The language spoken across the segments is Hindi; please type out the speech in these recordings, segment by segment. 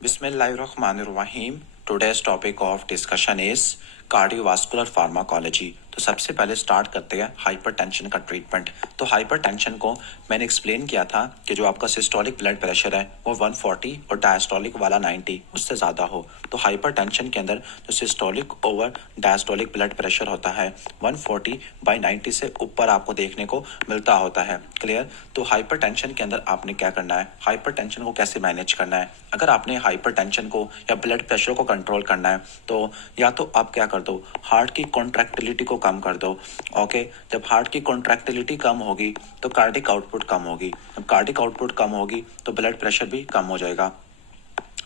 Bismillahirrahmanirrahim. Today's topic of discussion is cardiovascular pharmacology. तो सबसे पहले स्टार्ट करते हैं हाइपरटेंशन का ट्रीटमेंट। तो हाइपरटेंशन को मैंने एक्सप्लेन किया था कि जो आपका सिस्टोलिक ब्लड प्रेशर है वो 140 और डायस्टोलिक वाला 90 उससे ज़्यादा हो। तो हाइपरटेंशन के अंदर जो systolic over diastolic blood pressure होता है 140/90 से ऊपर आपको देखने को मिलता होता है। क्लियर। तो हाइपरटेंशन के अंदर आपने क्या करना है, हाइपरटेंशन को कैसे मैनेज करना है। अगर आपने हाइपरटेंशन को या ब्लड प्रेशर को कंट्रोल करना है तो या तो आप क्या कर दो, हार्ट की कॉन्ट्रैक्टिलिटी को कम कर दो। ओके। जब हार्ट की कॉन्ट्रैक्टिलिटी कम होगी तो कार्डिक आउटपुट कम होगी। जब कार्डिक आउटपुट कम होगी तो ब्लड प्रेशर भी कम हो जाएगा।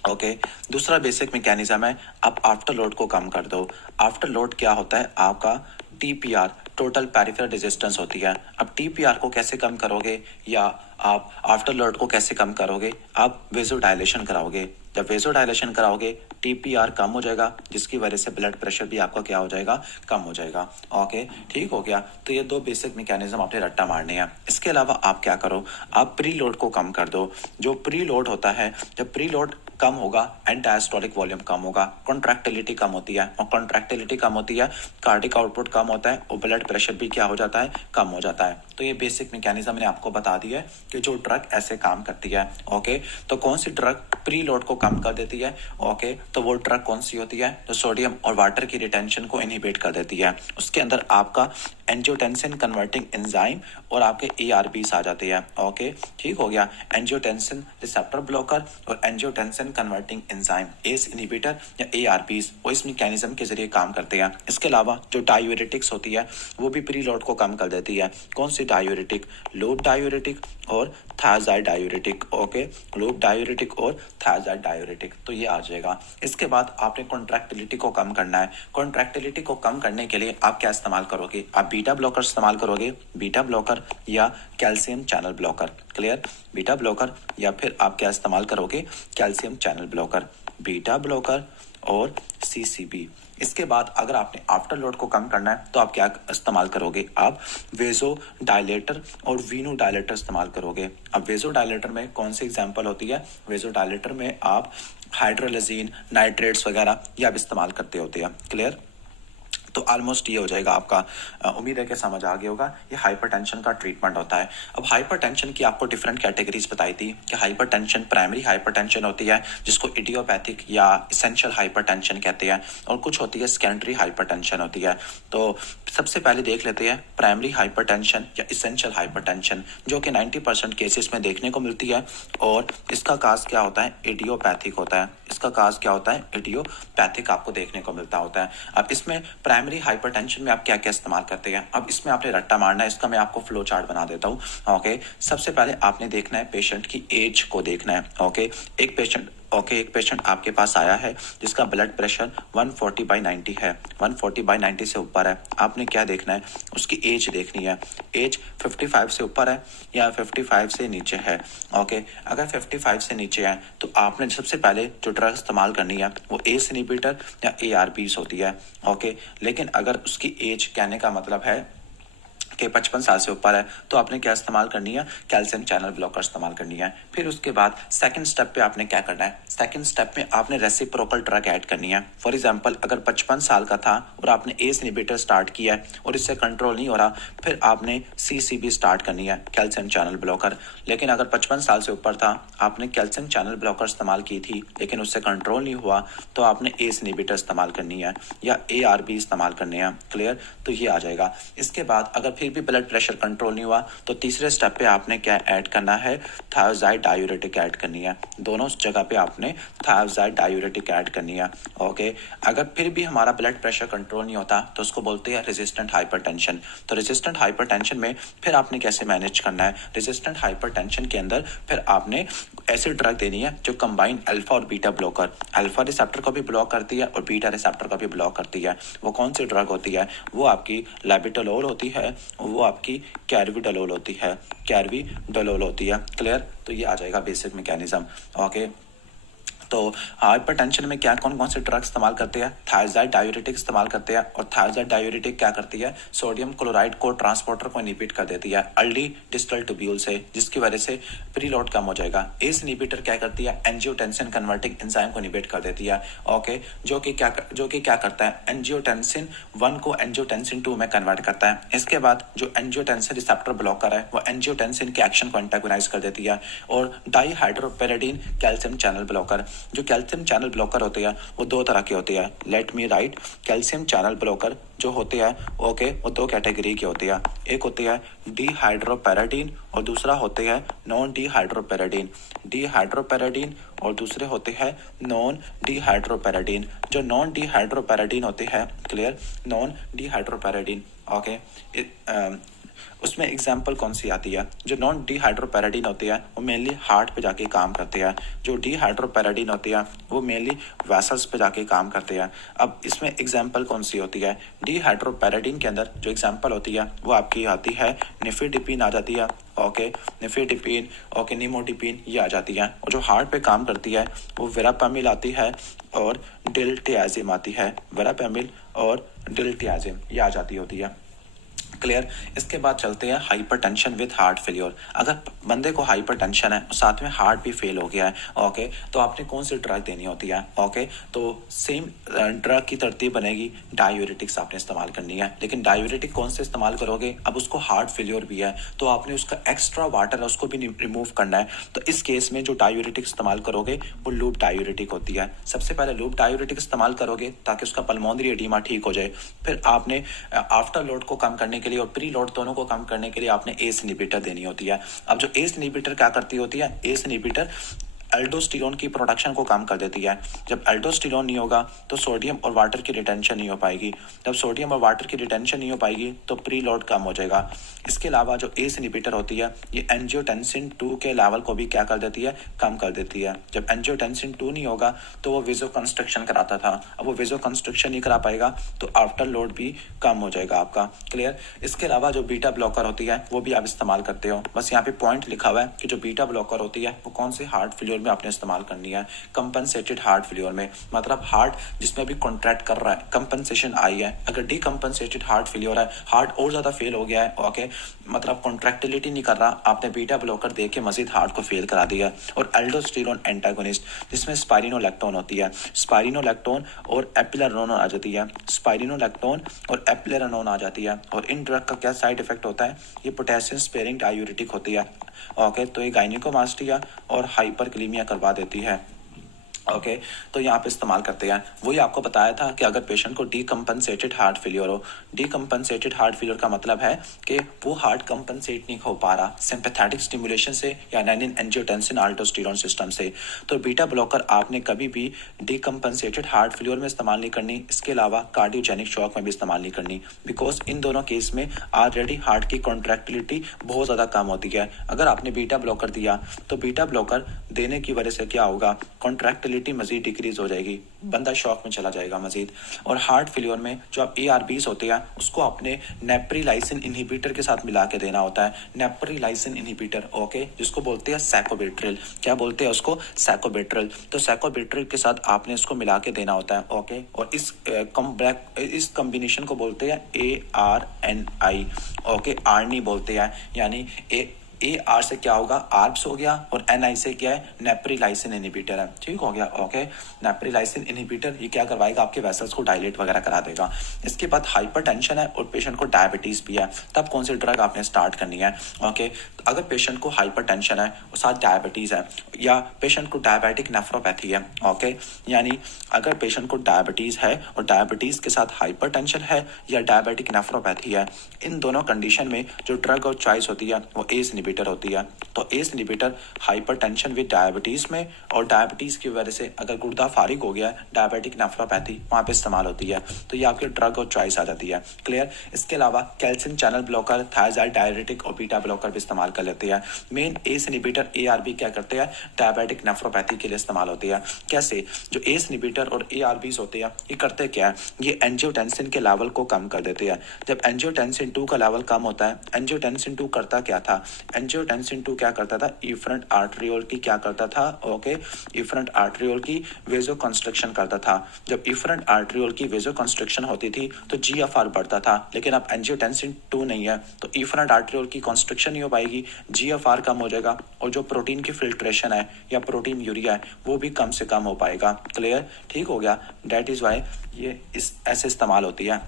ओके। दूसरा बेसिक मैकेनिज्म है, आप आफ्टर लोड को कम कर दो। आफ्टर लोड क्या होता है, आपका टीपीआर टोटल पेरिफेरल रेजिस्टेंस होती है। अब टीपीआर को कैसे कम करोगे या आप आफ्टर लोड को कैसे कम करोगे, आप वेजोडायलेशन कराओगे। जब वेजोडायलेशन कराओगे टीपीआर कम हो जाएगा, जिसकी वजह से ब्लड प्रेशर भी आपका क्या हो जाएगा, कम हो जाएगा। ओके, ठीक हो गया। तो ये दो बेसिक मैकेनिज्म आपने रट्टा मारने हैं। इसके अलावा आप क्या करो, आप प्री लोड को कम कर दो। जो प्री लोड होता है, जब प्री लोड कम होगा एंड डायस्टोलिक वॉल्यूम कम होगा, कॉन्ट्रैक्टिलिटी कम होती है, और कॉन्ट्रैक्टिलिटी कम होती है कार्डिक आउटपुट कम होता है और ब्लड प्रेशर भी क्या हो जाता है, कम हो जाता है। तो ये बेसिक मैकेनिज्म मैंने आपको बता दिया है कि जो ड्रग ऐसे काम करती है। ओके। तो कौन सी ड्रग प्री लोड को कम कर देती है, ओके, तो वो ड्रग कौन सी होती है, जो सोडियम और वाटर की रिटेंशन को इनहिबिट कर देती है। उसके अंदर आपका एंजियोटेंसिन कन्वर्टिंग एंजाइम और आपके एआरबीस आ जाते हैं। ओके, ठीक हो गया। एंजियोटेंसिन रिसेप्टर ब्लॉकर और angiotensin converting enzyme, ACE inhibitor या एआरबीस, वो इस मैकेनिज्म के जरिए काम करते हैं। इसके अलावा जो डायूरेटिक्स होती है वो भी प्री लोड को कम कर देती है। कौन सी डायूरेटिक, लूप डायूरेटिक और thiazide diuretic. Okay, loop diuretic और थायजाइड डायूरेटिक, तो ये आ जाएगा। इसके बाद आपने कॉन्ट्रैक्टिलिटी को कम करना है। कॉन्ट्रैक्टिलिटी को कम करने के लिए आप क्या इस्तेमाल करोगे, आप बीटा ब्लॉकर इस्तेमाल करोगे, बीटा ब्लॉकर या calcium channel blocker. Clear. Beta blocker या फिर आप क्या इस्तेमाल करोगे, calcium channel blocker, beta blocker और सीसीबी। इसके बाद अगर आपने आफ्टर लोड को कम करना है तो आप क्या इस्तेमाल करोगे, आप वेजो डायलेटर और वीनो डायलेटर इस्तेमाल करोगे। अब वेजो डायलेटर में कौन सी एग्जांपल होती है, वेजो डायलेटर में आप हाइड्रोलिजीन, नाइट्रेट्स वगैरह ये आप इस्तेमाल करते होते हैं। क्लियर। तो ऑलमोस्ट ये हो जाएगा आपका। उम्मीद है कि समझ आ गया होगा। ये हाइपरटेंशन का ट्रीटमेंट होता है। अब हाइपरटेंशन की आपको डिफरेंट कैटेगरीज बताई थी कि हाइपरटेंशन प्राइमरी हाइपरटेंशन होती है जिसको इडियोपैथिक या इसेंशियल हाइपरटेंशन कहते हैं, और कुछ होती है सेकेंडरी हाइपरटेंशन होती है। तो सबसे पहले देख लेते हैं प्राइमरी हाइपरटेंशन या इसेंशियल हाइपरटेंशन, जो कि 90% केसेस में देखने को मिलती है, और इसका काज क्या होता है, इडियोपैथिक होता है। इसका काज क्या होता है, इडियोपैथिक आपको देखने को मिलता होता है। अब इसमें प्राइमरी हाइपरटेंशन में आप क्या क्या इस्तेमाल करते हैं, अब इसमें आपने रट्टा मारना है। इसका मैं आपको फ्लो चार्ट बना देता हूँ। ओके, सबसे पहले आपने देखना है पेशेंट की एज को देखना है। ओके, एक पेशेंट आपके पास आया है जिसका ब्लड प्रेशर 140/90 है, 140/90 से ऊपर है। आपने क्या देखना है, उसकी एज देखनी है। एज 55 से ऊपर है या 55 से नीचे है। ओके, अगर 55 से नीचे है तो आपने सबसे पहले जो ड्रग इस्तेमाल करनी है वो एस इनहिबिटर या एआरबीस होती है। ओके, लेकिन अगर उसकी एज, कहने का मतलब है कि 55 साल से ऊपर है, तो आपने क्या इस्तेमाल करनी है, कैल्शियम चैनल ब्लॉकर इस्तेमाल करनी है। फिर उसके बाद सेकंड स्टेप पे आपने क्या करना है, सेकंड स्टेप में आपने रेसिप्रोकल ड्रग ऐड करनी है। फॉर एग्जांपल अगर 55 साल का था और आपने एस इनहिबिटर स्टार्ट किया है और इससे कंट्रोल नहीं हो रहा, फिर आपने सीसीबी स्टार्ट करनी है, कैल्शियम चैनल ब्लॉकर। लेकिन अगर 55 साल से ऊपर था, आपने कैल्शियम चैनल ब्लॉकर इस्तेमाल की थी लेकिन उससे कंट्रोल नहीं हुआ, तो आपने एस इनहिबिटर इस्तेमाल करनी है या एआरबी इस्तेमाल करनी है। क्लियर। तो ये आ जाएगा। इसके बाद अगर फिर भी ब्लड प्रेशर कंट्रोल नहीं हुआ तो तीसरे स्टेप पे आपने क्या ऐड करना है, थायोजाइड डायूरेटिक ऐड करनी है। दोनों जगह पे आपने थायोजाइड डायूरेटिक ऐड करनी है। ओके, अगर फिर भी हमारा ब्लड प्रेशर कंट्रोल नहीं होता तो उसको बोलते हैं रेजिस्टेंट हाइपरटेंशन। तो रेजिस्टेंट हाइपरटेंशन में फिर आपने कैसे मैनेज करना है, रेजिस्टेंट हाइपरटेंशन के अंदर फिर आपने ऐसी ड्रग देनी है जो कंबाइन अल्फा और बीटा ब्लॉकर, अल्फा रिसेप्टर को भी ब्लॉक करती है और बीटा रिसेप्टर को भी ब्लॉक करती है। वो कौन सी ड्रग होती है, वो आपकी लेबिटोलोल होती है, वो आपकी कैरविडोलोल होती है, कैरविडोलोल होती है। क्लियर। तो ये आ जाएगा बेसिक मैकेनिज्म। ओके, तो हाइपरटेंशन में क्या कौन कौन से ड्रग इस्तेमाल करते हैं? थायराइड डायूरेटिक इस्तेमाल करते हैं, और थायराइड डायूरेटिक क्या करती है? सोडियम क्लोराइड को ट्रांसपोर्टर को इनहिबिट कर देती है अर्ली डिस्टल ट्यूब्यूल से, जिसकी वजह से प्रीलोड कम हो जाएगा। एस इनहिबिटर क्या करती है? एंजियोटेंसिन कन्वर्टिंग एंजाइम को इनहिबिट कर देती है। ओके, जो कि क्या करता है? एंजियोटेंसिन 1 को एंजियोटेंसिन 2 में कन्वर्ट करता है। इसके बाद जो एंजियोटेंसिन रिसेप्टर ब्लॉकर है वो एंजियोटेंसिन के एक्शन को एंटागोनाइज कर देती है। और डाईहाइड्रोपेरिडीन कैल्शियम चैनल ब्लॉकर, जो कैल्शियम चैनल ब्लॉकर होते हैं वो दो तरह के होते हैं। Let me right, calcium channel blocker जो होते हैं ओके वो दो कैटेगरी के होते हैं। एक होती है डीहाइड्रोपेरिडीन और दूसरा होते हैं नॉन डीहाइड्रोपेरिडीन। डीहाइड्रोपेरिडीन और दूसरे होते हैं नॉन डीहाइड्रोपेरिडीन। जो नॉन डीहाइड्रोपेरिडीन होते हैं, क्लियर, नॉन डीहाइड्रोपेरिडीन ओके, उसमें एग्जाम्पल कौन सी आती है? जो नॉन डीहाइड्रोपेरिडीन होती है वो मेनली हार्ट पे जाके काम करते हैं। जो डीहाइड्रोपेरिडीन होती है वो मेनली वेसल्स पे जाके काम करते हैं। अब इसमें एग्जाम्पल कौन सी होती है? डीहाइड्रोपेरिडीन के अंदर जो एग्जाम्पल होती है वो आपकी आती है निफेडिपिन आ जाती है ओके, निफेडिपिन ओके, निमोडिपिन ये आ जाती है। और जो हार्ट पे काम करती है वो वेरापेमिल आती है और डिल्टियाजिम आती है। वेरापेमिल और डिल्टियाजिम ये आ जाती होती है, क्लियर। इसके बाद चलते हैं हाइपरटेंशन विद हार्ट फेलियर। अगर बंदे को हाइपरटेंशन है और साथ में हार्ट भी फेल हो गया है ओके, तो आपने कौन सी ड्रग देनी होती है? ओके, तो सेम ड्रग की तरतीब बनेगी, डायूरेटिक्स आपने इस्तेमाल करनी है। लेकिन डायूरेटिक कौन से इस्तेमाल करोगे? अब उसको हार्ट फेलियर भी है तो आपने उसका एक्स्ट्रा वाटर है उसको भी रिमूव करना है। तो इस केस में जो डायूरेटिक इस्तेमाल करोगे वो लूप डायूरेटिक होती है। सबसे पहले लूप डायूरेटिक इस्तेमाल करोगे ताकि उसका पल्मोनरी एडिमा ठीक हो जाए। फिर आपने आफ्टर लोड को कम करने के लिए और प्री लोड दोनों को कम करने के लिए आपने एस इनहिबिटर देनी होती है। अब जो एस इनहिबिटर क्या करती होती है? एस इनहिबिटर एल्डोस्टेरोन की प्रोडक्शन को कम कर देती है। जब एल्डोस्टेरोन नहीं होगा तो सोडियम और वाटर की रिटेंशन नहीं हो पाएगी। जब सोडियम और वाटर की रिटेंशन नहीं हो पाएगी तो प्री लोड कम हो जाएगा। इसके अलावा जो एस इनहिबिटर होती है ये एंजियोटेंसिन 2 के लेवल को भी क्या कर देती है? कम कर देती है। जब एंजियोटेंसिन 2 नहीं होगा तो वो वेजो कंस्ट्रक्शन कराता था, अब वो वेजो कंस्ट्रक्शन नहीं करा पाएगा तो आफ्टर लोड भी कम हो जाएगा आपका, क्लियर। इसके अलावा जो बीटा ब्लॉकर होती है वो भी आप इस्तेमाल करते हो। बस यहाँ पे पॉइंट लिखा हुआ है कि जो बीटा ब्लॉकर होती है वो कौन से हार्ट फेलियर में आपने इस्तेमाल करनी है? कंपनसेटेड हार्ट फेलियर में, मतलब हार्ट जिसमें भी कॉन्ट्रैक्ट कर रहा है, कंपनसेशन आई है। अगर डीकंपनसेटेड हार्ट फेलियर है, हार्ट और ज्यादा फेल हो गया है ओके, मतलब कॉन्ट्रैक्टिलिटी नहीं कर रहा, आपने बीटा ब्लॉकर दे के मजीद हार्ट को फेल करा दिया। और एल्डोस्टेरोन एंटागोनिस्ट जिसमें स्पाइरिनोलैक्टोन होती है, स्पाइरिनोलैक्टोन और एपिलेरोन आ जाती है, स्पाइरिनोलैक्टोन और एपिलेरोन आ जाती है। और इन ड्रग का क्या साइड इफेक्ट होता है? ये पोटेशियम स्पेयरिंग डायूरेटिक होती है ओके, तो ये गायनिकोमास्टिया और हाइपरकलीमिया करवा देती है ओके, तो यहाँ पे इस्तेमाल करते हैं। वही आपको बताया था कि अगर पेशेंट को डीकंपनसेटेड हार्ट फेलियर हो, डीकंपनसेटेड हार्ट फेलियर का मतलब है कि वो हार्ट कंपनसेट नहीं हो पा रहा सिंपैथेटिक स्टिमुलेशन से या रेनिन एंजियोटेंसिन अल्डोस्टेरोन सिस्टम से, तो बीटा ब्लॉकर आपने कभी भी डीकंपनसेटेड हार्ट फेलियर में इस्तेमाल नहीं करनी। इसके अलावा कार्डियोजेनिक शॉक में भी इस्तेमाल नहीं करनी, बिकॉज इन दोनों केस में ऑलरेडी हार्ट की कॉन्ट्रैक्टिलिटी बहुत ज़्यादा कम होती है। अगर आपने बीटा ब्लॉकर दिया तो बीटा ब्लॉकर देने की वजह से क्या होगा? कॉन्ट्रैक्टिलिटी मजीद डिक्रीज हो जाएगी, बंदा शॉक में चला जाएगा मजीद। और हार्ट फेलियर में जो आप ARBs होते हैं उसको आपने नेप्रिलाइसिन इनहिबिटर के साथ मिला के देना होता है। नेप्रिलाइसिन इनहिबिटर ओके, जिसको बोलते हैं सैकोबेट्रिल। क्या बोलते हैं उसको? सैकोबेट्रिल। तो सैकोबेट्रिल के साथ आपने इसको मिला के देना होता है ओके। और इस कॉम्बिनेशन को बोलते हैं ARNI ओके, आर्नी बोलते हैं, यानी AR से क्या होगा? आर्ब्स हो गया, और NI से क्या है? नेप्रिलाइसिन इनहिबिटर है, ठीक हो गया ओके। नेप्रिलाइसिन इनहिबिटर ये क्या करवाएगा? आपके वेसल्स को डायलेट वगैरह करा देगा। इसके बाद हाइपरटेंशन है और पेशेंट को डायबिटीज भी है, तब कौन सी ड्रग आपने स्टार्ट करनी है ओके। अगर पेशेंट को हाइपरटेंशन है और साथ डायबिटीज है, या पेशेंट को डायबिटिक नेफ्रोपैथी है ओके, यानी अगर पेशेंट को डायबिटीज है और डायबिटीज के साथ हाइपरटेंशन है या डायबिटिक नेफ्रोपैथी है, इन दोनों कंडीशन में जो ड्रग और चॉइस होती है वो एस इनहिबिटर होती है। तो ACE inhibitor hypertension with diabetes में, और डायबिटीज की वजह से अगर गुर्दा फारिग हो गया डायबिटिक नेफ्रोपैथी, वहां पे इस्तेमाल होती है। तो ये आपके ड्रग और चॉइस आ जाती है, क्लियर। इसके अलावा calcium channel blocker, thyroid diuretic और बीटा ब्लॉकर भी इस्तेमाल कर लेते हैं। मेन एस इनहिबिटर ARB क्या करते हैं? डायबिटिक नेफ्रोपैथी के लिए इस्तेमाल होती है। कैसे? जो एस इनहिबिटर और ARBs होते हैं ये करते क्या है? ये एंजियोटेंसिन के लेवल को कम कर देते हैं। जब एंजियोटेंसिन 2 का लेवल कम होता है, एंजियोटेंसिन 2 करता क्या था? एंजियोटेंसिन 2 क्या करता था, इफरेंट आर्टरियोल की क्या करता था, ओके, इफरेंट आर्टरियोल की वेजो कंस्ट्रक्शन करता था। जब इफरेंट आर्टरियोल की वेजो कंस्ट्रक्शन होती थी तो जीएफआर बढ़ता था, लेकिन अब एंजियोटेंसिन 2 नहीं है तो इफरेंट आर्टरियोल की कंस्ट्रक्शन नहीं हो पाएगी, जीएफआर कम हो जाएगा और जो प्रोटीन की फिल्ट्रेशन है या प्रोटीन यूरिया है वो भी कम से कम हो पाएगा। क्लियर, ठीक हो गया। दैट इज वाई ये इस ऐसे इस्तेमाल होती है।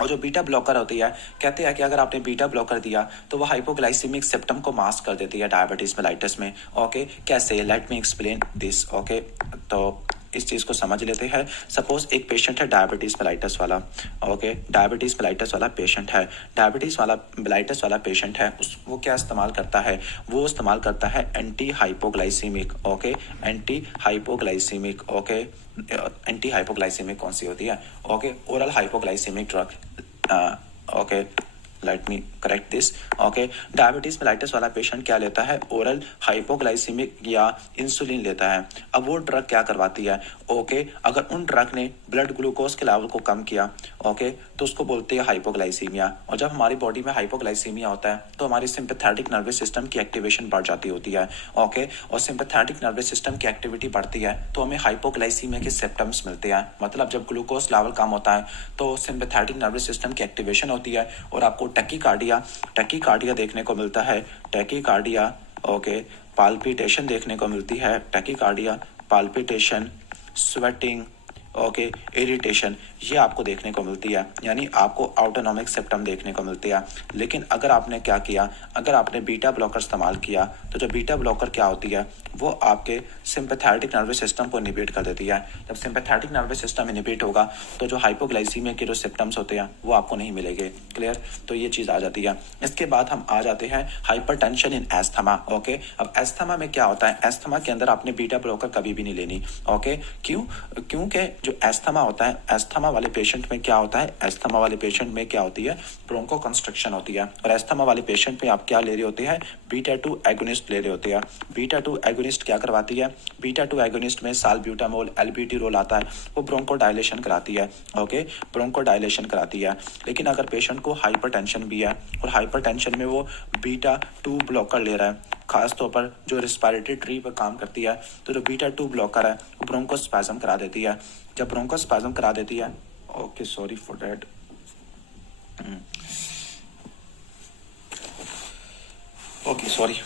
और जो बीटा ब्लॉकर होती है, कहते हैं कि अगर आपने बीटा ब्लॉकर दिया तो वो हाइपोग्लाइसीमिक सिम्पटम को मास्क कर देती है डायबिटीज मेलाइटस में। ओके, कैसे, let me explain this. Okay, तो इस चीज़ को समझ लेते हैं। सपोज एक पेशेंट है डायबिटीज मेलाइटस वाला, ओके, डायबिटीज मेलाइटस वाला पेशेंट है, डायबिटीज वाला मेलाइटस वाला पेशेंट है, वो क्या इस्तेमाल करता है, वो इस्तेमाल करता है anti hypoglycaemic, okay, anti hypoglycaemic, okay, anti hypoglycaemic कौन सी होती है, okay, oral hypoglycaemic drug, okay, let me correct this. Okay, diabetes mellitus वाला पेशेंट क्या लेता है, ओरल हाइपोग्लाइसीमिक या इंसुलिन लेता है। अब वो ड्रग क्या करवाती है, ओके, अगर उन ड्रग ने ब्लड ग्लूकोज के लेवल को कम किया, ओके, तो उसको बोलते हैं हाइपोग्लाइसीमिया। और जब हमारी बॉडी में हाइपोग्लाइसीमिया होता है तो हमारी सिंपैथेटिक नर्वस सिस्टम की एक्टिवेशन बढ़ जाती होती है, ओके, और सिंपैथेटिक नर्वस सिस्टम की एक्टिविटी बढ़ती है तो हमें हाइपोग्लाइसीमिया के सिम्टम्स मिलते हैं। मतलब जब ग्लूकोज लेवल कम होता है तो सिंपैथेटिक नर्वस सिस्टम की एक्टिवेशन होती है और आपको टैकीकार्डिया देखने को मिलता है, टैकीकार्डिया, ओके, पाल्पिटेशन देखने को मिलती है, tachycardia, palpitation, sweating, okay, irritation, ये आपको देखने को मिलती है, यानी आपको ऑटोनॉमिक सिम्टम देखने को मिलती है। लेकिन अगर आपने क्या किया, अगर आपने बीटा ब्लॉकर इस्तेमाल किया तो जो बीटा ब्लॉकर क्या होती है वो आपके सिंपैथेटिक नर्वस सिस्टम को इनहिबिट कर देती है। जब सिंपैथेटिक नर्वस सिस्टम इनहिबिट होगा तो जो हाइपोग्लाइसीमिया के जो सिम्टम्स होते हैं वो आपको नहीं मिलेंगे। क्लियर, तो ये चीज़ आ जाती है। इसके बाद हम आ जाते हैं हाइपरटेंशन इन एस्थमा। ओके, अब एस्थमा में क्या होता है, एस्थमा के अंदर आपने बीटा ब्लॉकर कभी भी नहीं लेनी। ओके, क्योंकि जो एस्थमा होता है, एस्थमा वाले पेशेंट में क्या होता है, एस्थमा वाले पेशेंट में क्या होती है, ब्रोंको कंस्ट्रक्शन होती है। और एस्थमा वाले पेशेंट में आप क्या ले रहे होते हैं, बीटा 2 एगोनिस्ट ले रहे होते हैं। बीटा 2 एगोनिस्ट क्या करवाती है, बीटा 2 एगोनिस्ट में साल्ब्यूटामोल, एलबीटी रोल आता है, वो ब्रोंको डायलेशन कराती है। ओके, ब्रोंको डायलेशन कराती है। लेकिन अगर पेशेंट को हाइपरटेंशन भी है और हाइपरटेंशन में वो बीटा 2 ब्लॉकर ले रहा है, खास तौर पर जो रिस्पायरेटरी ट्री पर काम करती है, तो जो बीटा 2 ब्लॉकर है वो ब्रोंकोस्पैज्म करा देती है। जब ब्रोंकोस्पैज्म करा देती है, okay, sorry for that, okay, sorry,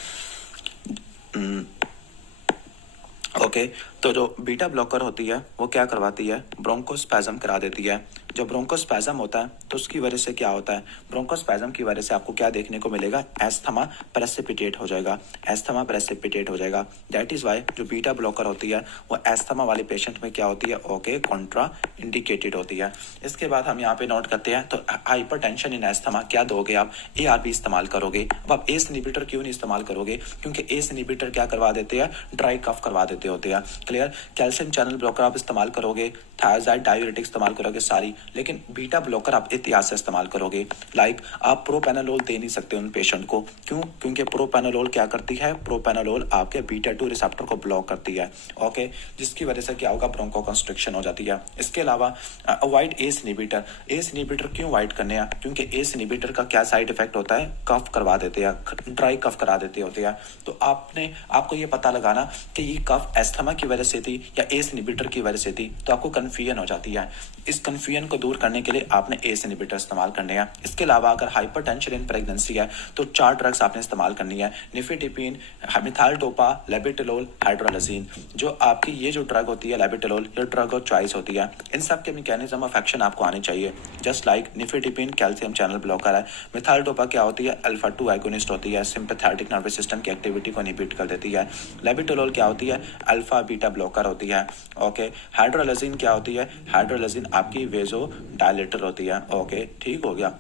okay, तो जो बीटा ब्लॉकर होती है वो क्या करवाती है, ब्रोंकोस्पैज्म करा देती है। जब ब्रोंकोस्पैज्म होता है तो उसकी वजह से क्या होता है, ब्रोंकोस्पैज्म की वजह से आपको क्या देखने को मिलेगा, एस्थमा प्रेसिपिटेट हो जाएगा, एस्थमा प्रेसिपिटेट हो जाएगा। दैट इज वाई जो बीटा ब्लॉकर होती है वो एस्थमा वाले पेशेंट में क्या होती है, ओके, कॉन्ट्रा इंडिकेटेड होती है। इसके बाद हम यहाँ पे नोट करते हैं, तो हाइपरटेंशन इन एस्थमा क्या दोगे आप, ARB इस्तेमाल करोगे। अब आप एस इनहिबिटर क्यों नहीं इस्तेमाल करोगे, क्योंकि एस इनहिबिटर क्या करवा देते हैं, ड्राई कफ करवा देते होते हैं। क्लियर, कैल्शियम चैनल ब्लॉकर आप इस्तेमाल करोगे, थायराइड डायूरेटिक इस्तेमाल करोगे सारी, लेकिन बीटा ब्लॉकर आप इतिहास से इस्तेमाल करोगे। लाइक आप प्रोपेनालोल दे नहीं सकते उन पेशेंट को, क्यों, क्योंकि प्रोपेनालोल क्या करती है, प्रोपेनालोल आपके बीटा 2 रिसेप्टर को ब्लॉक करती है। ओके, जिसकी वजह से क्या होगा, ब्रोंको कंस्ट्रिक्शन हो जाती है। इसके अलावा avoid ACE inhibitor. ACE inhibitor क्यों अवॉइड करने हैं, क्योंकि एस इनहिबिटर का क्या साइड इफेक्ट होता है, कफ करवा देते हैं, ड्राई कफ करा देते होते हैं। तो आपको ये पता लगाना कि ये कफ एस्थमा की वजह से थी या एस इनहिबिटर की वजह से थी, तो आपको कंफ्यूजन हो जाती है। इस कंफ्यूजन को दूर करने के लिए आपने एस इनहिबिटर इस्तेमाल करने हैं। इसके अलावा अगर हाइपरटेंशन इन प्रेगनेंसी है तो 4 ड्रग्स आपने इस्तेमाल करनी है, निफेटिपिन, मिथाइलडोपा, लेबिटेलोल, हाइड्रोलाजीन। जो आपकी ये जो ड्रग होती है लेबिटेलोल, ये ड्रग ऑफ चॉइस होती है। इन सब के मैकेनिज्म ऑफ एक्शन आपको आने चाहिए। Just like nifedipine calcium channel blocker है, मिथाइलडोपा क्या होती है, अल्फा 2 एगोनिस्ट होती है, सिंपैथेटिक नर्वस सिस्टम की एक्टिविटी को इनहिबिट कर देती है। लेबिटेलोल क्या होती है, अल्फा बीटा ब्लॉकर होती है। ओके, हाइड्रोलाजीन क्या होती है, हाइड्रोलाजीन आपकी वेजो डायलेटर होती है। ओके, ठीक हो गया,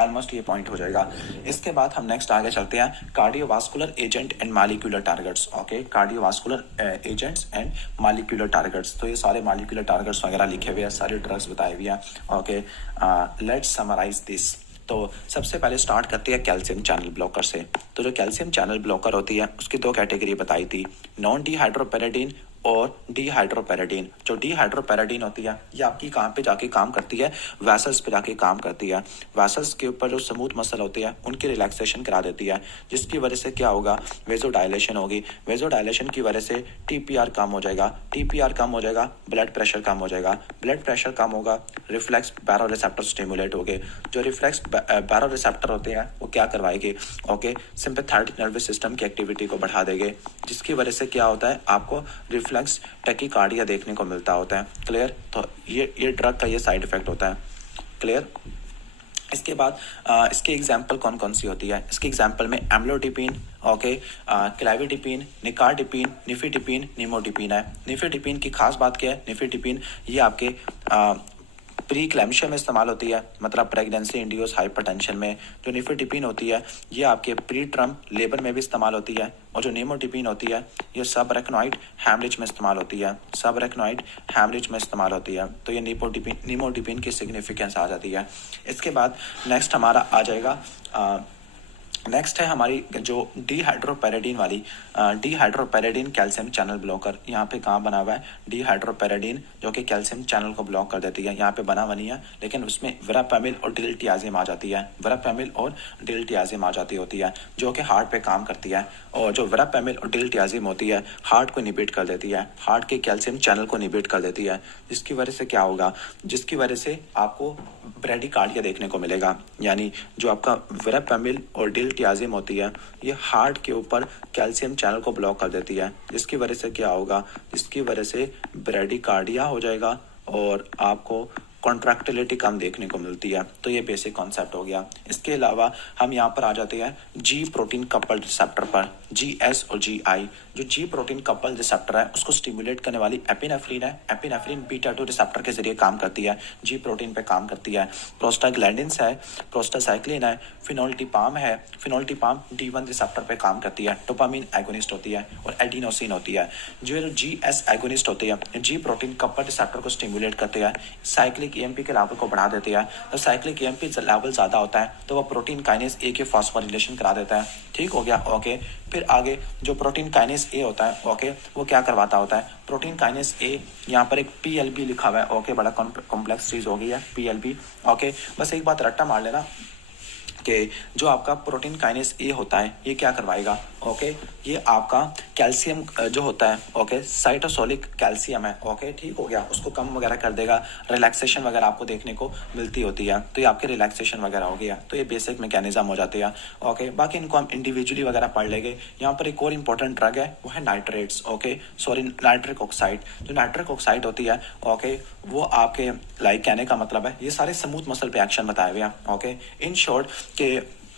ऑलमोस्ट ये पॉइंट हो जाएगा। इसके बाद हम नेक्स्ट आगे चलते हैं, cardiovascular agent and molecular targets. Okay, cardiovascular agents and molecular targets, तो ये सारे मॉलिक्यूलर टारगेट्स वगैरह लिखे हुए हैं, सारे ड्रग्स बताए हुए हैं। Okay, let's summarize this. तो सबसे पहले स्टार्ट करते हैं कैल्शियम चैनल ब्लॉकर से। तो जो कैल्शियम चैनल ब्लॉकर होती है उसकी 2 कैटेगरी बताई थी, नॉन डिहाइड्रोपेरिडीन और डिहाइड्रोपेराडीन। जो डिहाइड्रोपेराडीन होती है ये आपकी कहाँ पे जाके काम करती है, वैसल्स पे जाके काम करती है। वैसल्स के ऊपर जो स्मूथ मसल होती है उनकी रिलैक्सेशन करा देती है, जिसकी वजह से क्या होगा, वेजोडायलेशन होगी। वेजोडायलेशन की वजह से टीपीआर कम हो जाएगा, टीपीआर कम हो जाएगा, ब्लड प्रेशर कम हो जाएगा, ब्लड प्रेशर कम होगा, रिफ्लेक्स बैरोरिसेप्टर स्टिमुलेट होंगे। जो रिफ्लेक्स बैरोरिसेप्टर होते हैं वो क्या करवाएंगे, ओके, सिंपैथेटिक नर्वस सिस्टम की एक्टिविटी को बढ़ा देंगे, जिसकी वजह से क्या होता है, आपको रिफ्लेक्स टैकीकार्डिया देखने को मिलता होता है। क्लियर? तो ये ड्रग का ये साइड इफेक्ट होता है। क्लियर? इसके बाद इसके एग्जाम्पल कौन कौन सी होती है? इसके एग्जाम्पल में amlodipine, okay, clevidipine, nicardipine, nifedipine, nimodipine है। निफिडिपिन की खास बात क्या है, निफिडिपिन ये आपके प्री क्लैम्शिया में इस्तेमाल होती है, मतलब प्रेगनेंसी इंड्यूस हाइपरटेंशन में। जो निफिडिपिन होती है ये आपके प्री टर्म लेबर में भी इस्तेमाल होती है, और जो निमोडिपिन होती है ये सब रेक्नोइड हैमरेज में इस्तेमाल होती है, सब रेक्नोइड हैमरेज में इस्तेमाल होती है। तो ये निमोडिपिन की सिग्निफिकेंस आ जाती है। इसके बाद नेक्स्ट हमारा आ जाएगा, नेक्स्ट है हमारी जो डिहाइड्रोपेराडीन वाली, डिहाइड्रोपेराडीन कैल्शियम चैनल ब्लॉकर। यहाँ पे कहाँ बना हुआ है, डिहाइड्रोपेराडीन जो कि कैल्शियम चैनल को ब्लॉक कर देती है। यहाँ पे बना हुआ नहीं है, लेकिन उसमें वेरापेमिल और डिल्टियाजिम आ जाती है, वेरापेमिल और डिल्टियाजिम आ जाती होती है, जो कि हार्ट पे काम करती है। और जो वेरापेमिल और डिल्टियाजिम होती है हार्ट को इनहिबिट कर देती है, हार्ट के कैल्शियम चैनल को इनहिबिट कर देती है, जिसकी वजह से क्या होगा, जिसकी वजह से आपको ब्रेडिकार्डिया देखने को मिलेगा। यानी जो आपका वेरापेमिल और डिल्टियाजिम होती है ये हार्ट के ऊपर कैल्शियम चैनल को ब्लॉक कर देती है, जिसकी वजह से क्या होगा, जिसकी वजह से ब्रेडिकार्डिया हो जाएगा और आपको कॉन्ट्रैक्टिलिटी कम देखने को मिलती है। तो ये बेसिक कॉन्सेप्ट हो गया। इसके अलावा हम यहाँ पर आ जाते हैं जी प्रोटीन कपल रिसेप्टर पर, GS और GI। जो जी प्रोटीन कपल रिसेप्टर है उसको स्टिमुलेट करने वाली एपिनेफ्रिन है, एपिनेफ्रिन बीटा-2 रिसेप्टर के जरिए काम करती है, जी प्रोटीन पे काम करती है। प्रोस्टाग्लैंडिन्स है, प्रोस्टासाइक्लिन है, फिनोल्टिपाम है, फिनोल्टिपाम D1 रिसेप्टर पे काम करती है, डोपामिन एगोनिस्ट होती है, और एडिनोसिन होती है। जो GS एगोनिस्ट होती है, जी प्रोटीन कपल रिसेप्टर को स्टिमुलेट करते हैं, साइक्लिक EMP के लेवल को बढ़ा देते हैं। तो साइक्लिक EMP लेवल ज्यादा होता है तो वह प्रोटीन काइनेज A के फॉस्फोरिलेशन करा देता है। ठीक हो गया, ओके। फिर आगे जो प्रोटीन काइनेज A होता है, ओके, वो क्या करवाता होता है, प्रोटीन काइनेज A, यहाँ पर एक PLB लिखा हुआ है, ओके, बड़ा कॉम्प्लेक्स चीज हो गई है PLB, ओके। बस एक बात रट्टा मार लेना कि जो आपका प्रोटीन काइनेज A होता है ये क्या करवाएगा, ओके, ये आपका कैल्शियम जो होता है, ओके, साइटोसोलिक कैल्शियम है, ओके, ठीक हो गया, उसको कम वगैरह कर देगा, रिलैक्सेशन वगैरह आपको देखने को मिलती होती है। तो ये आपके रिलैक्सेशन वगैरह हो गया। तो ये बेसिक मैकेनिज्म हो जाते हैं, ओके। बाकी इनको हम इंडिविजुअली वगैरह पढ़ लेंगे। यहाँ पर एक और इंपॉर्टेंट ड्रग है, वो है nitrates, okay, sorry, nitric oxide. जो नाइट्रिक ऑक्साइड होती है, ओके, वो आपके लाइक कहने का मतलब है ये सारे स्मूथ मसल पे एक्शन बताए हुए हैं, ओके। इन शॉर्ट के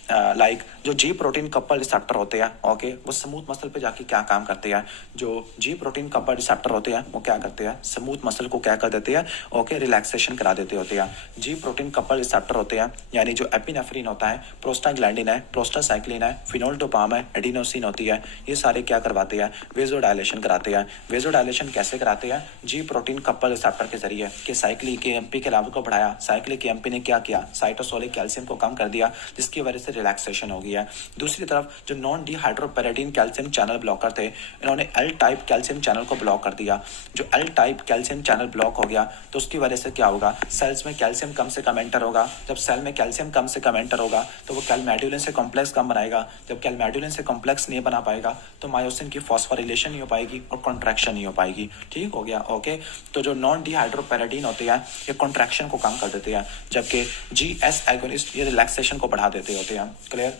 लाइक जो जी प्रोटीन कपल रिसेप्टर होते हैं, ओके, वो स्मूथ मसल पे जाके क्या काम करते हैं, जो जी प्रोटीन कपल रिसेप्टर होते हैं वो क्या करते हैं, स्मूथ मसल को क्या कर देते हैं, ओके, रिलैक्सेशन करा देते होते हैं। जी प्रोटीन कपल रिसेप्टर होते हैं, यानी जो एपिनेफ्रिन होता है, प्रोस्टाग्लैंडिन है, प्रोस्टासाइक्लिन है, फिनोल्डोपाम है, एडिनोसिन होती है, ये सारे क्या करवाते हैं, वेजोडायलेशन कराते हैं। वेजोडायलेशन कैसे कराते हैं, जी प्रोटीन कपल रिसेप्टर के जरिए, कि साइक्लिक EMP के लेवल को बढ़ाया, साइक्लिक EMP ने क्या किया, साइटोसोलिक कैल्शियम को कम कर दिया, जिसकी वजह से रिलैक्सेशन हो गया है। दूसरी तरफ जो नॉन डिहाइड्रोपेराडीन कैल्शियम चैनल ब्लॉकर थे, इन्होंने L टाइप कैल्शियम चैनल को ब्लॉक कर दिया। जो L type calcium channel block हो गया तो उसकी वजह से क्या होगा, सेल्स में कैल्शियम कम से कम एंटर होगा। जब सेल में कैल्शियम कम से कम एंटर होगा तो वो कैलमेडुलिन से कॉम्प्लेक्स कम बनाएगा। जब कैलमेडुलिन से कॉम्प्लेक्स नहीं बना पाएगा तो मायोसिन की फॉस्फोरिलेशन नहीं हो पाएगी और कॉन्ट्रैक्शन नहीं हो पाएगी। ठीक हो गया, ओके। तो जो नॉन डिहाइड्रोपेराडीन होते हैं ये कॉन्ट्रैक्शन को कम कर देते हैं, जबकि GS एगोनिस्ट ये रिलैक्सेशन को बढ़ा देते होते हैं। क्लियर?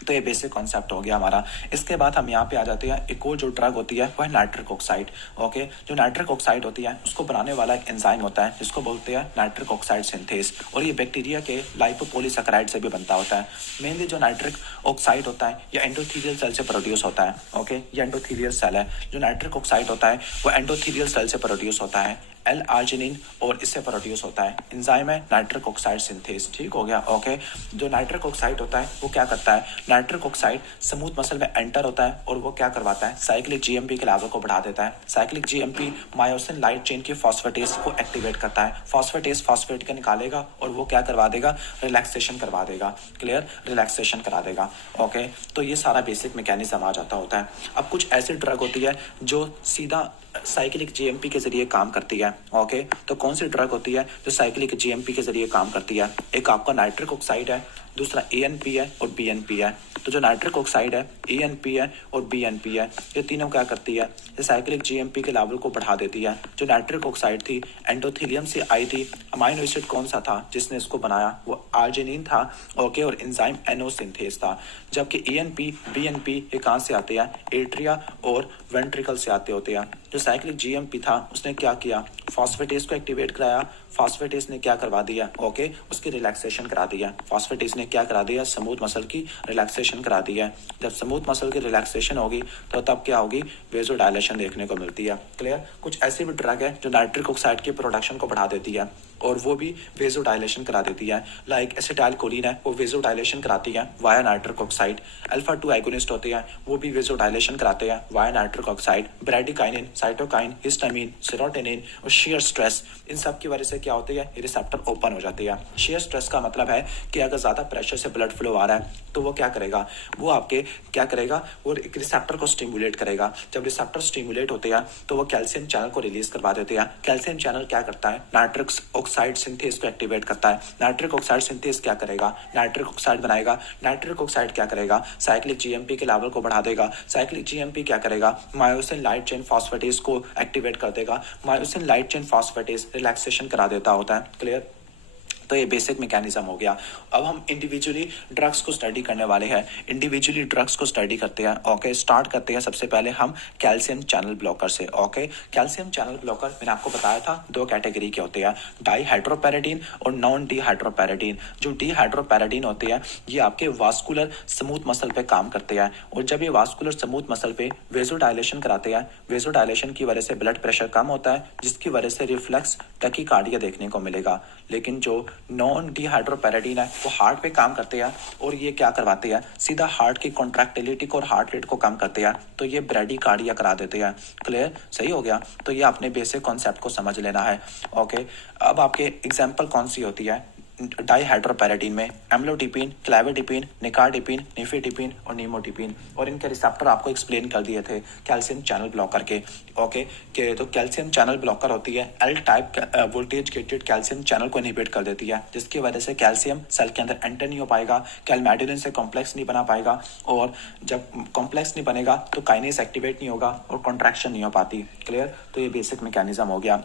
तो ये बेसिक कॉन्सेप्ट हो गया हमारा। इसके बाद हम यहाँ पे आ जाते हैं, एक और जो ड्रग होती है वो है नाइट्रिक ऑक्साइड, ओके। जो नाइट्रिक ऑक्साइड होती है उसको बनाने वाला एक एंजाइम होता है जिसको बोलते हैं नाइट्रिक ऑक्साइड सिंथेस, और ये बैक्टीरिया के लाइपोपॉलीसैकेराइड से भी बनता होता है। मेनली जो नाइट्रिक ऑक्साइड होता है ये एंडोथीलियल सेल से प्रोड्यूस होता है, ओके, ये एंडोथीलियल सेल है। जो नाइट्रिक ऑक्साइड होता है वो एंडोथीलियल सेल से प्रोड्यूस होता है, L-आर्जिनिन, और इससे प्रोड्यूस होता है। एंजाइम है नाइट्रिक ऑक्साइड सिंथेस। ठीक हो गया, ओके। जो नाइट्रिक ऑक्साइड होता है वो क्या करता है, नाइट्रिक ऑक्साइड स्मूथ मसल में एंटर होता है और वो क्या करवाता है, साइक्लिक GMP के लेवल को बढ़ा देता है। Cyclic GMP myosin light chain की फॉस्फेटेस को एक्टिवेट करता है। फॉस्फेटेस फॉस्फेट के निकालेगा और वो क्या करवा देगा, रिलैक्सेशन करवा देगा। क्लियर? रिलैक्सेशन करा देगा, ओके। तो ये सारा बेसिक मैकेनिज्म आ जाता होता है। अब कुछ ऐसी ड्रग होती है जो सीधा साइक्लिक जीएमपी के जरिए काम करती है। ओके, तो कौन सी ड्रग होती है जो साइक्लिक जीएमपी के जरिए काम करती है? एक आपका नाइट्रिक ऑक्साइड है, दूसरा एएनपी है और बीएनपी है। तो जो नाइट्रिक ऑक्साइड है, एएनपी है और बीएनपी है, ये तीनों क्या करती है? ये साइक्लिक जीएमपी के लेवल को बढ़ा देती है। जो नाइट्रिक ऑक्साइड थी एंडोथेलियम से आई थी। अमाइनो एसिड कौन सा था जिसने इसको बनाया? वो आर्जिनिन था। ओके, और एंजाइम एनोसिंथेज था। जबकि एएनपी बीएनपी ये कहाँ से आते हैं? एट्रिया और वेंट्रिकल से आते होते हैं। जो साइक्लिक जीएमपी था उसने क्या किया? फॉस्फेटेज को एक्टिवेट कराया। फॉस्फेटेज ने क्या करवा दिया? ओके, उसकी रिलैक्सेशन करा दिया। फॉस्फेटेज ने क्या करा दिया? स्मूथ मसल की रिलैक्सेशन करा दी है। जब स्मूथ मसल की रिलैक्सेशन होगी तो तब क्या होगी? वेजोडायलेशन देखने को मिलती है। क्लियर? कुछ ऐसी भी ड्रग है जो नाइट्रिक ऑक्साइड की प्रोडक्शन को बढ़ा देती है और वो भी वेजोडायलेशन करा देती है। लाइक एसिटाइलकोलिन है, वो वेजोडायलेशन कराती है via nitric oxide. Alpha 2 agonist होते हैं, वो भी वेजोडायलेशन कराते हैं via nitric oxide. Bradykinin, cytokine, histamine, serotonin और शेयर स्ट्रेस, इन सब की वजह से क्या होती है? ये रिसेप्टर ओपन हो जाती है। शेयर स्ट्रेस का मतलब है कि अगर ज्यादा प्रेशर से ब्लड फ्लो आ रहा है तो वो क्या करेगा? वो आपके क्या करेगा? वो एक रिसेप्टर को स्टिमुलेट करेगा। जब रिसेप्टर स्टिमुलेट होते हैं तो वो कैल्शियम चैनल को रिलीज करवा देते हैं। कैल्शियम चैनल क्या करता है? नाइट्रिक ऑक्साइड सिंथेज को एक्टिवेट करता है। नाइट्रिक ऑक्साइड सिंथेज क्या करेगा? नाइट्रिक ऑक्साइड बनाएगा। नाइट्रिक ऑक्साइड क्या करेगा? साइक्लिक जीएमपी के लेवल को बढ़ा देगा। साइक्लिक जीएमपी क्या करेगा? मायोसिन लाइट चेन फॉस्फेटेज को एक्टिवेट कर देगा। Myosin light chain phosphatase relaxation करा देता होता है। क्लियर? तो ये बेसिक मैकेनिज्म हो गया। अब हम इंडिविजुअली ड्रग्स को स्टडी करने वाले हैं। इंडिविजुअली ड्रग्स को स्टडी करते हैं। ओके, स्टार्ट करते हैं सबसे पहले हम कैल्शियम चैनल ब्लॉकर से। ओके, कैल्शियम चैनल ब्लॉकर मैंने आपको बताया था दो कैटेगरी के होते हैं, डाईहाइड्रोपैराडीन और नॉन डीहाइड्रोपैराडीन। जो डीहाइड्रोपैराडीन होते हैं ये आपके वास्कुलर स्मूथ मसल पे काम करते हैं और जब ये वास्कुलर स्मूथ मसल पे वेजोडायलेशन कराते हैं, वेजोडायलेशन की वजह से ब्लड प्रेशर कम होता है जिसकी वजह से रिफ्लेक्स टैकीकार्डिया देखने को मिलेगा। लेकिन जो नॉन डीहाइड्रोपैराडीन है वो हार्ट पे काम करते हैं और ये क्या करवाते हैं? सीधा हार्ट की कॉन्ट्रैक्टिलिटी को और हार्ट रेट को कम करते हैं, तो ये ब्रैडीकार्डिया करा देते हैं। क्लियर? सही हो गया? तो ये अपने बेसिक कॉन्सेप्ट को समझ लेना है। ओके, अब आपके एग्जाम्पल कौन सी होती है डाईहाइड्रोपैराडीन में? एम्लोडिपिन, क्लेवेडिपिन, निकार्डिपिन, निफेडिपिन और नीमोडिपिन। और इनके रिसेप्टर आपको एक्सप्लेन कर दिए थे कैल्शियम चैनल ब्लॉकर के। ओके, के तो कैल्शियम चैनल ब्लॉकर होती है L type voltage gated calcium channel को इनहिबिट कर देती है जिसकी वजह से कैल्शियम सेल के अंदर एंटर नहीं हो पाएगा, कैलमैडुलिन से कॉम्प्लेक्स नहीं बना पाएगा और जब कॉम्प्लेक्स नहीं बनेगा तो काइनेस एक्टिवेट नहीं होगा और कॉन्ट्रैक्शन नहीं हो पाती। क्लियर? तो ये बेसिक मैकेनिज्म हो गया।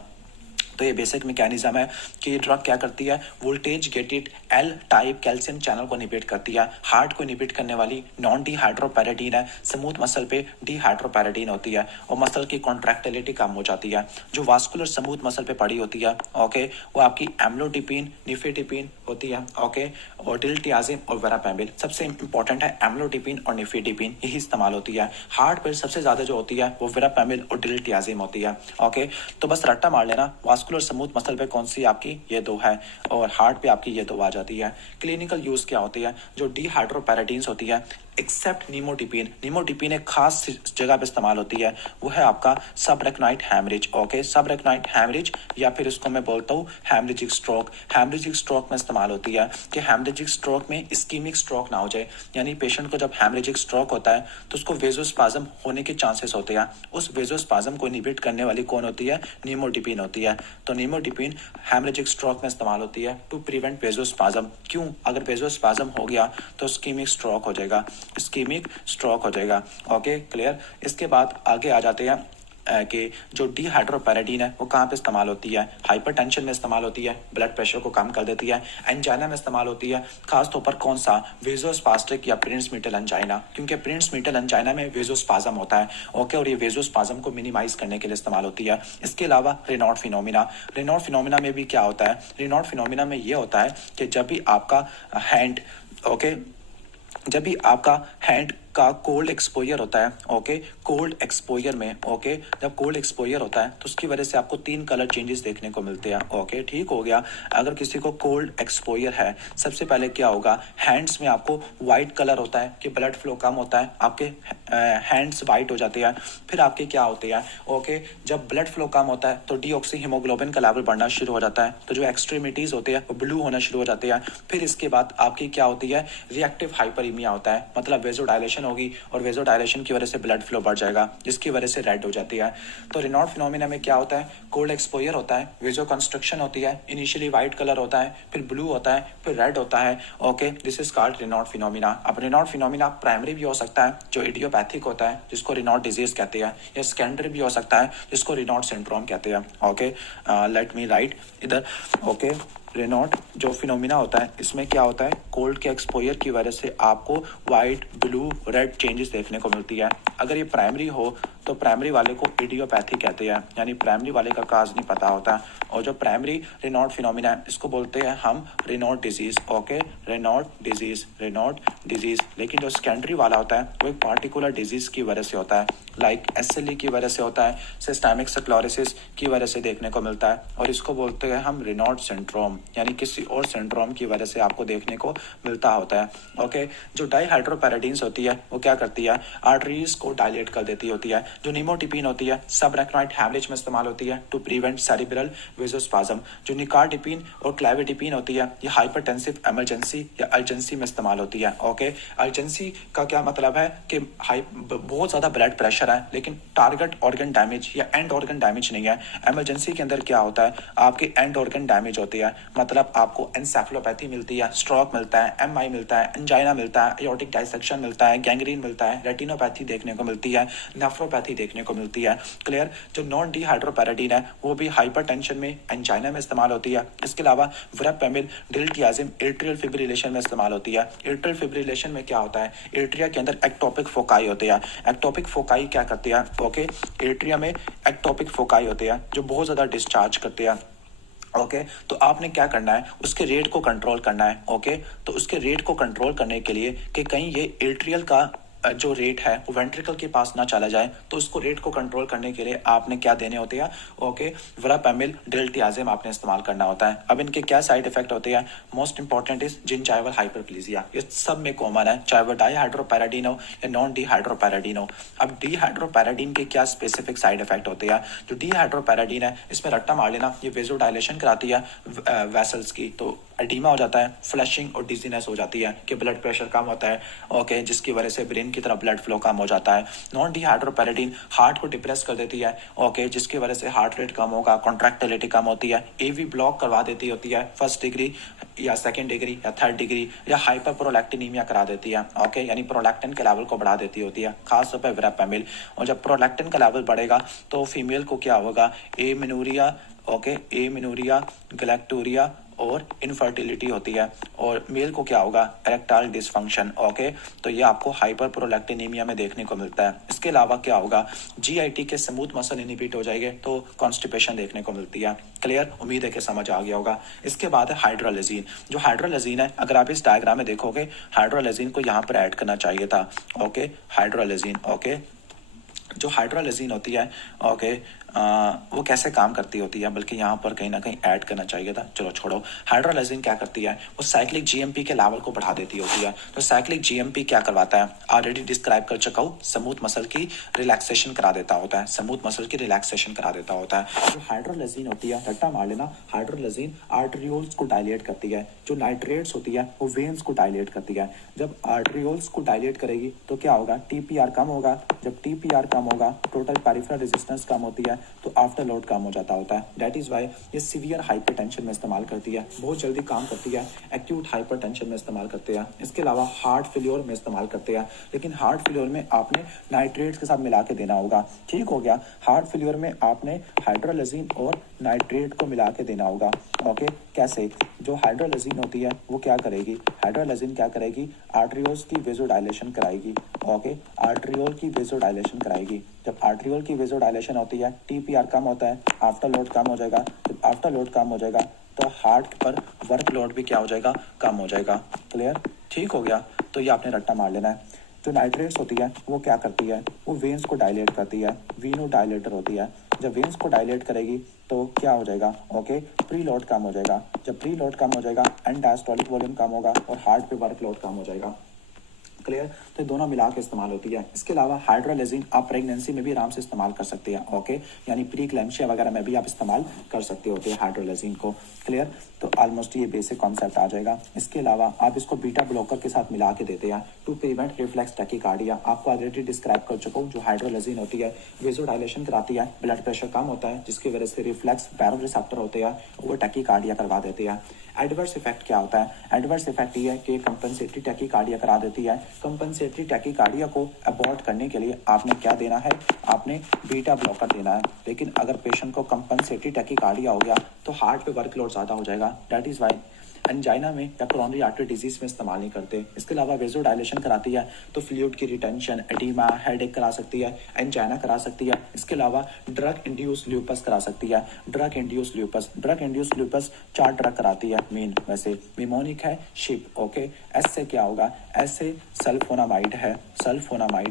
तो ये बेसिक मैकेनिज्म है कि ये ड्रग क्या करती है? Voltage gated L type calcium channel को इनहिबिट करती है। हार्ट को इनहिबिट करने वाली नॉन डीहाइड्रोपैराडीन है। स्मूथ मसल पे डीहाइड्रोपैराडीन होती है और मसल की कॉन्ट्रैक्टिलिटी कम हो जाती है। जो वास्कुलर स्मूथ मसल पे पड़ी होती है, ओके, वो आपकी एम्लोडिपिन, निफेडिपिन होती है। ओके, और डिल्टियाजिम और वेरापैमिल। सबसे इंपॉर्टेंट है एम्लोडिपिन और निफेडिपिन, यही इस्तेमाल होती है। हार्ट पर सबसे ज्यादा जो होती है वो वेरापैमिल और डिल्टियाजिम होती है। ओके, तो बस रट्टा मार लेना, वास्कुलर स्मूथ मसल पे कौन सी आपकी? ये दो है और हार्ट पे आपकी ये दो आ जाती है। क्लिनिकल यूज क्या होती है? जो डीहाइड्रोपैराडीन्स होती है एक्सेप्ट नीमोडिपिन, नीमोडिपिन एक खास जगह पे इस्तेमाल होती है, वो है आपका सबरेक्नाइट हैमरेज। ओके, सबरेक्नाइट हैमरेज या फिर इसको मैं बोलता हूँ हैमरेजिक स्ट्रोक। हैमरेजिक स्ट्रोक में इस्तेमाल होती है कि हैमरेजिक स्ट्रोक में इस्कीमिक स्ट्रोक ना हो जाए, यानी पेशेंट को जब हैमरेजिक स्ट्रोक होता है तो उसको वेजोस्पाज्म होने के चांसेस होते हैं। उस वेजोस्पाज्म को इनहिबिट करने वाली कौन होती है? नीमोडिपिन होती है। तो नीमोडिपिन हैमरेजिक स्ट्रोक में इस्तेमाल होती है टू प्रिवेंट वेजोस्पाज्म। क्यों? अगर वेजोस्पाज्म हो गया तो इस्कीमिक स्ट्रोक हो जाएगा, इस्कीमिक स्ट्रोक हो जाएगा। Okay, clear? इसके बाद आगे आ जाते हैं कि जो डीहाइड्रोपैराडीन है वो कहाँ पे इस्तेमाल होती है? हाइपरटेंशन में इस्तेमाल होती है, ब्लड प्रेशर को कम कर देती है। एंजाइना में इस्तेमाल होती है, खासतौर पर कौन सा? वेजोस्पास्टिक या प्रिंसमीटल एंजाइना, क्योंकि प्रिंसमीटल एंजाइना में वेजोस्पाज्म होता है। ओके, और ये वेजोस्पाज्म को मिनिमाइज करने के लिए इस्तेमाल होती है। इसके अलावा रेनॉल्ड फिनोमिना, रेनॉल्ड फिनोमिना में भी क्या होता है? रेनॉल्ड फिनोमिना में ये होता है कि जब भी आपका हैंड, ओके, जब भी आपका हैंड का कोल्ड एक्सपोजर होता है, ओके, कोल्ड एक्सपोजर में, ओके, जब कोल्ड एक्सपोजर होता है तो उसकी वजह से आपको 3 कलर चेंजेस देखने को मिलते हैं। ओके, ठीक हो गया? अगर किसी को कोल्ड एक्सपोजर है, सबसे पहले क्या होगा? हैंड्स में आपको व्हाइट कलर होता है कि ब्लड फ्लो कम होता है, आपके हैंड्स वाइट हो जाते हैं। फिर आपके क्या होते हैं? ओके, जब ब्लड फ्लो कम होता है तो डीऑक्सी हीमोग्लोबिन का लेवल बढ़ना शुरू हो जाता है, तो जो एक्सट्रीमिटीज होते हैं वो ब्लू होना शुरू हो जाते हैं। फिर इसके बाद आपकी क्या होती है? रिएक्टिव हाइपरीमिया होता है, मतलब वेजोडायलेशन होगी और वेजोडायलेशन की वजह से ब्लड फ्लो बढ़ जाएगा, जिसकी वजह से रेड हो जाती है। तो रेनॉल्ड फिनोमिना में क्या होता है, कोल्ड एक्सपोजर होता है, वेजो कंस्ट्रक्शन होती है, इनिशियली व्हाइट कलर होता है, फिर ब्लू होता है, फिर रेड होता है। Okay, this is called Raynaud phenomena. अब रेनॉल्ड फिनोमिना प्राइमरी भी हो सकता है जो इडियोपैथिक होता है जिसको रेनॉल्ड डिजीज कहते हैं, या सेकेंडरी भी हो सकता है जिसको रेनॉल्ड सिंड्रोम कहते हैं। ओके, लेट मी राइट इधर। ओके, रेनॉल्ड जो फिनोमिना होता है इसमें क्या होता है, कोल्ड के एक्सपोजर की वजह से आपको वाइट, ब्लू, रेड चेंजेस देखने को मिलती है। अगर ये प्राइमरी हो तो प्राइमरी वाले को इडियोपैथी कहते हैं, यानी प्राइमरी वाले का काज नहीं पता होता। और जो प्राइमरी रेनॉल्ड फिनोमिना है इसको बोलते हैं हम Raynaud disease. Okay, Raynaud disease. लेकिन जो सेकेंडरी वाला होता है वो एक पार्टिकुलर डिजीज की वजह से होता है, लाइक एसएलई की वजह से होता है, सिस्टेमिक स्क्लेरोसिस की वजह से देखने को मिलता है, और इसको बोलते हैं हम रेनॉल्ड सिंड्रोम, यानी किसी और सिंड्रोम की वजह से आपको देखने को मिलता होता है। ओके, जो डाइहाइड्रोपैराडीन्स होती है वो क्या करती है, आर्टरीज को डायलेट कर देती होती है। जो निमोटिपिन होती है सबरेक्नोइड हैमरेज में इस्तेमाल होती है टू प्रिवेंट सेरिब्रल वेजोस्पाज्म। जो निकार्डिपिन और क्लेविडिपिन होती है ये हाइपरटेंसिव इमरजेंसी या अर्जेंसी में इस्तेमाल होती है। ओके, अर्जेंसी का क्या मतलब है कि बहुत ज्यादा ब्लड प्रेशर है लेकिन टारगेट ऑर्गन डैमेज या एंड ऑर्गन डैमेज नहीं है। इमरजेंसी के अंदर क्या होता है, आपकी एंड ऑर्गन डैमेज होती है, मतलब आपको एनसेफेलोपैथी मिलती है, स्ट्रोक मिलता है, एमआई मिलता है, एंजाइना मिलता है, एओर्टिक डाइसेक्शन मिलता है, गैंग्रीन मिलता है, रेटिनोपैथी देखने को मिलती है, नेफ्रोपैथी देखने को मिलती है। क्लियर। जो नॉन डिहाइड्रोपैराडीन है वो भी हाइपरटेंशन में, एंजाइना में इस्तेमाल होती है। इसके अलावा वर्पेमिल डिल्टियाजिम एट्रियल फिब्रिलेशन में इस्तेमाल होती है। एट्रियल फिब्रिलेशन में क्या होता है, एट्रिया के अंदर एक्टोपिक फोकाई होते हैं। एक्टोपिक फोकाई क्या करती है, ओके, एट्रिया में एक्टोपिक फोकाई होते हैं जो बहुत ज्यादा डिस्चार्ज करते हैं। ओके, तो आपने क्या करना है, उसके रेट को कंट्रोल करना है। ओके, तो उसके रेट को कंट्रोल करने के लिए कि कहीं ये एट्रियल का जो रेट है वो वेंट्रिकल के पास ना चला जाए, तो उसको रेट को कंट्रोल करने के लिए आपने क्या देने होते हैं, ओके, वर्पेमिल डिल्टियाजिम आपने इस्तेमाल करना होता है। अब इनके क्या साइड इफेक्ट होते हैं, most important is gingival hyperplasia, ये सब में कॉमन है, चाहे वो डाइहाइड्रोपैराडीन हो या नॉन डिहाइड्रोपैराडीन हो। अब डिहाइड्रोपैराडीन के क्या स्पेसिफिक साइड इफेक्ट होते हैं, जो डिहाइड्रोपैराडीन है इसमें रट्टा मार लेना, ये वेजोडायलेशन कराती है वेसल्स की, तो एडीमा हो जाता है, फ्लशिंग और डिजीनेस हो जाती है कि ब्लड प्रेशर कम होता है। ओके, जिसकी वजह से ब्रेन की तरफ ब्लड फ्लो कम हो जाता है। नॉन डिहाइड्रोपैराडीन हार्ट को डिप्रेस कर देती है। ओके, जिसकी वजह से हार्ट रेट कम होगा, कॉन्ट्रैक्टिलिटी कम होती है, एवी ब्लॉक करवा देती होती है फर्स्ट डिग्री या सेकंड डिग्री या थर्ड डिग्री, या हाइपर प्रोलैक्टिनीमिया करा देती है। ओके, यानी प्रोलैक्टिन के लेवल को बढ़ा देती होती है, खासतौर पर वर्पेमिल। और जब प्रोलैक्टिन का लेवल बढ़ेगा तो फीमेल को क्या होगा, एमेनोरिया, ओके, एमेनोरिया, गैलेक्टोरिया और इनफर्टिलिटी होती है। और मेल को क्या होगा, इरेक्टाइल डिसफंक्शन। ओके, तो ये आपको हाइपर प्रोलैक्टिनीमिया में देखने को मिलता है। इसके अलावा क्या होगा, जीआईटी के स्मूथ मसल इनहिबिट हो जाएंगे तो कॉन्स्टिपेशन देखने को मिलती है। क्लियर, उम्मीद है कि समझ आ गया होगा। इसके बाद है हाइड्रोलेजिन। जो हाइड्रोलेजिन है, अगर आप इस डायग्राम में देखोगे हाइड्रोलेजिन को यहाँ पर ऐड करना चाहिए था। ओके, हाइड्रोलेजिन। ओके, जो हाइड्रोलेजिन होती है, ओके, वो कैसे काम करती होती है, बल्कि यहाँ पर कहीं ना कहीं ऐड करना चाहिए था, चलो छोड़ो। हाइड्रोलेजिन क्या करती है, वो साइक्लिक जीएमपी के लेवल को बढ़ा देती होती है। तो साइक्लिक जीएमपी क्या करवाता है, ऑलरेडी डिस्क्राइब कर चुका हूँ, स्मूथ मसल की रिलैक्सेशन करा देता होता है, स्मूथ मसल की रिलैक्सेशन करा देता होता है। जो हाइड्रोलेजिन होती है, रट्टा मार लेना, हाइड्रोलेजिन आर्टरियोल्स को डायलेट करती है। जो नाइट्रेट्स होती है वो वेन्स को डायलेट करती है। जब आर्टरियोल्स को डायलेट करेगी तो क्या होगा, टीपीआर कम होगा। जब टीपीआर कम होगा, टोटल पेरिफेरल रेजिस्टेंस कम होती है, तो आफ्टर लोड कम हो जाता होता है। दैट इज वाई ये सीवियर हाइपरटेंशन में इस्तेमाल करती है, बहुत जल्दी काम करती है। एक्यूट हाइपरटेंशन में इस्तेमाल करते हैं। इसके अलावा हार्ट फेल्योर में इस्तेमाल करते हैं, लेकिन हार्ट फेल्योर में आपने नाइट्रेट्स के साथ मिला के देना होगा। ठीक हो गया, हार्ट फेल्योर में आपने हाइड्रोलेजिन और नाइट्रेट को मिला के देना होगा। ओके, कैसे, जो हाइड्रोलेजिन होती है वो क्या करेगी, हाइड्रोलेजिन क्या करेगी, आर्टरियोल्स की वेजोडायलेशन कराएगी। ओके, आर्टरियोल की वेजोडायलेशन कराएगी। जब आर्टरियोल की वेजोडायलेशन होती है, टीपीआर कम होता है, आफ्टर लोड कम हो जाएगा। जब आफ्टर लोड कम हो जाएगा तो हार्ट पर वर्क लोड भी क्या हो जाएगा, कम हो जाएगा। क्लियर, ठीक हो गया। तो ये आपने रट्टा मार लेना है। जो नाइट्रेट्स होती है वो क्या करती है, वो वेन्स को डायलेट करती है, वीनो डायलेटर होती है। जब वेन्स को डायलेट करेगी तो क्या हो जाएगा, ओके, प्री लोड कम हो जाएगा। जब प्री लोड कम हो जाएगा, एंड डायस्टोलिक वॉल्यूम कम होगा और हार्ट पे वर्क लोड कम हो जाएगा। क्लियर। तो दोनों मिला के इस्तेमाल होती है। इसके अलावा हाइड्रोलेजिन आप प्रेगनेंसी में भी आराम से इस्तेमाल कर सकते हैं, ओके, यानी प्री क्लैम्शिया वगैरह में भी आप इस्तेमाल कर सकते होते हैं हाइड्रोलेजिन को, क्लियर। तो ऑलमोस्ट ये बेसिक कॉन्सेप्ट आ जाएगा। इसके अलावा आप इसको बीटा ब्लॉकर के साथ मिला के देते हैं टू प्रिवेंट रिफ्लेक्स टैकीकार्डिया। आपको ऑलरेडी डिस्क्राइब कर चुका हूँ, जो हाइड्रोलेजिन होती है वेसोडाइलेशन कराती है, ब्लड प्रेशर कम होता है, जिसकी वजह से रिफ्लेक्स बैरोरिसेप्टर होते हैं वो टैकीकार्डिया करवा देते हैं। एडवर्स इफेक्ट क्या होता है? एडवर्स इफेक्ट ये है कि कंपनसेटरी टैकीकार्डिया करा देती है। कंपनसेटरी टैकीकार्डिया को अबॉर्ट करने के लिए आपने क्या देना है? आपने बीटा ब्लॉकर देना है। लेकिन अगर पेशेंट को कंपनसेटरी टैकीकार्डिया हो गया तो हार्ट पे वर्कलोड ज़्यादा हो जाएगा। दैट इज़ वाई एंजाइना में या कोरोनरी आर्टरी डिजीज में इस्तेमाल नहीं करते। इसके अलावा वेसोडाइलेशन कराती है तो फ्लूइड की रिटेंशन, एडीमा, हेडेक करा सकती है, एंजाइना करा सकती है। इसके अलावा ड्रग इंड्यूस ल्यूपस करा सकती है। ड्रग इंड्यूस ल्यूपस 4 ड्रग कराती है मेन, वैसे निमोनिक है, शिप, ओके। एस से क्या होगा? एस से सल्फोनामाइड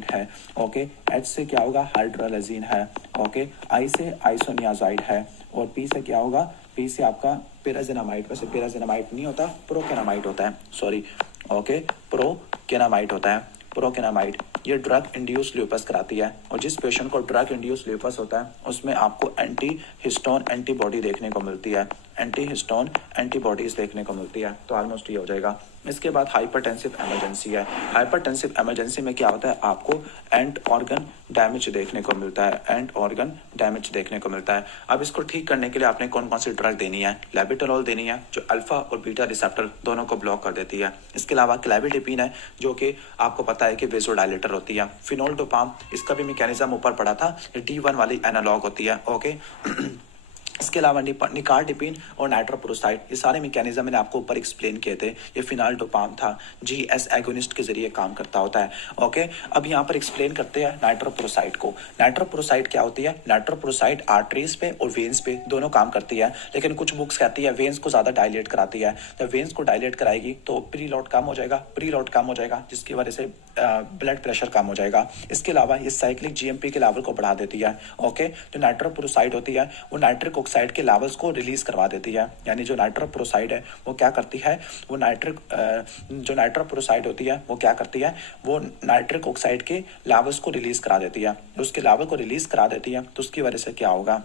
है, ओके। एच से क्या होगा? हाइड्रोलेजिन है, ओके। आई से आइसोनियाजाइड है, और पी से क्या होगा? पी से आपका पेराजेनामाइड, वैसे पेराजेनामाइड नहीं होता, प्रोकेनामाइड होता है, सॉरी, ओके, प्रोकेनामाइड होता है, प्रोकेनामाइड। ये ड्रग इंड्यूस ल्यूपस कराती है, और जिस पेशेंट को ड्रग इंड्यूस ल्यूपस होता है उसमें आपको एंटी हिस्टोन एंटीबॉडी देखने को मिलती है, एंटी हिस्टोन एंटीबॉडीज देखने को मिलती है। तो ऑलमोस्ट ये हो जाएगा। इसके बाद हाइपरटेंसिव इमरजेंसी है। हाइपरटेंसिव इमरजेंसी में क्या होता है? आपको एंड ऑर्गन डैमेज देखने को मिलता है, एंड ऑर्गन डैमेज देखने को मिलता है। अब इसको ठीक करने के लिए आपने कौन कौन सी ड्रग देनी है? लेबिटोलॉल देनी है, जो अल्फा और बीटा रिसेप्टर दोनों को ब्लॉक कर देती है। इसके अलावा क्लेबिडिपिन है, जो कि आपको पता है कि वेसोडाइलेटर होती है। फिनोल्डोपाम, इसका भी मैकेनिज्म ऊपर पड़ा था, D1 वाली एनालॉग होती है, ओके। इसके अलावा निकार्डिपिन और नाइट्रोप्रोसाइड, ये सारे मैकेनिज्म मैंने आपको ऊपर एक्सप्लेन किए थे। ये फिनाल्डोपाम था, GS एगोनिस्ट के जरिए काम करता होता है, ओके। अब यहाँ पर एक्सप्लेन करते हैं नाइट्रोप्रोसाइड को। नाइट्रोप्रोसाइड क्या होती है? नाइट्रोप्रोसाइड आर्टरीज पे और वेन्स पे दोनों काम करती है, लेकिन कुछ बुक्स कहती है वेन्स को ज्यादा डायलेट कराती है। जब वेन्स को डायलेट कराएगी तो प्रीलोड कम हो जाएगा, जिसकी वजह से ब्लड प्रेशर कम हो जाएगा। इसके अलावा ये साइक्लिक GMP के लेवल को बढ़ा देती है, ओके। जो नाइट्रोप्रोसाइड होती है वो नाइट्रिक ऑक्साइड के लेवल्स को रिलीज करवा देती है, यानी जो नाइट्रोप्रोसाइड है वो क्या करती है? वो जो नाइट्रोप्रोसाइड होती है वो क्या करती है? वो नाइट्रिक ऑक्साइड के लेवल्स को रिलीज करा देती है। उसके लेवल को रिलीज करा देती है तो उसकी वजह से क्या होगा?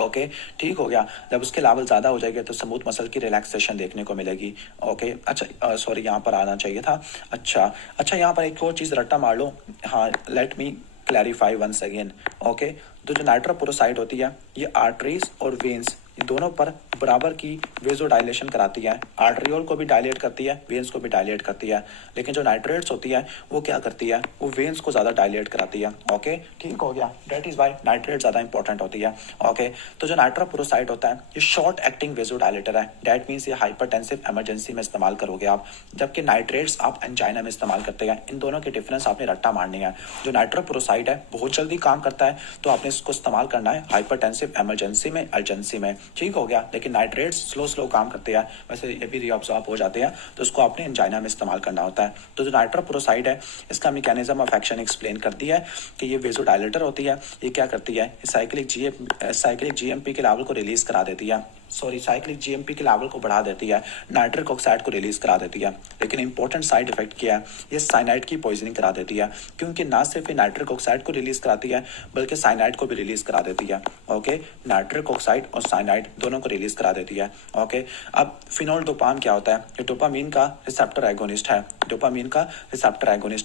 ओके, ठीक हो गया। जब उसके लेवल ज़्यादा हो जाएंगे तो स्मूथ मसल की रिलैक्सेशन देखने को मिलेगी, ओके। अच्छा, सॉरी, यहाँ पर आना चाहिए था। अच्छा, यहाँ पर एक और चीज़ रट्टा मार लो। हाँ, let me clarify once again, okay. तो जो नाइट्रोप्रोसाइड होती है ये आर्टरीज और वेन्स दोनों पर बराबर की वेसोडाइलेशन कराती है। आर्टरियोल को भी डायलेट करती है, वेन्स को भी डायलेट करती है। लेकिन जो नाइट्रेट्स होती है वो क्या करती है? वो वेन्स को ज़्यादा डायलेट कराती है, ओके। ठीक हो गया। दैट इज़ वाई नाइट्रेट ज़्यादा इंपॉर्टेंट होती है, ओके। तो जो नाइट्रोप्रोसाइड होता है ये शॉर्ट एक्टिंग वेसोडाइलेटर है। दैट मीन्स ये हाइपरटेंसिव इमरजेंसी में इस्तेमाल करोगे आप, जबकि नाइट्रेट्स आप एंजाइना में इस्तेमाल करते हैं। इन दोनों के डिफरेंस आपने रट्टा मारनी है। जो नाइट्रोप्रोसाइड है बहुत जल्दी काम करता है, तो आपने इसको इस्तेमाल करना है हाइपरटेंसिव इमरजेंसी में, अर्जेंसी में, ठीक हो गया। लेकिन नाइट्रेट्स स्लो काम करते हैं, वैसे ये भी रीअब्जॉर्ब हो जाते हैं, तो उसको आपने एंजाइना में इस्तेमाल करना होता है। तो जो नाइट्रोप्रोसाइड है इसका मैकेनिज्म ऑफ एक्शन एक्सप्लेन करती है कि ये वेसोडाइलेटर होती है। ये क्या करती है? साइक्लिक GMP के लेवल को रिलीज करा देती है, साइक्लिक GMP के लेवल को बढ़ा देती है, नाइट्रिक ऑक्साइड को रिलीज करा देती है। लेकिन इंपॉर्टेंट साइड इफेक्ट क्या है? ये साइनाइड की पॉइजनिंग करा देती है, क्योंकि ना सिर्फ ये नाइट्रिक ऑक्साइड को रिलीज कराती है बल्कि साइनाइड को भी रिलीज करा देती है, ओके। नाइट्रिक ऑक्साइड और साइनाइड दोनों को रिलीज करा देती है, ओके। अब फिनोल्डोपाम क्या होता है? ये डोपामीन का रिसेप्टर एगोनिस्ट है,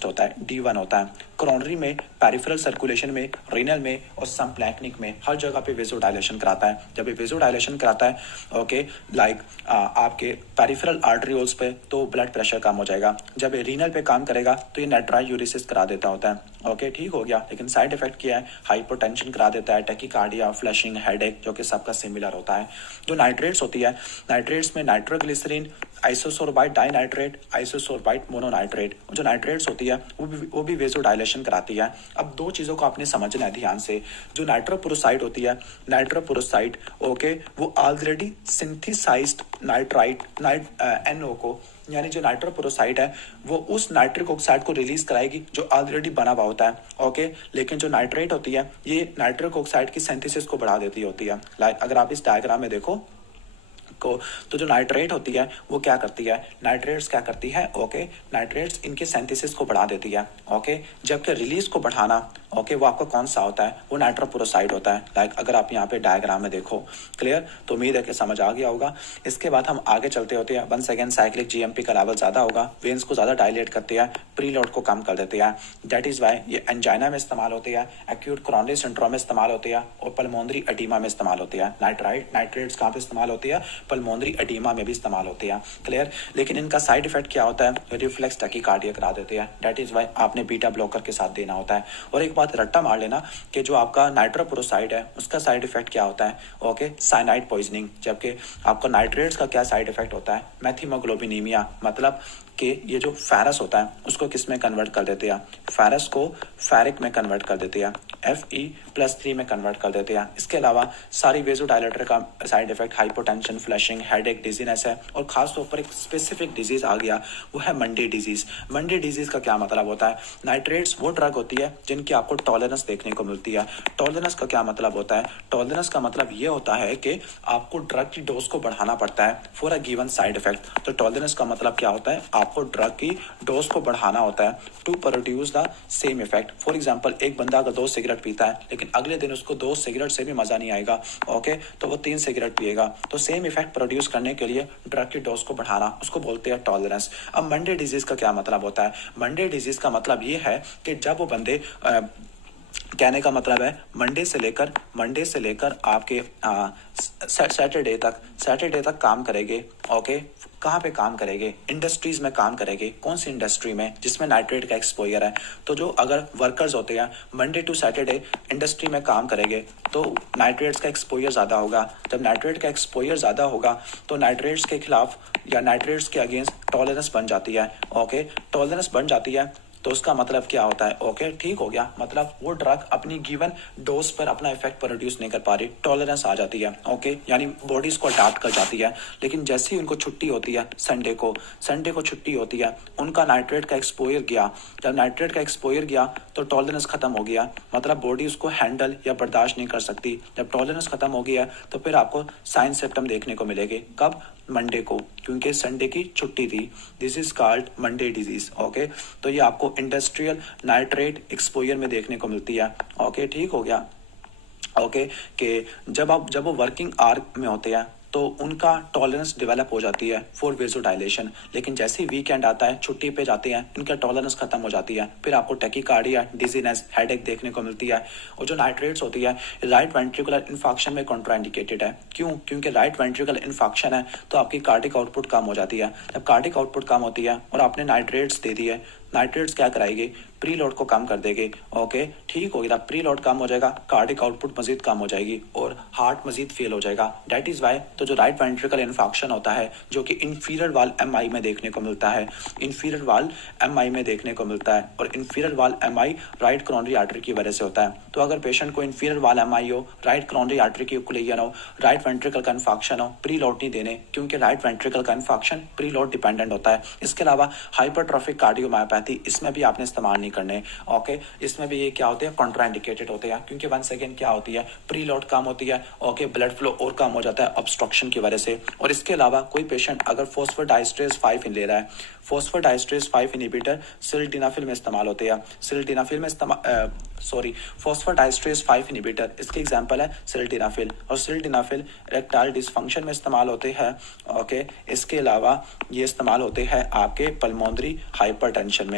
होता है, D1 होता है। कोरोनरी में, पेरिफेरल सर्कुलेशन में, रीनल में और संप्लैंक्निक में हर जगह पे वेसोडाइलेशन कराता है। जब ये वेसोडाइलेशन कराता है, ओके, लाइक आपके पेरिफेरल आर्टरियोल्स पे, तो ब्लड प्रेशर कम हो जाएगा। जब ये रीनल पे काम करेगा तो ये नाइट्राइल यूरिसिस करा देता होता है, ओके, ठीक हो गया। लेकिन साइड इफेक्ट क्या है? हाइपोटेंशन करा देता है, टैकीकार्डिया, फ्लशिंग, हेडेक, जो कि सबका सिमिलर होता है। जो नाइट्रेट्स होती है, नाइट्रेट्स में नाइट्रोग्लिसरीन, आइसोसोर्बाइट डाइनाइट्रेट, आइसोसोर्बाइट मोनोनाइट्रेट, जो नाइट्रेट्स होती है वो भी वेसोडाइलेशन कराती है। अब दो चीज़ों को आपने समझना है ध्यान से। जो नाइट्रोप्रोसाइड होती है, नाइट्रोप्रोसाइड, ओके, वो ऑलरेडी सिंथेसाइज्ड NO को, यानी जो नाइट्रोप्रोसाइड है वो उस नाइट्रिक ऑक्साइड को रिलीज कराएगी जो ऑलरेडी बना हुआ होता है, ओके। लेकिन जो नाइट्रेट होती है ये नाइट्रिक ऑक्साइड की सिंथेसिस को बढ़ा देती होती है। लाइक अगर आप इस डायग्राम में देखो को। तो जो नाइट्रेट होती है वो क्या करती है, नाइट्रेट्स क्या करती है, ओके, नाइट्रेट्स इनके सिंथेसिस को बढ़ा देती है, ओके, जबकि रिलीज को बढ़ाना, ओके, वो आपका कौन सा होता है, वो नाइट्रोपुरोसाइड होता है। लाइक अगर आप यहाँ पे डायग्राम में देखो, क्लियर, तो उम्मीद है कि समझ आ गया होगा। इसके बाद हम आगे चलते होते हैं। वंस अगेन साइक्लिक जीएमपी का लेवल ज्यादा होगा, वेन्स को ज्यादा डायलेट करते हैं, प्रीलोड को कम कर देते हैं। दैट इज वाई ये एंजाइना में इस्तेमाल होते हैं, एक्यूट कोरोनरी सिंड्रोम में इस्तेमाल होते हैं और पल्मोनरी एडीमा में इस्तेमाल होते हैं। नाइट्रेट्स कहाँ पे इस्तेमाल होती है, पल्मोनरी एडीमा में भी इस्तेमाल होती है, क्लियर। लेकिन इनका साइड इफेक्ट क्या होता है, रिफ्लेक्स टैकीकार्डिया करा देते हैं। दैट इज वाई आपने बीटा ब्लॉकर के साथ देना होता है। और एक बात रट्टा मार लेना कि जो आपका नाइट्रोपुरोसाइड है उसका साइड इफेक्ट क्या होता है, ओके, साइनाइड पॉइजनिंग, जबकि आपका नाइट्रेट्स का क्या साइड इफेक्ट होता है, मेथिमोग्लोबिनीमिया, मतलब कि ये जो फेरस होता है उसको किस में कन्वर्ट कर देते हैं, फेरस को फेरिक में कन्वर्ट कर देते हैं, Fe+3 में कन्वर्ट कर देते हैं। इसके अलावा सारी वेजोडायलेटर का side effect hypotension, flushing, headache, dizziness है। और खास तौर पर एक स्पेसिफिक डिजीज आ गया, वो है मंडी डिजीज। मंडी डिजीज का क्या मतलब होता है, नाइट्रेट्स वो ड्रग होती है जिनकी आपको टॉलरेंस देखने को मिलती है। टॉलरेंस का क्या मतलब होता है, टॉलरेंस का मतलब ये होता है कि आपको ड्रग की डोज को बढ़ाना पड़ता है for a given side effect. तो टॉलरेंस का मतलब क्या होता है, आपको ड्रग की डोज को बढ़ाना होता है to produce the same effect. For example, एक बंदा अगर 2 सिगरेट पीता है लेकिन अगले दिन उसको 2 सिगरेट से भी मजा नहीं आएगा, ओके, तो वो 3 सिगरेट पिएगा। तो सेम इफेक्ट प्रोड्यूस करने के लिए ड्रग की डोज को बढ़ाना, उसको बोलते हैं टॉलरेंस। अब मंडे डिजीज का क्या मतलब होता है, मंडे डिजीज का मतलब ये है कि जब वो बंदे कहने का मतलब है मंडे से लेकर आपके सैटरडे तक काम करेंगे, ओके, कहाँ पे काम करेंगे, इंडस्ट्रीज में काम करेंगे। कौन सी इंडस्ट्री में, जिसमें नाइट्रेट का एक्सपोजर है। तो जो अगर वर्कर्स होते हैं मंडे टू सैटरडे इंडस्ट्री में काम करेंगे तो नाइट्रेट्स का एक्सपोजर ज़्यादा होगा। जब नाइट्रेट का एक्सपोजर ज़्यादा होगा तो नाइट्रेट्स के खिलाफ या नाइट्रेट्स के अगेंस्ट टॉलरेंस बन जाती है, ओके, टॉलरेंस बन जाती है। तो उसका मतलब क्या होता है, ओके, ठीक हो गया, मतलब वो ड्रग अपनी गिवन डोज पर अपना इफेक्ट प्रोड्यूस नहीं कर पा रही, टॉलरेंस आ जाती है, ओके, यानी बॉडी इसको अडाप्ट कर जाती है। लेकिन जैसे ही उनको छुट्टी होती है, संडे को छुट्टी होती है, उनका नाइट्रेट का एक्सपोजर गया। जब नाइट्रेट का एक्सपोजर गया तो टॉलरेंस खत्म हो गया, मतलब बॉडी उसको हैंडल या बर्दाश्त नहीं कर सकती। जब टॉलरेंस खत्म हो गया तो फिर आपको साइन सिम्टम देखने को मिलेंगे। कब, मंडे को, क्योंकि संडे की छुट्टी थी। This is called Monday disease, okay. तो ये आपको इंडस्ट्रियल नाइट्रेट एक्सपोजर में देखने को मिलती है, ओके, ठीक हो गया, ओके, कि जब वो वर्किंग आवर में होते हैं तो उनका टॉलरेंस डेवलप हो जाती है फॉर वेजोडाइलेशन। लेकिन जैसे ही वीकेंड आता है, छुट्टी पे जाते हैं, इनका टॉलरेंस खत्म हो जाती है, फिर आपको टैकीकार्डिया, डिजीनेस, हेडेक देखने को मिलती है। और जो नाइट्रेट्स होती है राइट वेंट्रिकुलर इन्फेक्शन में कॉन्ट्राइंडिकेटेड है। क्यों, क्योंकि राइट वेंट्रिकुलर इन्फेक्शन है तो आपकी कार्डिक आउटपुट कम हो जाती है। जब कार्डिक आउटपुट कम होती है और आपने नाइट्रेट्स दे दिए, नाइट्रेट्स क्या कराएगी, प्री लोड को कम कर देगी, ओके, ठीक हो गया, प्री लोड कम हो जाएगा, कार्डिक आउटपुट मजीद कम हो जाएगी और हार्ट मजीद फेल हो जाएगा। दैट इज वाई तो जो राइट वेंट्रिकल इन्फेक्शन होता है जो कि इंफीरियर वाल एमआई में देखने को मिलता है, इंफीरियर वाल एमआई में देखने को मिलता है। और इंफीरियर वाल एमआई राइट कोरोनरी आर्टरी की वजह से होता है। तो अगर पेशेंट को इंफीरियर वाल एमआई हो, राइट कोरोनरी आर्टरी की ओक्लूजन हो, राइट वेंट्रिकल का इन्फेक्शन हो, प्री लोड नहीं देने, क्योंकि राइट वेंट्रिकल का इन्फेक्शन प्री लोड डिपेंडेंट होता है। इसके अलावा हाइपरट्रॉफिक कार्डियोमायोपैथी, इसमें भी आपने इस्तेमाल नहीं करने, ओके, इसमें भी ये क्या होते हैं, कॉन्ट्राइंडिकेटेड होते हैं, क्योंकि वंस अगेन क्या होती है, प्री लोड कम होती है, ओके, ब्लड फ्लो और कम हो जाता है ऑब्स्ट्रक्शन की वजह से। और इसके अलावा कोई पेशेंट अगर फॉस्फोडाइस्ट्रेस 5 ले रहा है, फॉस्फोडाइस्ट्रेस 5 इनहिबिटर सिल्डेनाफिल में इस्तेमाल होते हैं, सिल्डेनाफिल में फॉस्फोडाइस्ट्रेस 5 इनहिबिटर, इसके एग्जांपल है सिल्डेनाफिल। और सिल्डेनाफिल इरेक्टाइल डिसफंक्शन में इस्तेमाल होते हैं, ओके। इसके अलावा ये इस्तेमाल होते हैं आपके पल्मोनरी हाइपरटेंशन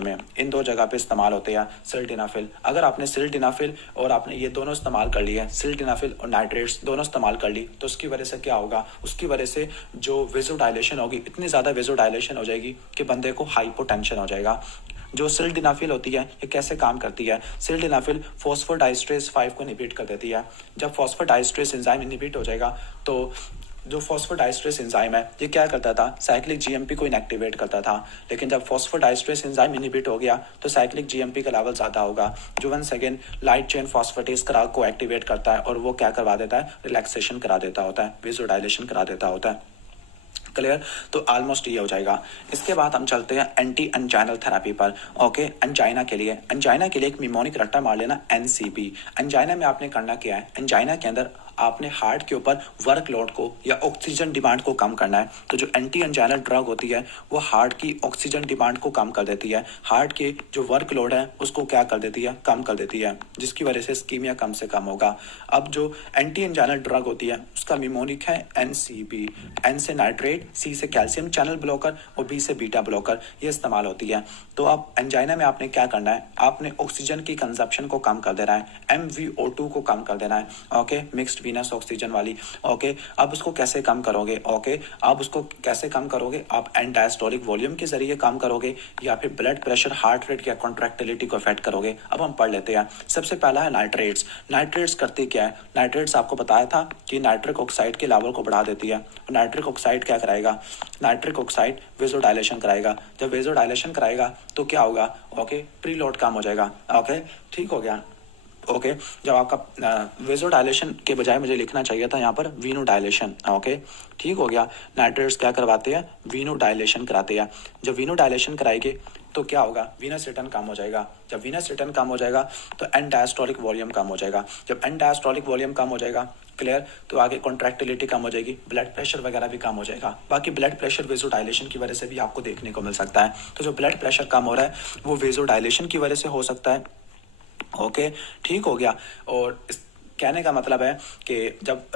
में, इन 2 जगह पे इस्तेमाल होते हैं सिल्डेनाफिल। अगर आपने सिल्डेनाफिल और आपने ये दोनों इस्तेमाल कर लिए, सिल्डेनाफिल और नाइट्रेट्स दोनों इस्तेमाल कर ली, तो उसकी वजह से क्या होगा, उसकी वजह से जो वेजोडाइलेशन होगी, इतनी ज़्यादा वेजोडाइलेशन हो जाएगी कि बंदे को हाइपोटेंशन हो जाएगा। जो सिल्डेनाफिल होती है ये कैसे काम करती है, सिल्डेनाफिल फॉस्फोडाइस्ट्रेस 5 को इनहिबिट कर देती है। जब फॉस्फोडाइस्ट्रेस एंजाइम इनहिबिट हो जाएगा तो जो फॉस्फोडाइस्ट्रेस एंजाइम है ये क्या करता था, साइक्लिक जीएमपी को इनएक्टिवेट करता था। लेकिन जब फॉस्फोडाइस्ट्रेस एंजाइम इनहिबिट हो गया तो साइक्लिक जीएमपी का लेवल ज़्यादा होगा, जो once again light chain phosphatase को एक्टिवेट करता है और वो क्या करवा देता है, रिलैक्सेशन करा देता होता है, वेजोडाइलेशन करा देता होता है। क्लियर। तो ऑलमोस्ट ये हो जाएगा। इसके बाद हम चलते हैं एंटी एंजाइनल थेरेपी पर। ओके, एंजाइना के लिए एक निमोनिक रट्टा मार लेना एनसीपी। एंजाइना में आपने करना क्या है, एंजाइना के अंदर आपने हार्ट के ऊपर वर्कलोड को या ऑक्सीजन डिमांड को कम करना है। तो जो एंटी एंजाइनल ड्रग होती है वो हार्ट की ऑक्सीजन डिमांड को कम कर देती है, हार्ट के जो वर्कलोड है उसको क्या कर देती है, कम कर देती है, जिसकी वजह से इस्कीमिया कम से कम होगा। अब जो एंटी एंजाइनल ड्रग होती है उसका निमोनिक है एनसीबी। एन से नाइट्रेट, सी से कैल्शियम चैनल ब्लॉकर और बी से बीटा ब्लॉकर, ये इस्तेमाल होती है। तो अब एंजाइना में आपने क्या करना है, आपने ऑक्सीजन की कंजप्शन को कम कर देना है, MvO2 को कम कर देना है। ओके, मिक्स्ड वीनस ऑक्सीजन वाली। ओके, अब उसको कैसे कम करोगे, ओके आप उसको कैसे कम करोगे, आप एंड डायस्टोलिक वॉल्यूम के जरिए कम करोगे या फिर ब्लड प्रेशर, हार्ट रेट या कॉन्ट्रैक्टिलिटी को अफेक्ट करोगे। अब हम पढ़ लेते हैं। सबसे पहला है नाइट्रेट्स। नाइट्रेट्स करती क्या है, नाइट्रेट्स आपको बताया था कि नाइट्रिक ऑक्साइड के लेवल को बढ़ा देती है। नाइट्रिक ऑक्साइड क्या कराएगा, नाइट्रिक ऑक्साइड वेजोडाइलेशन कराएगा। जब वेजोडाइलेशन कराएगा तो क्या होगा, ओके प्रीलोड कम हो जाएगा। ओके, ठीक हो गया। ओके, जब आपका वेजोडाइलेशन के बजाय मुझे लिखना चाहिए था यहाँ पर वीनोडाइलेशन। ओके, ठीक हो गया। नाइट्रेट्स क्या करवाते हैं, वीनोडाइलेशन कराते हैं। जब वीनोडाइलेशन कराएंगे तो क्या होगा, वीनस रिटर्न कम हो जाएगा। जब वीनस रिटर्न कम हो जाएगा तो एंड डायस्टोलिक वॉल्यूम कम हो जाएगा। जब एंड डायस्टोलिक वॉल्यूम कम हो जाएगा, क्लियर, तो आगे कॉन्ट्रैक्टिलिटी कम हो जाएगी, ब्लड प्रेशर वगैरह भी कम हो जाएगा। बाकी ब्लड प्रेशर वेजोडाइलेशन की वजह से भी आपको देखने को मिल सकता है। तो जो ब्लड प्रेशर कम हो रहा है वो वेजोडाइलेशन की वजह से हो सकता है। ओके, ठीक हो गया। और इस कहने का मतलब है कि जब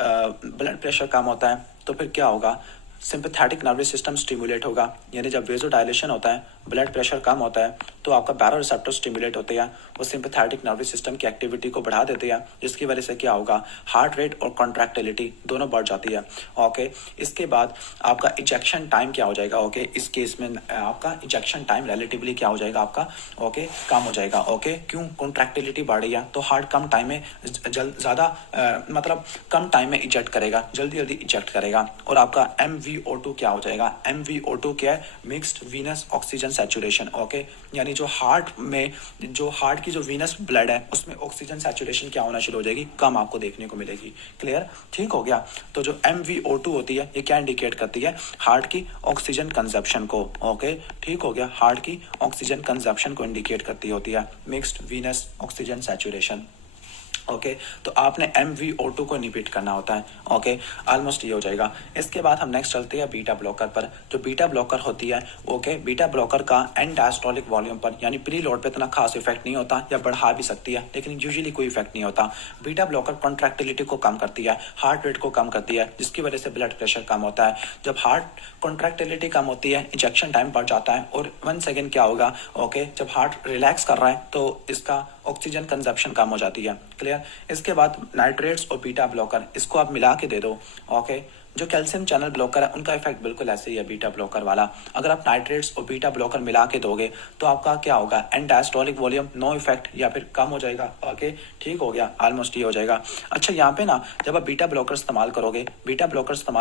ब्लड प्रेशर कम होता है तो फिर क्या होगा, सिंपैथेटिक नर्वस सिस्टम स्टिमुलेट होगा। यानी जब वेजोडाइलेशन होता है, ब्लड प्रेशर कम होता है तो आपका बैरोरिसेप्टर स्टिमुलेट होते हैं, वो सिंपैथेटिक नर्वस सिस्टम की एक्टिविटी को बढ़ा देते हैं, जिसकी वजह से क्या होगा, हार्ट रेट और कॉन्ट्रैक्टिलिटी दोनों बढ़ जाती है। ओके, इसके बाद आपका इजेक्शन टाइम क्या हो जाएगा, ओके इस केस में आपका इजेक्शन टाइम रिलेटिवली क्या हो जाएगा आपका, ओके कम हो जाएगा। ओके, क्यों, कॉन्ट्रैक्टिलिटी बढ़ रही है तो हार्ट कम टाइम में ज़्यादा मतलब कम टाइम में इजेक्ट करेगा, जल्दी जल्दी इजेक्ट करेगा। और आपका MvO2 क्या हो जाएगा, MvO2 क्या है, mixed Venus oxygen saturation. Okay, यानी जो हार्ट में जो हार्ट की जो वीनस ब्लड है उसमें ऑक्सीजन सैचुरेशन क्या होना शुरू हो जाएगी, कम आपको देखने को मिलेगी। क्लियर, ठीक हो गया। तो जो MvO2 होती है ये क्या इंडिकेट करती है, हार्ट की ऑक्सीजन कंजप्शन को। ओके, ठीक हो गया, हार्ट की ऑक्सीजन कंजप्शन को इंडिकेट करती होती है mixed Venus oxygen saturation. Okay, तो आपने MvO2 को इनहिबिट करना होता है। ओके, ऑलमोस्ट ये हो जाएगा। इसके बाद हम नेक्स्ट चलते हैं बीटा ब्लॉकर पर। जो बीटा ब्लॉकर होती है, ओके बीटा ब्लॉकर का एंड डायस्टोलिक वॉल्यूम पर यानी प्री लोड पे इतना खास इफेक्ट नहीं होता, या बढ़ा भी सकती है लेकिन यूजुअली कोई इफेक्ट नहीं होता। बीटा ब्लॉकर कॉन्ट्रैक्टिलिटी को कम करती है, हार्ट रेट को कम करती है, जिसकी वजह से ब्लड प्रेशर कम होता है। जब हार्ट कॉन्ट्रैक्टिलिटी कम होती है, इंजेक्शन टाइम बढ़ जाता है। और 1 सेकेंड क्या होगा, ओके जब हार्ट रिलैक्स कर रहा है तो इसका ऑक्सीजन कंजप्शन कम हो जाती है। क्लियर, इसके बाद नाइट्रेट्स और बीटा ब्लॉकर, इसको आप मिला के दे दो। ओके, जो कैल्शियम चैनल ब्लॉकर है उनका इफेक्ट बिल्कुल ऐसे ही है बीटा ब्लॉकर वाला। अगर आप नाइट्रेट्स और बीटा ब्लॉकर मिला के दोगे तो आपका क्या होगा, and diastolic volume no effect या फिर कम हो जाएगा। ओके, ठीक हो गया, ऑलमोस्ट ये हो जाएगा। अच्छा, यहाँ पे ना जब आप बीटा ब्लॉकर इस्तेमाल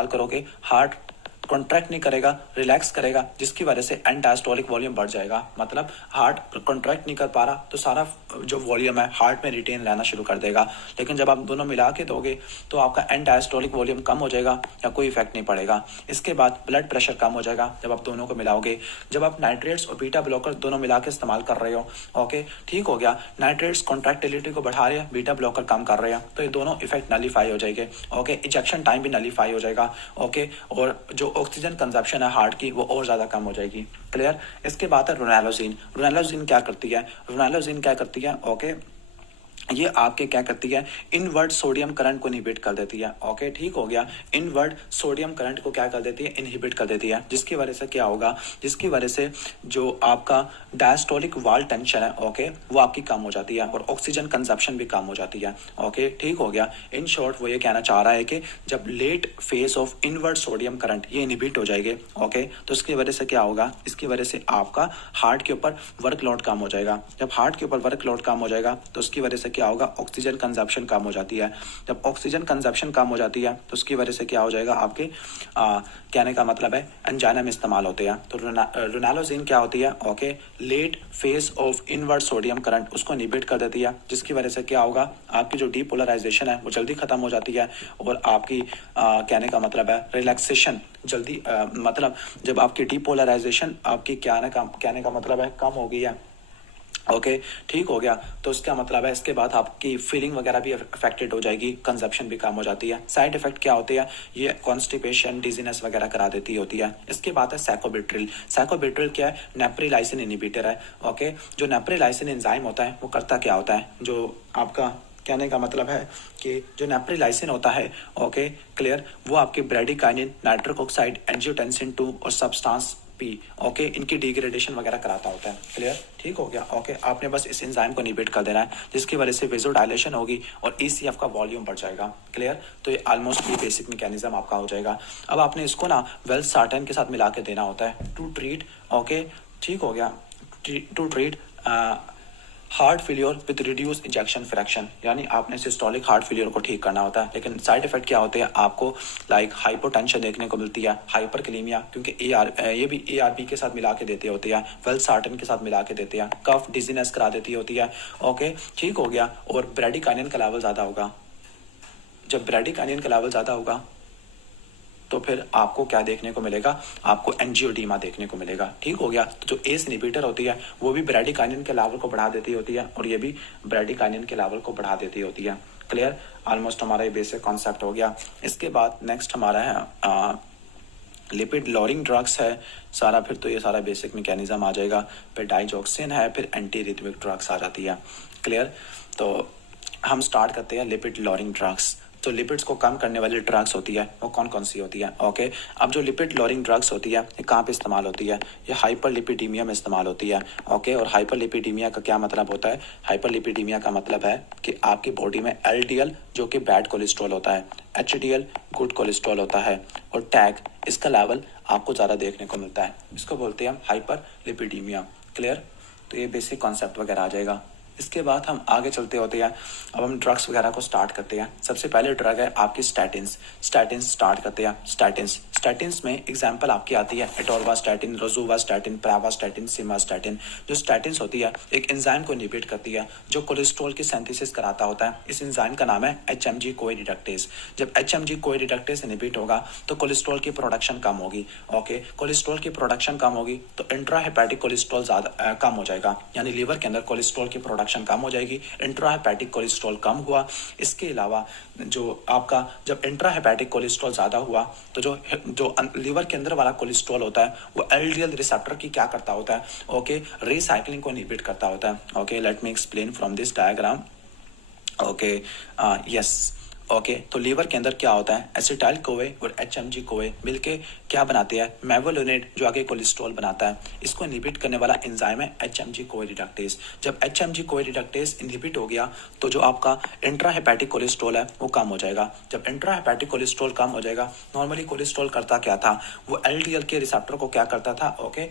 करोगे हार्ट कॉन्ट्रैक्ट नहीं करेगा, रिलैक्स करेगा, जिसकी वजह से एंड डायस्टोलिक वॉल्यूम बढ़ जाएगा। मतलब हार्ट कॉन्ट्रैक्ट नहीं कर पा रहा तो सारा जो वॉल्यूम है हार्ट में रिटेन रहना शुरू कर देगा। लेकिन जब आप दोनों मिला के दोगे तो आपका एंड डायस्टोलिक वॉल्यूम कम हो जाएगा या कोई इफेक्ट नहीं पड़ेगा। इसके बाद ब्लड प्रेशर कम हो जाएगा जब आप दोनों को मिलाओगे। जब आप नाइट्रेट्स और बीटा ब्लॉकर दोनों मिला के इस्तेमाल कर रहे हो, ओके ठीक हो गया, नाइट्रेट्स कॉन्ट्रैक्टिलिटी को बढ़ा रहे हैं, बीटा ब्लॉकर कम कर रहे हैं, तो ये दोनों इफेक्ट नलीफाई हो जाएंगे। ओके, इजेक्शन टाइम भी नलीफाई हो जाएगा। ओके, और जो ऑक्सीजन कंजप्शन है हार्ट की वो और ज्यादा कम हो जाएगी। क्लियर, इसके बाद है रोनालोजीन। रोनालोजीन क्या करती है, ओके ये आपके क्या करती है, इनवर्ड सोडियम करंट को इनहिबिट कर देती है। ओके, ठीक हो गया, इनवर्ड सोडियम करंट को क्या कर देती है, इनहिबिट कर देती है, जिसकी वजह से क्या होगा, जिसकी वजह से जो आपका डायस्टोलिक वाल टेंशन है, ओके वो आपकी कम हो जाती है और ऑक्सीजन कंजप्शन भी कम हो जाती है। ओके, ठीक हो गया। इन शॉर्ट वो ये कहना चाह रहा है कि जब late phase of inward sodium current ये इनहिबिट हो जाएंगे, ओके तो इसकी वजह से क्या होगा, इसकी वजह से आपका हार्ट के ऊपर वर्कलोड कम हो जाएगा। जब हार्ट के ऊपर वर्कलोड कम हो जाएगा तो उसकी वजह से क्या होगा, ऑक्सीजन कंजप्शन कम हो जाती है। जब ऑक्सीजन कंजप्शन कम हो जाती है तो उसकी वजह से क्या हो जाएगा, आपके कहने का मतलब है एंजाइना में इस्तेमाल होते हैं। तो रेनालोजिन क्या होती है, okay, late phase of inward sodium current उसको इनहिबिट कर देती है, जिसकी वजह से क्या होगा, आपकी जो डीपोलराइजेशन है वो जल्दी खत्म हो जाती है और आपकी कहने का मतलब है रिलैक्सेशन जल्दी मतलब जब आपकी डीपोलराइजेशन आपकी कहने का मतलब है कम हो गई है, ओके, ठीक हो गया, तो इसका मतलब है इसके बाद आपकी फीलिंग वगैरह भी अफेक्टेड हो जाएगी, कंजप्शन भी कम हो जाती है। साइड इफेक्ट क्या होती है, ये कॉन्स्टिपेशन, डिजीनेस वगैरह करा देती होती है। इसके बाद है सैकोबिट्रिल। सैकोबिट्रिल क्या है, नेप्रिलाइसिन इनहिबिटर है, ओके। जो नेप्रिलाइसिन एंजाइम होता है वो करता क्या होता है, जो आपका कहने का मतलब है कि जो नेप्रिलाइसिन होता है, ओके, क्लियर, वो आपके ब्रेडिकाइनिन, नाइट्रिक ऑक्साइड, एंजियोटेंसिन 2 और सब्सटेंस पी, ओके, इनकी डिग्रेडेशन वगैरह कराता होता है। क्लियर, ठीक हो गया, ओके। आपने बस इस एंजाइम को इनहिबिट कर देना है, जिसकी वजह से वेजोडाइलेशन होगी और ईसीएफ का वॉल्यूम बढ़ जाएगा। क्लियर, तो ये ऑलमोस्ट ये बेसिक मैकेनिज्म आपका हो जाएगा। अब आपने इसको ना वेल्सार्टन के साथ मिला के देना होता है टू ट्रीट, ओके, ठीक हो गया, to treat heart failure with reduce injection fraction, यानी आपने सिस्टोलिक हार्ट फेलियर को ठीक करना होता है। लेकिन साइड इफेक्ट क्या होते हैं, आपको लाइक हाइपोटेंशन देखने को मिलती है, हाइपरकलीमिया, क्योंकि ये भी एआरबी के साथ मिला के देते होते हैं, वेल्सार्टन के साथ मिला के देते हैं, कफ डिजीनेस करा देती होती है, ओके, ठीक हो गया। और ब्रेडिकाइनिन का लेवल ज़्यादा होगा, जब ब्रेडिकाइनिन का लेवल ज़्यादा होगा तो फिर आपको क्या देखने को मिलेगा, आपको एंजियोडीमा देखने को मिलेगा, ठीक हो गया। तो जो एस इनहिबिटर होती है वो भी ब्रेडिकाइनिन के लेवल को बढ़ा देती होती है और ये भी ब्रेडिकाइनिन के लेवल को बढ़ा देती होती है। क्लियर, ऑलमोस्ट हमारा ये बेसिक कॉन्सेप्ट हो गया। इसके बाद नेक्स्ट हमारा है लिपिड लॉरिंग ड्रग्स है सारा, फिर तो ये सारा बेसिक मैकेनिज्म आ जाएगा। फिर डाइजॉक्सिन है, फिर एंटी रिथमिक ड्रग्स आ जाती है। क्लियर, तो हम स्टार्ट करते हैं लिपिड लॉरिंग ड्रग्स। तो लिपिड्स को कम करने वाली ड्रग्स होती है वो कौन कौन सी होती है, ओके। अब जो लिपिड लॉरिंग ड्रग्स होती है ये कहाँ पे इस्तेमाल होती है, ये हाइपरलिपिडीमिया में इस्तेमाल होती है, ओके। और हाइपरलिपिडीमिया का क्या मतलब होता है, हाइपरलिपिडीमिया का मतलब है कि आपकी बॉडी में एलडीएल जो कि बैड कोलेस्ट्रॉल होता है, एचडीएल गुड कोलेस्ट्रॉल होता है, और टैग इसका लेवल आपको ज़्यादा देखने को मिलता है, इसको बोलते हैं हम हाइपरलिपिडीमिया। क्लियर, तो ये बेसिक कॉन्सेप्ट वगैरह आ जाएगा। इसके बाद हम आगे चलते होते हैं, अब हम ड्रग्स वगैरह को स्टार्ट करते हैं। सबसे पहले ड्रग है आपकी स्टैटिन्स। स्टैटिन्स स्टार्ट करते हैं। स्टैटिन्स में एग्जांपल आपकी आती है एटोरवास्टैटिन, रोजुवास्टैटिन, प्रावास्टैटिन, सिमास्टैटिन। जो स्टैटिन्स होती है एक एंजाइम को इनहिबिट करती है जो कोलेस्ट्रॉल की सिंथेसिस कराता होता है। इस एंजाइम का नाम है एचएमजी कोई रिडक्टेज। जब एचएमजी कोई रिडक्टेज इनहिबिट होगा तो कोलेस्ट्रॉल की प्रोडक्शन कम होगी, ओके। कोलेस्ट्रॉल की प्रोडक्शन कम होगी तो इंट्राहेपेटिक कोलेस्ट्रॉल ज़्यादा कम हो जाएगा, यानी लीवर के अंदर कोलेस्ट्रॉल की प्रोडक्शन कम हो जाएगी। इंट्राहेपेटिक कोलेस्ट्रॉल कम हुआ। इसके अलावा जो आपका जब इंट्राहेपेटिक कोलेस्ट्रॉल ज़्यादा हुआ तो जो लीवर के अंदर वाला कोलेस्ट्रॉल होता है वो एलडीएल रिसेप्टर की क्या करता होता है, ओके, रीसाइक्लिंग को इनहिबिट करता होता है। Okay, let me explain from this diagram. Okay, yes, okay, तो लीवर के अंदर क्या होता है, एसिटाइल कोवे और एचएमजी कोवे मिलके क्या बनाते हैं, मेवोलिनेट, जो आगे कोलेस्ट्रॉल बनाता है। इसको इनहिबिट करने वाला एंजाइम है एचएमजी कोई रिडक्टेज। जब एचएमजी कोई रिडक्टेज इनहिबिट हो गया तो जो आपका इंट्राहेपेटिक कोलेस्ट्रॉल है वो कम हो जाएगा। जब इंट्राहेपेटिक कोलेस्ट्रॉल कम हो जाएगा, नॉर्मली कोलेस्ट्रॉल करता क्या था, वो एलडीएल के रिसेप्टर को क्या करता था, ओके,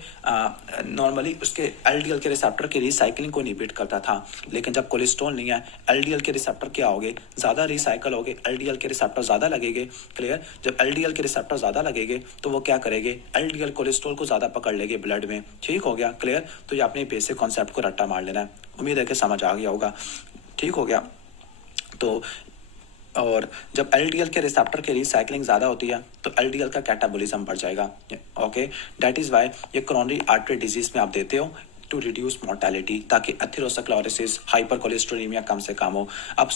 नॉर्मली उसके एलडीएल के रिसेप्टर की रिसाइकलिंग को इनहिबिट करता था। लेकिन जब कोलेस्ट्रॉल नहीं है, एलडीएल के रिसेप्टर क्या हो गए, ज़्यादा रिसाइकल एलडीएल के रिसेप्टर ज्यादा लगेंगे। क्लियर, जब एलडीएल के रिसेप्टर ज्यादा लगेंगे तो वो क्या करेंगे, एलडीएल कोलेस्ट्रॉल को ज्यादा पकड़ लेंगे ब्लड में, ठीक हो गया। क्लियर, तो ये आपने बेसिक कॉन्सेप्ट को रट्टा मार लेना है। उम्मीद है कि समझ आ गया होगा, ठीक हो गया। तो और जब एलडीएल के रिसेप्टर की रिसाइकलिंग ज़्यादा होती है तो एलडीएल का कैटाबॉलिज्म बढ़ जाएगा, ओके। दैट इज़ वाई ये कोरोनरी आर्टरी डिजीज में आप देते हो टू रिड्यूस मोर्टेलिटी, ताकि एथेरोस्क्लेरोसिस, हाइपरकोलेस्टेरोलेमिया कम से कम हो। अब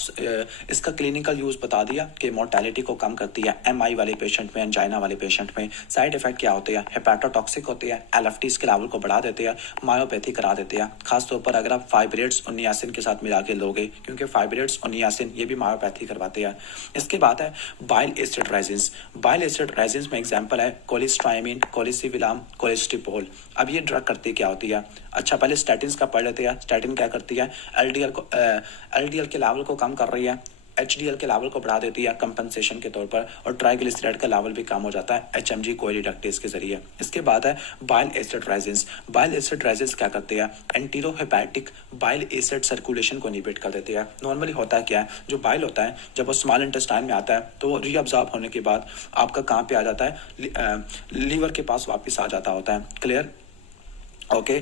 इसका क्लिनिकल यूज़ बता दिया कि मोर्टेलिटी को कम करती है एमआई वाले पेशेंट में, एंजाइना वाले पेशेंट में। साइड इफेक्ट क्या होते हैं, हेपेटोटॉक्सिक होते हैं, एलएफटीज के लेवल को बढ़ा देते हैं, मायोपैथी करा देते हैं। खासतौर पर अगर आप फाइब्रेट्स और नियासिन के साथ मिला के लोगे, क्योंकि फाइब्रेट्स और नियासिन ये भी मायोपैथी करवाते हैं। इसके बाद है bile acid resins. Bile acid resins में एग्जाम्पल है कोलिस्ट्राइमिन, कोलिसिविलाम, कोलेस्टिपोल। अब ये ड्रग करती क्या होती है, अच्छा पहले स्टैटिन्स का पढ़ लेते हैं। स्टैटिन क्या करती है, एलडीएल के लेवल को कम कर रही है, HDL के लेवल को बढ़ा देती है कंपनसेशन के तौर पर, और ट्राइग्लिसराइड का लेवल भी कम हो जाता है HMG कोरिडक्टेज के जरिए। इसके बाद है बाइल एसिड राइजेंस। बाइल एसिड राइजेंस क्या करते हैं, एंटीरोहेपेटिक बाइल एसिड सर्कुलेशन को इनहिबिट कर देते हैं। नॉर्मली होता है क्या है, जो बाइल होता है जब वो स्मॉल इंटेस्टाइन में आता है तो वो रीअब्जॉर्ब होने के बाद आपका कहाँ पे आ जाता है, लीवर के पास वापस आ जाता होता है। Clear? Okay,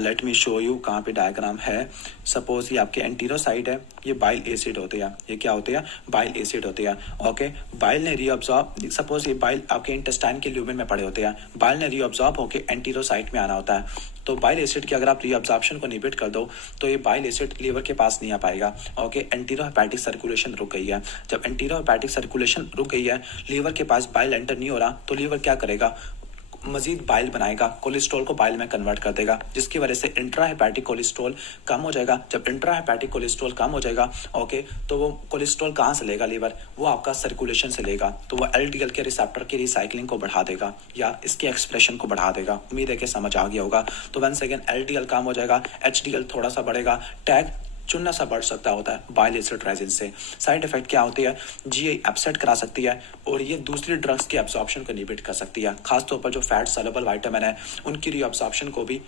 let me show you कहाँ पे डायग्राम है। सपोज ये आपके एंटीरोसाइड है, ये बाइल एसिड होते हैं, ये क्या होते हैं, बाइल एसिड होते हैं। ओके, बाइल ने रीअब्जॉर्ब, सपोज ये बाइल आपके इंटेस्टाइन के ल्यूमेन में पड़े होते हैं, बाइल ने रीअब्जॉर्ब होकर एंटीरोसाइड में आना होता है। तो बाइल एसिड की अगर आप रीअब्जॉर्प्शन को इनहिबिट कर दो तो ये बाइल एसिड लीवर के पास नहीं आ पाएगा। ओके, एंटीरोहेपेटिक सर्कुलेशन रुक गई है। जब एंटीरोहेपेटिक सर्कुलेशन रुक गई है, लीवर के पास बाइल एंटर नहीं हो रहा, तो लीवर क्या करेगा, मजीद बाइल बनाएगा, कोलेस्ट्रॉल को बाइल में कन्वर्ट कर देगा, जिसकी वजह से इंट्राहेपेटिक कोलेस्ट्रॉल कम हो जाएगा। जब इंट्राहेपेटिक कोलेस्ट्रॉल कम हो जाएगा, ओके, तो वो कोलेस्ट्रॉल कहाँ से लेगा लीवर, वो आपका सर्कुलेशन से लेगा। तो वो LDL के रिसेप्टर की रिसाइकलिंग को बढ़ा देगा या इसके एक्सप्रेशन को बढ़ा देगा। उम्मीद है कि समझ आ गया होगा। तो वन सेकेंड, LDL कम हो जाएगा, HDL थोड़ा सा बढ़ेगा, टैग चुनना सा बढ़ सकता होता है बाइल एसिड राइजेंस से। साइड इफेक्ट क्या होती है, GI अपसेट करा सकती है और ये दूसरी ड्रग्स की एब्जॉर्प्शन को इनहिबिट कर सकती है। खासतौर पर जो फैट सॉल्युबल विटामिन है उनकी रीअब्जॉर्प्शन को भी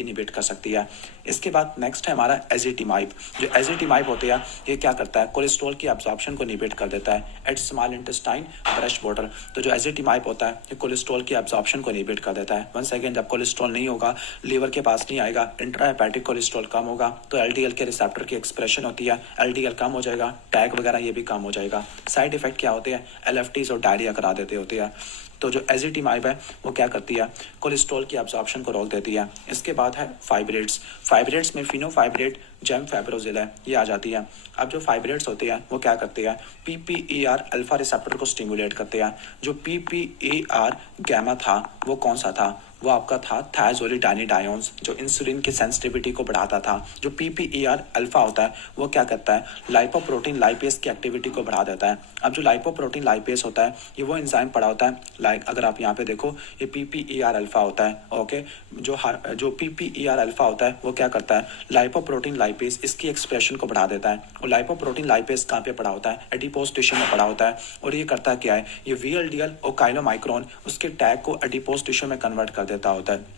इनहिबिट कर सकती है। इसके बाद नेक्स्ट है हमारा एजिटिमाइब। जो एजिटिमाइब होते हैं ये क्या करता है, कोलेस्ट्रॉल की एब्जॉर्प्शन को इनहिबिट कर देता है at small intestine brush border. तो जो एजिटिमाइब होता है ये कोलेस्ट्रॉल की एब्जॉर्प्शन को इनहिबिट कर देता है। वन सेकेंड, जब कोलेस्ट्रॉल नहीं होगा, लीवर के पास नहीं आएगा, इंट्राहेपेटिक कोलेस्ट्रॉल कम होगा, तो LDL के रिसेप्टर की एक्सप्रेशन होती है, LDL कम हो जाएगा, टैग वगैरह ये भी कम हो जाएगा। साइड इफेक्ट क्या होते हैं, LFTs और डायरिया करा देते होते हैं। तो जो एजिटिमाइब है वो क्या करती है, कोलेस्ट्रॉल की एब्जॉर्प्शन को रोक देती है। इसके बाद है फाइब्रेट्स। फाइब्रेट्स में फिनोफाइब्रेट जेम फैब्रोजिल है, ये आ जाती है। अब जो फाइब्रेट्स होते हैं वो क्या करते हैं, PPAR अल्फा रिसेप्टर को स्टिमुलेट करते हैं। जो PPAR गैमा था वो कौन सा था, वो आपका था थायाजोलिडाइनिडायोन्स, जो इंसुलिन की सेंसिटिविटी को बढ़ाता था। जो PPAR अल्फा होता है वो क्या करता है, लाइपोप्रोटीन लाइपेज की एक्टिविटी को बढ़ा देता है। अब जो लाइपोप्रोटीन लाइपेज होता है ये वो एंजाइम पड़ा होता है, लाइक अगर आप यहाँ पे देखो ये PPAR अल्फा होता है। ओके, जो PPAR अल्फा होता है वो क्या करता है, लाइपोप्रोटीन लाइपेज इसकी एक्सप्रेशन को बढ़ा देता है। और लाइपोप्रोटीन लाइपेज कहाँ पे पड़ा होता है, एडिपोज टिश्यू में पड़ा होता है। और ये करता क्या है, ये VLDL और काइलोमाइक्रोन उसके टैग को एडिपोज टिश्यू में कन्वर्ट कर देता होता है।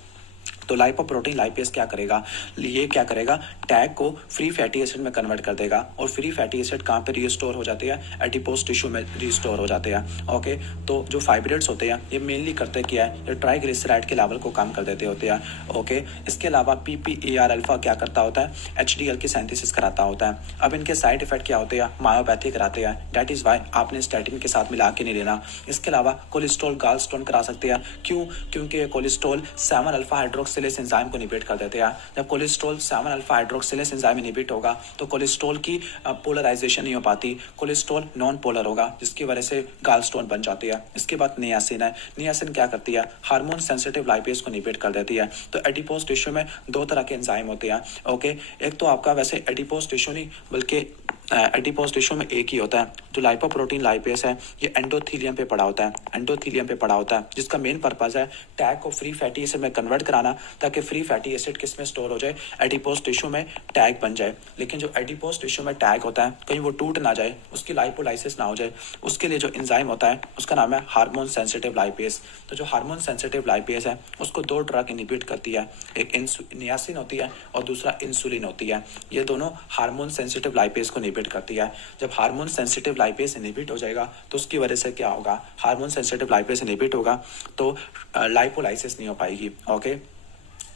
तो लाइपोप्रोटीन लाइपेज क्या करेगा, ये क्या करेगा, टैग को फ्री फैटी एसिड में कन्वर्ट कर देगा। और फ्री फैटी एसिड कहाँ पे रिस्टोर हो जाते हैं, एडिपोज टिश्यू में रिस्टोर हो जाते हैं। ओके, तो जो फाइब्रेट्स होते हैं ये मेनली करते क्या है, ये ट्राइग्लिसराइड के लेवल को कम कर देते होते हैं। ओके, इसके अलावा PPAR अल्फा क्या करता होता है, HDL की सिंथेसिस कराता होता है। अब इनके साइड इफेक्ट क्या होते हैं, मायोपैथी कराते हैं। दैट इज वाई आपने स्टैटिन के साथ मिला के नहीं लेना। इसके अलावा कोलेस्ट्रॉल गालस्टोन करा सकते हैं। क्यों, क्योंकि कोलेस्ट्रॉल 7 अल्फा हाइड्रोक्सिलेज एंजाइम को इनहिबिट कर देते हैं। जब cholesterol 7 alpha hydroxylase enzyme inhibit होगा तो कोलेस्ट्रॉल की पोलराइजेशन नहीं हो पाती, कोलेस्ट्रॉल नॉन पोलर होगा, जिसकी वजह से गालस्टोन बन जाती है। इसके बाद नियासिन है। नियासिन क्या करती है, हार्मोन सेंसिटिव लाइपेज को इनहिबिट कर देती है। तो एडिपोज टिश्यू में दो तरह के एंजाइम होते हैं। ओके, एक तो आपका वैसे एडिपोज टिश्यू नहीं बल्कि एडिपोज टिश्यू में एक ही होता है। जो लाइपोप्रोटीन लाइपेज है ये एंडोथीलियम पे पड़ा होता है, एंडोथीलियम पे पड़ा होता है, जिसका मेन पर्पज है टैग को फ्री फैटी एसिड में कन्वर्ट कराना, ताकि फ्री फैटी एसिड किस में स्टोर हो जाए, एडिपोज टिश्यू में टैग बन जाए। लेकिन जो एडिपोज टिश्यू में टैग होता है कहीं वो टूट ना जाए, उसकी लाइपोलाइसिस ना हो जाए, उसके लिए जो एंजाइम होता है उसका नाम है हार्मोन सेंसिटिव लाइपेज। तो जो हार्मोन सेंसिटिव लाइपेज है उसको दो ड्रग इनहिबिट करती है, एक नियासिन होती है और दूसरा इंसुलिन होती है। ये दोनों हार्मोन सेंसिटिव लाइपेज को इनहिबिट करती है। जब हार्मोन सेंसिटिव लाइपेज इनहिबिट हो जाएगा तो उसकी वजह से क्या होगा, हार्मोन सेंसिटिव लाइपेज इनहिबिट होगा तो लाइपोलाइसिस नहीं हो पाएगी। ओके,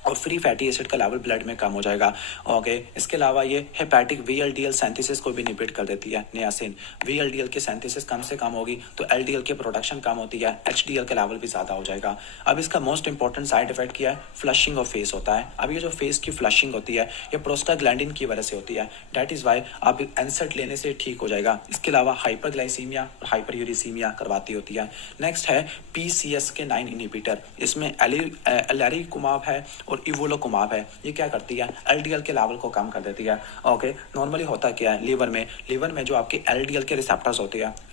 और फ्री फैटी एसिड का लेवल ब्लड में कम हो जाएगा। ओके, इसके अलावा ये हेपेटिक VLDL सिंथेसिस को भी इनहिबिट कर देती है नियासिन। VLDL की सिंथेसिस कम से कम होगी तो LDL की प्रोडक्शन कम होती है, HDL का लेवल भी ज़्यादा हो जाएगा। अब इसका मोस्ट इंपॉर्टेंट साइड इफेक्ट क्या है, फ्लशिंग ऑफ फेस होता है। अब ये जो फेस की फ्लशिंग होती है ये प्रोस्टाग्लैंडिन की वजह से होती है। दैट इज़ वाई आप एनसेट लेने से ठीक हो जाएगा। इसके अलावा हाइपरग्लाइसीमिया और हाइपरयूरिसीमिया करवाती होती है। नेक्स्ट है PCSK9 इनहिबिटर। इसमें एलैरिकुमाब है और इवोलोकुमाब है, ये क्या करती है, एलडीएल के लेवल को कम कर देती है। ओके, नॉर्मली होता क्या है लीवर में जो आपके एलडीएल के रिसेप्टर्स होते हैं, जो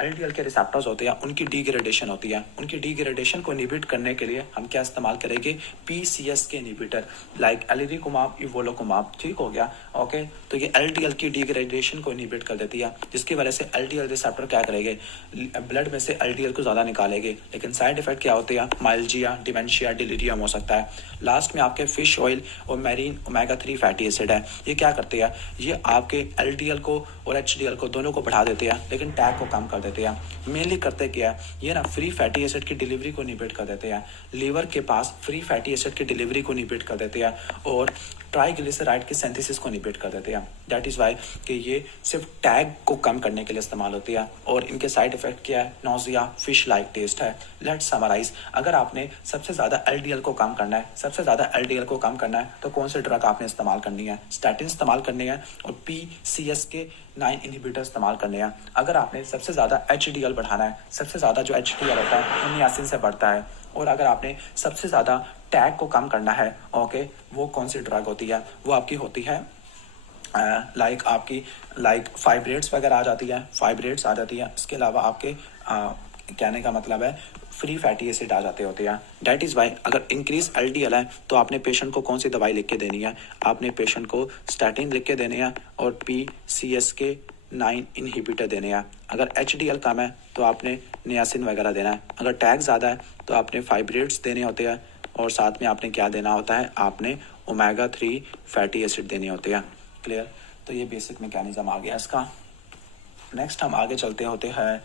एलडीएल के रिसेप्टर्स होते हैं उनकी डीग्रेडेशन होती है। उनकी डीग्रेडेशन को इनहिबिट करने के लिए हम क्या इस्तेमाल करेंगे, पीसीएस के इनहिबिटर लाइक एलिरिकुमाब, इवोलोकुमाब। ठीक हो गया। ओके, तो ये एलडीएल की डीग्रेडेशन को इनहिबिट कर देती है, जिसकी वजह से एलडीएल रिसेप्टर क्या करेंगे, ब्लड में से एलडीएल को ज़्यादा निकालेंगे। लेकिन साइड इफेक्ट क्या होते हैं, माइल्जिया, डिमेंशिया, डिलीरियम हो सकता है। लास्ट में आपके फिश ऑयल और मैरीन ओमेगा 3 फैटी एसिड है, ये क्या करते हैं, ये आपके एलडीएल को और एचडीएल को दोनों को बढ़ा देते हैं, लेकिन टैग को कम कर देते हैं। मेनली करते क्या है, ये ना फ्री फैटी एसिड की डिलीवरी को इनहिबिट कर देते हैं। लीवर के पास फ्री फैटी एसिड की डिलीवरी को इनहिबिट कर देते हैं और ट्राइग्लिसराइड की सिंथेसिस को इनहिबिट कर देते हैं। दैट इज वाई कि ये सिर्फ टैग को कम करने के लिए इस्तेमाल होती है। और इनके साइड इफेक्ट क्या है, नोजिया, फिश लाइक टेस्ट है। लेट्स समराइज, अगर आपने सबसे ज़्यादा एलडीएल को कम करना है, तो कौन से ड्रग आपने इस्तेमाल करनी है, स्टैटिन इस्तेमाल करनी है और PCSK9 इनहिबिटर इस्तेमाल करने हैं। अगर आपने सबसे ज़्यादा HDL बढ़ाना है, सबसे ज़्यादा जो HDL होता है वो नियासिन से बढ़ता है। और अगर आपने सबसे ज़्यादा टैग को कम करना है, ओके, वो कौन सी ड्रग होती है, वो आपकी होती है लाइक फाइब्रेट्स वगैरह आ जाती है। इसके अलावा आपके कहने का मतलब है फ्री फैटी एसिड आ जाते होते हैं। डैट इज़ वाई अगर इंक्रीज एलडीएल है तो आपने पेशेंट को कौन सी दवाई लिख के देनी है, आपने पेशेंट को स्टैटिन लिख के देने हैं और PCSK9 इनहिबिटर देने हैं। अगर HDL कम है तो आपने नियासिन वगैरह देना है। अगर टैग ज़्यादा है तो आपने फाइब्रेट्स देने होते हैं और साथ में आपने क्या देना होता है, आपने ओमेगा 3 फैटी एसिड देने होते हैं। क्लियर। तो ये बेसिक मैकेनिज्म आ गया इसका। नेक्स्ट हम आगे चलते होते हैं।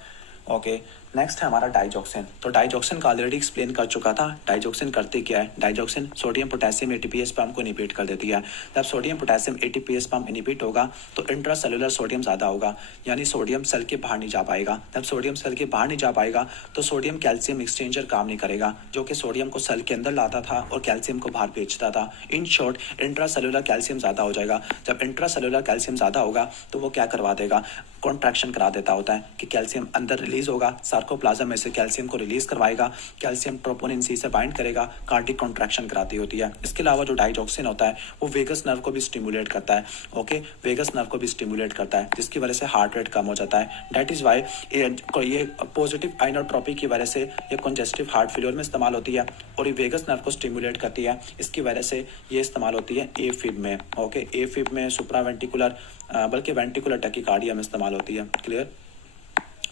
ओके, नेक्स्ट है हमारा डाइजॉक्सिन। तो डाइजॉक्सिन का ऑलरेडी एक्सप्लेन कर चुका था। डाइजॉक्सिन करती क्या है, digoxin sodium potassium ATPase pump को इनहिबिट कर देती है। जब sodium potassium ATPase pump inhibit होगा तो इंट्रासेलुलर सोडियम ज़्यादा होगा, यानी सोडियम सेल के बाहर नहीं जा पाएगा। जब सोडियम सेल के बाहर नहीं जा पाएगा तो सोडियम कैल्शियम एक्सचेंजर काम नहीं करेगा, जो कि सोडियम को सेल के अंदर लाता था और कैल्शियम को बाहर भेजता था। इन शॉर्ट इंट्रासेलुलर कैल्शियम ज़्यादा हो जाएगा। जब इंट्रासेलुलर कैल्शियम ज़्यादा होगा तो वो क्या करवा देगा, कॉन्ट्रैक्शन करा देता होता है कि कैल्शियम अंदर रिलीज होगा, सार्कोप्लाज्म में से कैल्शियम को रिलीज करवाएगा, कैल्शियम ट्रोपोनिन सी से बाइंड करेगा, कार्डिक कॉन्ट्रैक्शन कराती होती है। इसके अलावा जो डाइजॉक्सिन होता है वो वेगस नर्व को भी स्टिमुलेट करता है। ओके, वेगस नर्व को भी स्टिमुलेट करता है, जिसकी वजह से हार्ट रेट कम हो जाता है। दैट इज वाई ये पॉजिटिव आइनोट्रोपी की वजह से ये कंजेस्टिव हार्ट फेलियर में इस्तेमाल होती है और ये वेगस नर्व को स्टिमुलेट करती है। इसकी वजह से ये इस्तेमाल होती है एफिब में। ओके, एफिब में सुप्रावेंट्रिकुलर बल्कि वेंट्रिकुलर टैकीकार्डिया में इस्तेमाल होती है। क्लियर,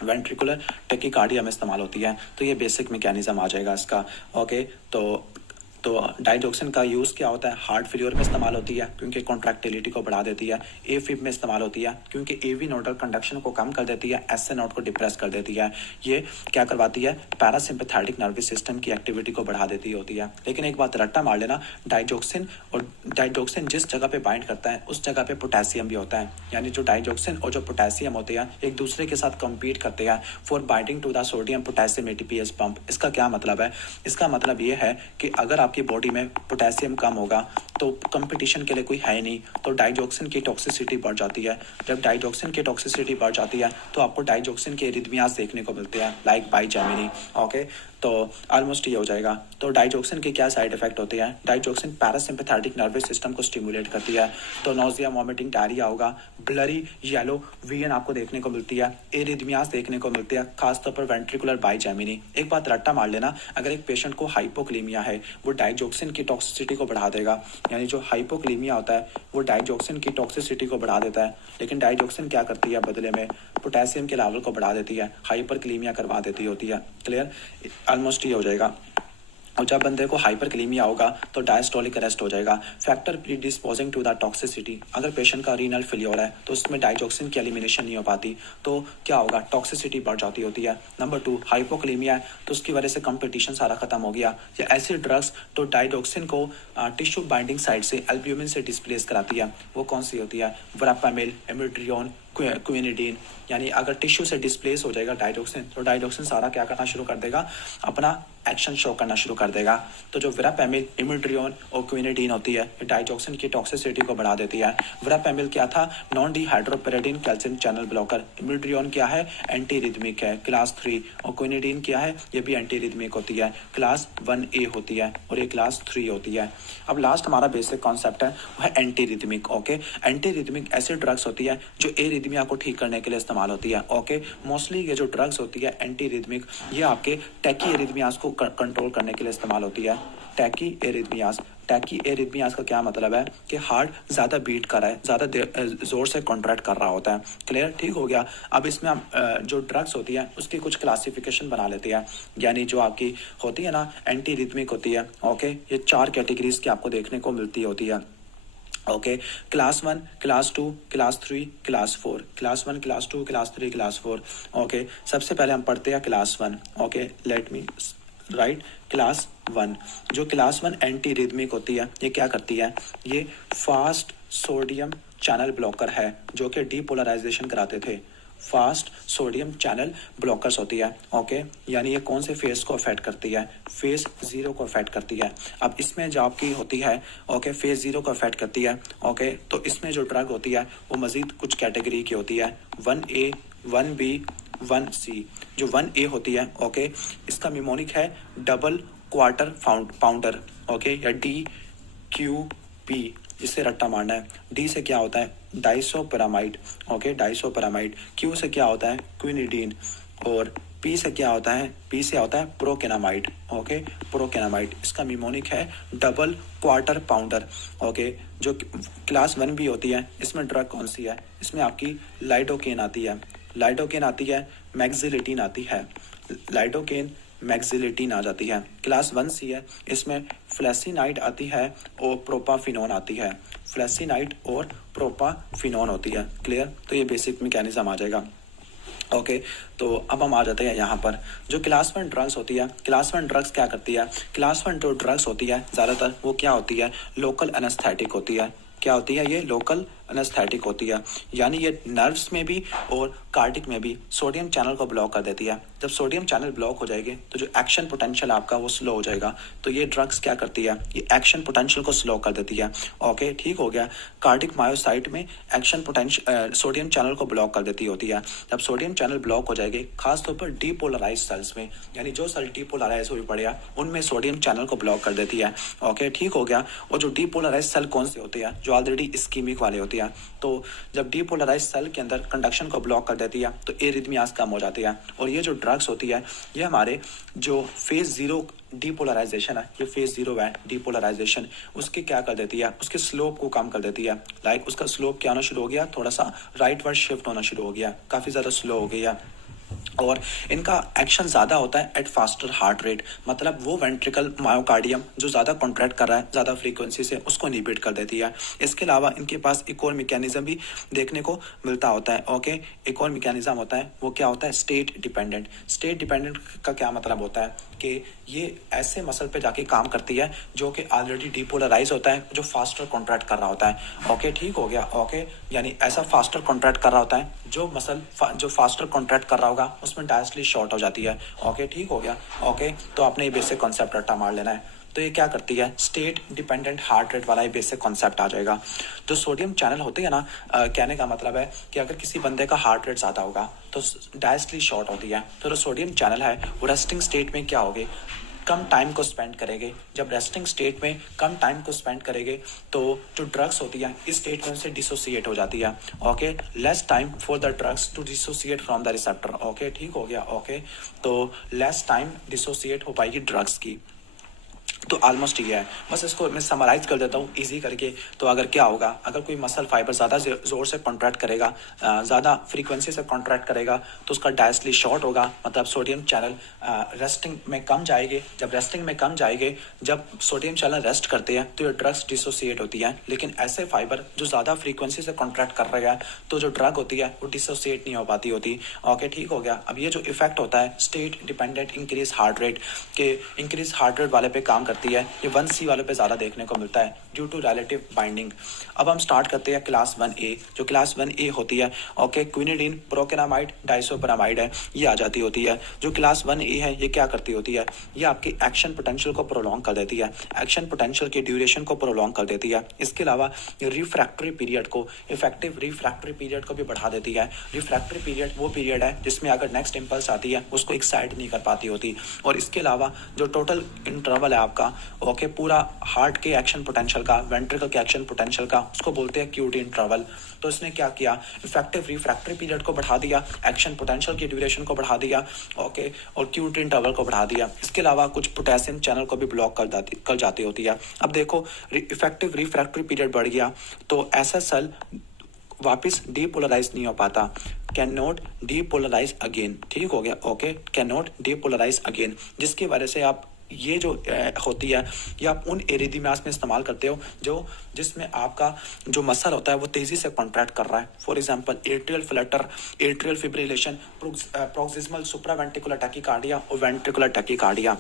वेंट्रिकुलर टैकीकार्डिया में इस्तेमाल होती है। तो ये बेसिक मैकेनिज्म आ जाएगा इसका। ओके, तो डाइजॉक्सिन का यूज़ क्या होता है, हार्ट फेलियर में इस्तेमाल होती है क्योंकि कॉन्ट्रैक्टिलिटी को बढ़ा देती है। एफिब में इस्तेमाल होती है क्योंकि एवी नोडल कंडक्शन को कम कर देती है, एसए नोड को डिप्रेस कर देती है। ये क्या करवाती है, पैरासिम्पैथेटिक नर्वस सिस्टम की एक्टिविटी को बढ़ा देती होती है। लेकिन एक बात रट्टा मार लेना, डाइजॉक्सिन जिस जगह पे बाइंड करता है उस जगह पे पोटेशियम भी होता है, यानी जो डाइजॉक्सिन और जो पोटेशियम होते हैं एक दूसरे के साथ कम्पीट करते हैं for binding to the sodium potassium ATPase pump. इसका क्या मतलब है, इसका मतलब ये है कि अगर आपकी बॉडी में पोटेशियम कम होगा तो कंपटीशन के लिए कोई है नहीं, तो डाइजॉक्सिन की टॉक्सिसिटी बढ़ जाती है। जब डाइजॉक्सिन की टॉक्सिसिटी बढ़ जाती है तो आपको डाइजॉक्सिन के एरिथमियास देखने को मिलते हैं लाइक बाइजेमिनी। ओके, तो ऑलमोस्ट ये हो जाएगा। तो डाइजॉक्सिन के क्या साइड इफेक्ट होते हैं, डाइजॉक्सिन पैरासिम्पैथेटिक नर्वस सिस्टम को स्टिमुलेट करती है, तो नोजिया, वॉमिटिंग, डायरिया होगा, ब्लरी येलो विजन आपको देखने को मिलती है, एरिथमियास देखने को मिलते हैं, खासतौर पर वेंट्रिकुलर बाइजेमिनी। एक बात रट्टा मार लेना, अगर एक पेशेंट को हाइपोक्लीमिया है वो डाइजॉक्सिन की टॉक्सिसिटी को बढ़ा देगा, यानी जो हाइपोक्लीमिया होता है वो डाइजॉक्सिन की टॉक्सिसिटी को बढ़ा देता है। लेकिन डाइजॉक्सिन क्या करती है, बदले में पोटेशियम के लेवल को बढ़ा देती है, हाइपरक्लीमिया करवा देती होती है। क्लियर, ऑलमोस्ट ये हो जाएगा। और जब बंदे को हाइपरक्लीमिया होगा तो डायस्टोलिक अरेस्ट हो जाएगा। फैक्टर प्रीडिस्पोजिंग टू द टॉक्सिसिटी, अगर पेशेंट का रीनल फेलियर है तो उसमें डाइजॉक्सिन की एलिमिनेशन नहीं हो पाती, तो क्या होगा, टॉक्सिसिटी बढ़ जाती होती है। नंबर 2, हाइपोक्लीमिया है तो उसकी वजह से कंपटीशन सारा खत्म हो गया। या ऐसे ड्रग्स तो डाइजॉक्सिन को टिश्यू बाइंडिंग साइड से एल्ब्यूमिन से डिस्प्लेस कराती है, वो कौन सी होती है, वरापामिल, एमिड्रियोन, क्विनिडीन। यानी अगर टिश्यू से डिस्प्लेस हो जाएगा डाइजॉक्सिन तो डाइजॉक्सिन सारा क्या करना शुरू कर देगा, अपना एक्शन शो करना शुरू कर देगा। तो जो विरापेमिल, इमिड्रियोन और क्विनिडीन होती है, ये डाइजॉक्सिन की टॉक्सिसिटी को बढ़ा देती है। विरापेमिल क्या था? Non dihydropyridine calcium channel blocker. Amiodarone क्या है? एंटी रिदमिक है, क्लास 3। और क्विनिडीन क्या है? ये भी एंटी रिदमिक होती है, क्लास 1A होती है, और ये क्लास 3 होती है। अब लास्ट हमारा बेसिक कॉन्सेप्ट है वो है anti rhythmic. Okay, anti rhythmic ऐसी ड्रग्स होती है जो एरिदमिया को ठीक करने के लिए इस्तेमाल होती है। ओके, मोस्टली ये जो ड्रग्स होती है एंटी रिदमिक, ये आपके टैकी एरिदमियास को कंट्रोल करने के लिए इस्तेमाल होती है। टैकी एरिदमियास, टैकी एरिदमियास का क्या मतलब है कि हार्ट ज़्यादा बीट कर रहा है, ज़्यादा ज़ोर से कॉन्ट्रैक्ट कर रहा होता है। क्लियर? ठीक हो गया। अब इसमें हम जो ड्रग्स होती है उसकी कुछ क्लासिफिकेशन बना लेते हैं, यानी जो आपकी होती है ना एंटी रिदमिक होती है। ओके, ये 4 कैटेगरीज की आपको देखने को मिलती होती है। Okay, class 1, class 2, class 3, class 4, class 1, class 2, class 3, class 4। Okay, सबसे पहले हम पढ़ते हैं class 1। Okay, let me right. Class 1, जो क्लास 1 एंटी रिदमिक होती है, ये क्या करती है? ये फास्ट सोडियम चैनल ब्लॉकर है जो कि डीपोलराइजेशन कराते थे। फास्ट सोडियम चैनल ब्लॉकर्स होती है। ओके, यानी ये कौन से फेज को अफेक्ट करती है? फेज 0 को अफेक्ट करती है। अब इसमें जो आपकी होती है, ओके, फेज 0 को अफेक्ट करती है। ओके, तो इसमें जो ड्रग होती है वो मजीद कुछ कैटेगरी की होती है, 1A, 1B, 1C। जो 1A होती है, ओके, इसका निमोनिक है डबल क्वार्टर पाउंडर। ओके, या DQP, इससे रट्टा मारना है। डी से क्या होता है? डाइसोपेरामाइड। ओके, डाइसोपेरामाइड। क्यू से क्या होता है? क्विनिडीन। और पी से क्या होता है? पी से होता है प्रोकेनामाइड। ओके, प्रोकेनामाइड, इसका निमोनिक है डबल क्वार्टर पाउंडर। ओके, जो क्लास 1 भी होती है, इसमें ड्रग कौन सी है? इसमें आपकी लाइडोकेन आती है, लाइडोकेन आती है, मैक्सिलिटीन आती है, लाइडोकेन मैक्सिलिटीन आ जाती है। क्लास 1C है, इसमें फ्लेसिनाइड आती है और प्रोपाफिनोन आती है। फ्लेसिनाइड और प्रोपाफिनोन होती है। क्लियर? तो ये बेसिक मैकेनिज्म आ जाएगा। ओके, तो अब हम आ जाते हैं यहाँ पर। जो क्लास 1 ड्रग्स होती है, क्लास 1 ड्रग्स क्या करती है? क्लास 1 जो ड्रग्स होती है ज़्यादातर वो क्या होती है? लोकल एनेस्थेटिक होती है। क्या होती है? ये लोकल एनेस्थेटिक होती है, यानी ये नर्व्स में भी और कार्डिक में भी सोडियम चैनल को ब्लॉक कर देती है। जब सोडियम चैनल ब्लॉक हो जाएगी तो जो एक्शन पोटेंशियल आपका वो स्लो हो जाएगा। तो ये ड्रग्स क्या करती है? ये एक्शन पोटेंशियल को स्लो कर देती है। ओके, ठीक हो गया। कार्डिक मायोसाइट में एक्शन पोटेंशियल सोडियम चैनल को ब्लॉक कर देती होती है। जब सोडियम चैनल ब्लॉक हो जाएगी, खासतौर पर डीपोलराइज सेल्स में, यानी जो सेल डीपोलराइज हुई पड़े हैं उनमें सोडियम चैनल को ब्लॉक कर देती है। ओके, ठीक हो गया। और जो डीपोलराइज सेल कौन से होते हैं? जो ऑलरेडी इस्कीमिक वाले होती है। तो जब डीपोलराइज सेल के अंदर कंडक्शन को ब्लॉक कर देती है तो एरिथमियास कम हो जाती है। और ये जो ड्रग्स होती है ये हमारे जो फेज 0 डीपोलराइजेशन है, ये फेज 0 है डीपोलराइजेशन, उसकी क्या कर देती है? उसके स्लोप को कम कर देती है। लाइक उसका स्लोप क्या होना शुरू हो गया? थोड़ा सा राइट वर्ड शिफ्ट होना शुरू हो गया, काफ़ी ज़्यादा स्लो हो गया। और इनका एक्शन ज़्यादा होता है एट फास्टर हार्ट रेट, मतलब वो वेंट्रिकल मायोकार्डियम जो ज़्यादा कॉन्ट्रैक्ट कर रहा है ज़्यादा फ्रीक्वेंसी से, उसको इनहिबिट कर देती है। इसके अलावा इनके पास एक और मैकेनिज्म भी देखने को मिलता होता है। ओके, एक और मैकेनिज्म होता है, वो क्या होता है? State dependent. स्टेट डिपेंडेंट का क्या मतलब होता है कि ये ऐसे मसल पे जाके काम करती है जो कि ऑलरेडी डिपोलराइज होता है, जो फास्टर कॉन्ट्रैक्ट कर रहा होता है। ओके, ठीक हो गया। ओके, यानी ऐसा फास्टर कॉन्ट्रैक्ट कर रहा होता है जो मसल जो फास्टर कॉन्ट्रैक्ट कर रहा होगा उसमें डायरेक्टली शॉर्ट हो जाती है। ओके, ठीक हो गया। ओके, तो आपने ये बेसिक कॉन्सेप्ट रट्टा मार लेना है। तो ये क्या करती है? स्टेट डिपेंडेंट हार्ट रेट वाला ये बेसिक कॉन्सेप्ट आ जाएगा। जो सोडियम चैनल होते हैं ना, कहने का मतलब है कि अगर किसी बंदे का हार्ट रेट ज़्यादा होगा तो डायरेक्टली शॉर्ट होती है। तो जो सोडियम चैनल है वो रेस्टिंग स्टेट में क्या होगी? कम टाइम को स्पेंड करेंगे। जब रेस्टिंग स्टेट में कम टाइम को स्पेंड करेंगे तो जो ड्रग्स होती है इस स्टेट में उनसे डिसोसिएट हो जाती है। Okay, less time for the drugs to dissociate from the receptor. Okay, ठीक हो गया। ओके, तो लेस टाइम डिसोसिएट हो पाएगी ड्रग्स की। तो ऑलमोस्ट ये है। बस इसको मैं समराइज कर देता हूँ इजी करके। तो अगर क्या होगा, अगर कोई मसल फाइबर ज़्यादा ज़ोर से कॉन्ट्रैक्ट करेगा, ज़्यादा फ्रीक्वेंसी से कॉन्ट्रैक्ट करेगा तो उसका डायरेक्टली शॉर्ट होगा, मतलब सोडियम चैनल रेस्टिंग में कम जाएंगे। जब रेस्टिंग में कम जाएंगे, जब सोडियम चैनल रेस्ट करते हैं तो ये ड्रग्स डिसोसिएट होती हैं। लेकिन ऐसे फाइबर जो ज़्यादा फ्रीक्वेंसी से कॉन्ट्रैक्ट कर रहे हैं तो जो ड्रग होती है वो डिसोसिएट नहीं हो पाती होती। ओके, ठीक हो गया। अब ये जो इफेक्ट होता है state dependent increase heart rate के, इंक्रीज हार्ट रेट वाले पे काम करती है, ये 1C वालों पे ज़्यादा देखने को मिलता है ड्यू टू रिलेटिव बाइंडिंग। अब हम स्टार्ट करते हैं क्लास 1A। जो क्लास 1A होती है, ओके, क्विनिडीन प्रोकेनामाइड डाइसोपरामाइड है, ये आ जाती होती है। जो क्लास 1A है ये क्या करती होती है, ये आपकी एक्शन पोटेंशियल को प्रोलॉन्ग कर देती है, एक्शन पोटेंशियल की ड्यूरेशन को प्रोलॉन्ग कर देती है। इसके अलावा रिफ्रैक्टरी पीरियड को, इफेक्टिव रिफ्रैक्टरी पीरियड को भी बढ़ा देती है। रिफ्रैक्टरी पीरियड वो पीरियड है जिसमें अगर नेक्स्ट इम्पल्स आती है उसको एक्साइट नहीं कर पाती होती। और इसके अलावा जो टोटल इंटरवल है आपका, ओके, पूरा हार्ट के एक्शन पोटेंशियल का, वेंट्रिकल के एक्शन पोटेंशियल का, उसको बोलते हैं क्यूटी इंटरवल। तो इसने क्या किया, इफेक्टिव रिफ्रैक्टरी पीरियड को बढ़ा दिया, एक्शन पोटेंशियल की ड्यूरेशन को बढ़ा दिया, ओके, और क्यूटी इंटरवल को बढ़ा दिया। इसके अलावा कुछ पोटेशियम चैनल को भी ब्लॉक कर जाती होती है। अब देखो, इफेक्टिव रिफ्रैक्टरी पीरियड बढ़ गया तो ऐसा सेल वापस डीपोलराइज नहीं हो पाता, कैन नॉट डीपोलराइज अगेन। ठीक हो गया, okay, can not depolarize again, जिसकी वजह से आप ये जो होती है ये आप उन एरिथमियास में इस्तेमाल करते हो जो जिसमें आपका जो मसल होता है वो तेजी से कॉन्ट्रैक्ट कर रहा है। For example atrial Flutter, atrial fibrillation, proximal supraventricular tachycardia और वेंट्रिकुलर टैकीकार्डिया।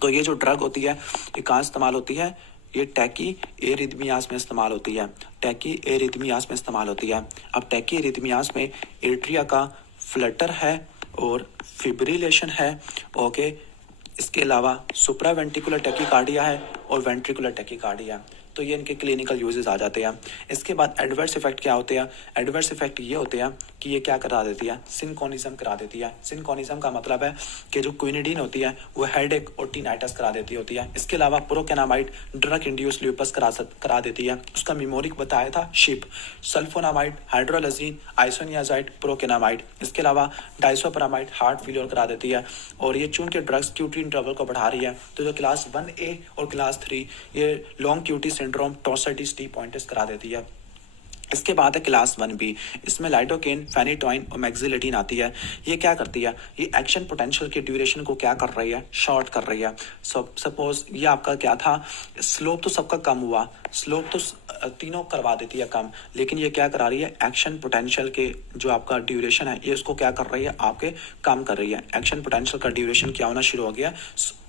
तो ये जो ड्रग होती है ये कहाँ इस्तेमाल होती है, ये टैकी एरिथमियास में इस्तेमाल होती है, टैकी एरिथमियास में इस्तेमाल होती है। अब टैकी एरिथमियास में एट्रिया का फ्लटर है और फिब्रिलेशन है, ओके, इसके अलावा सुप्रावेंट्रिकुलर टैकीकार्डिया है और वेंट्रिकुलर टैकीकार्डिया। तो ये इनके क्लिनिकल यूजेस आ जाते हैं। इसके बाद एडवर्स इफेक्ट क्या होते हैं, एडवर्स इफेक्ट ये होते हैं कि ये क्या करा देती है, सिंकोनिज्म करा देती है। सिंकोनिज्म का मतलब है कि जो क्विनिडीन होती है वो हेडेक और टिनाइटस करा देती होती है। इसके अलावा प्रोकेनामाइड ड्रग इंड्यूस ल्यूपस करा देती है, उसका मेमोरिक बताया था ship. Sulfonamide hydralazine isoniazid procainamide. इसके अलावा डाइसोपरामाइड हार्ट फेलियर करा देती है। और ये चूंकि ड्रग्स क्यूटी इंटरवल को बढ़ा रही है तो जो क्लास 1A और क्लास 3 ये लॉन्ग क्यूटी सिंड्रोम टॉर्सिटिस डी पॉइंटिस करा देती है। इसके बाद है क्लास 1B, इसमें लाइडोकेन, फेनिटोइन और मैक्सिलेटिन आती है। ये क्या करती है, ये एक्शन पोटेंशियल की ड्यूरेशन को क्या कर रही है, शॉर्ट कर रही है। सपोज ये आपका क्या था, स्लोप तो सबका कम हुआ, स्लोप तो तीनों करवा देती है कम, लेकिन ये क्या करा रही है, एक्शन पोटेंशियल के जो आपका ड्यूरेशन है ये उसको क्या कर रही है, आपके कम कर रही है। एक्शन पोटेंशियल का ड्यूरेशन क्या होना शुरू हो गया,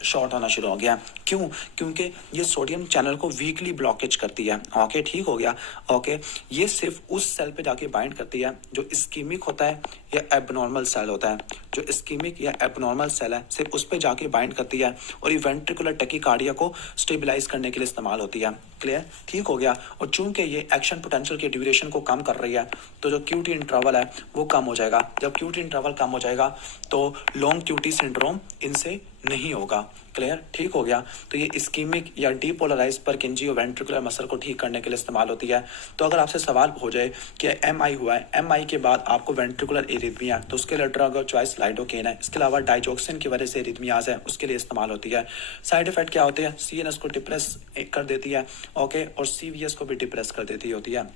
शॉर्ट होना शुरू हो गया। क्यों, क्योंकि ये सोडियम चैनल को वीकली ब्लॉकेज करती है। ओके, ठीक हो गया, ओके। ये सिर्फ उस सेल पे जाके बाइंड करती है जो इस्कीमिक होता है या एबनॉर्मल सेल होता है। जो इस्कीमिक या एबनॉर्मल सेल है सिर्फ उस पे जाके बाइंड करती है और ये वेंट्रिकुलर टैकीकार्डिया को स्टेबलाइज करने के लिए इस्तेमाल होती है। क्लियर, ठीक हो गया। और चूंकि ये एक्शन पोटेंशियल की ड्यूरेशन को कम कर रही है तो जो क्यूटी इंटरवल है वो कम हो जाएगा। जब क्यूटी इंटरवल कम हो जाएगा तो लॉन्ग क्यूटी सिंड्रोम इनसे नहीं होगा। क्लियर, ठीक हो गया। तो ये इस्कीमिक या डीपोलराइज परकिंजियो वेंट्रिकुलर मसल को ठीक करने के लिए इस्तेमाल होती है। तो अगर आपसे सवाल हो जाए कि एमआई हुआ है, एमआई के बाद आपको वेंट्रिकुलर एरिथमिया, तो उसके लिए ड्रग ऑफ चॉइस लाइडोकेन है। इसके अलावा डाइजोक्सिन की वजह से एरिथमियाज है उसके लिए इस्तेमाल होती है। साइड इफेक्ट क्या होते हैं, सीएनएस को डिप्रेस कर देती है, ओके, और सीवीएस को भी डिप्रेस कर देती होती है।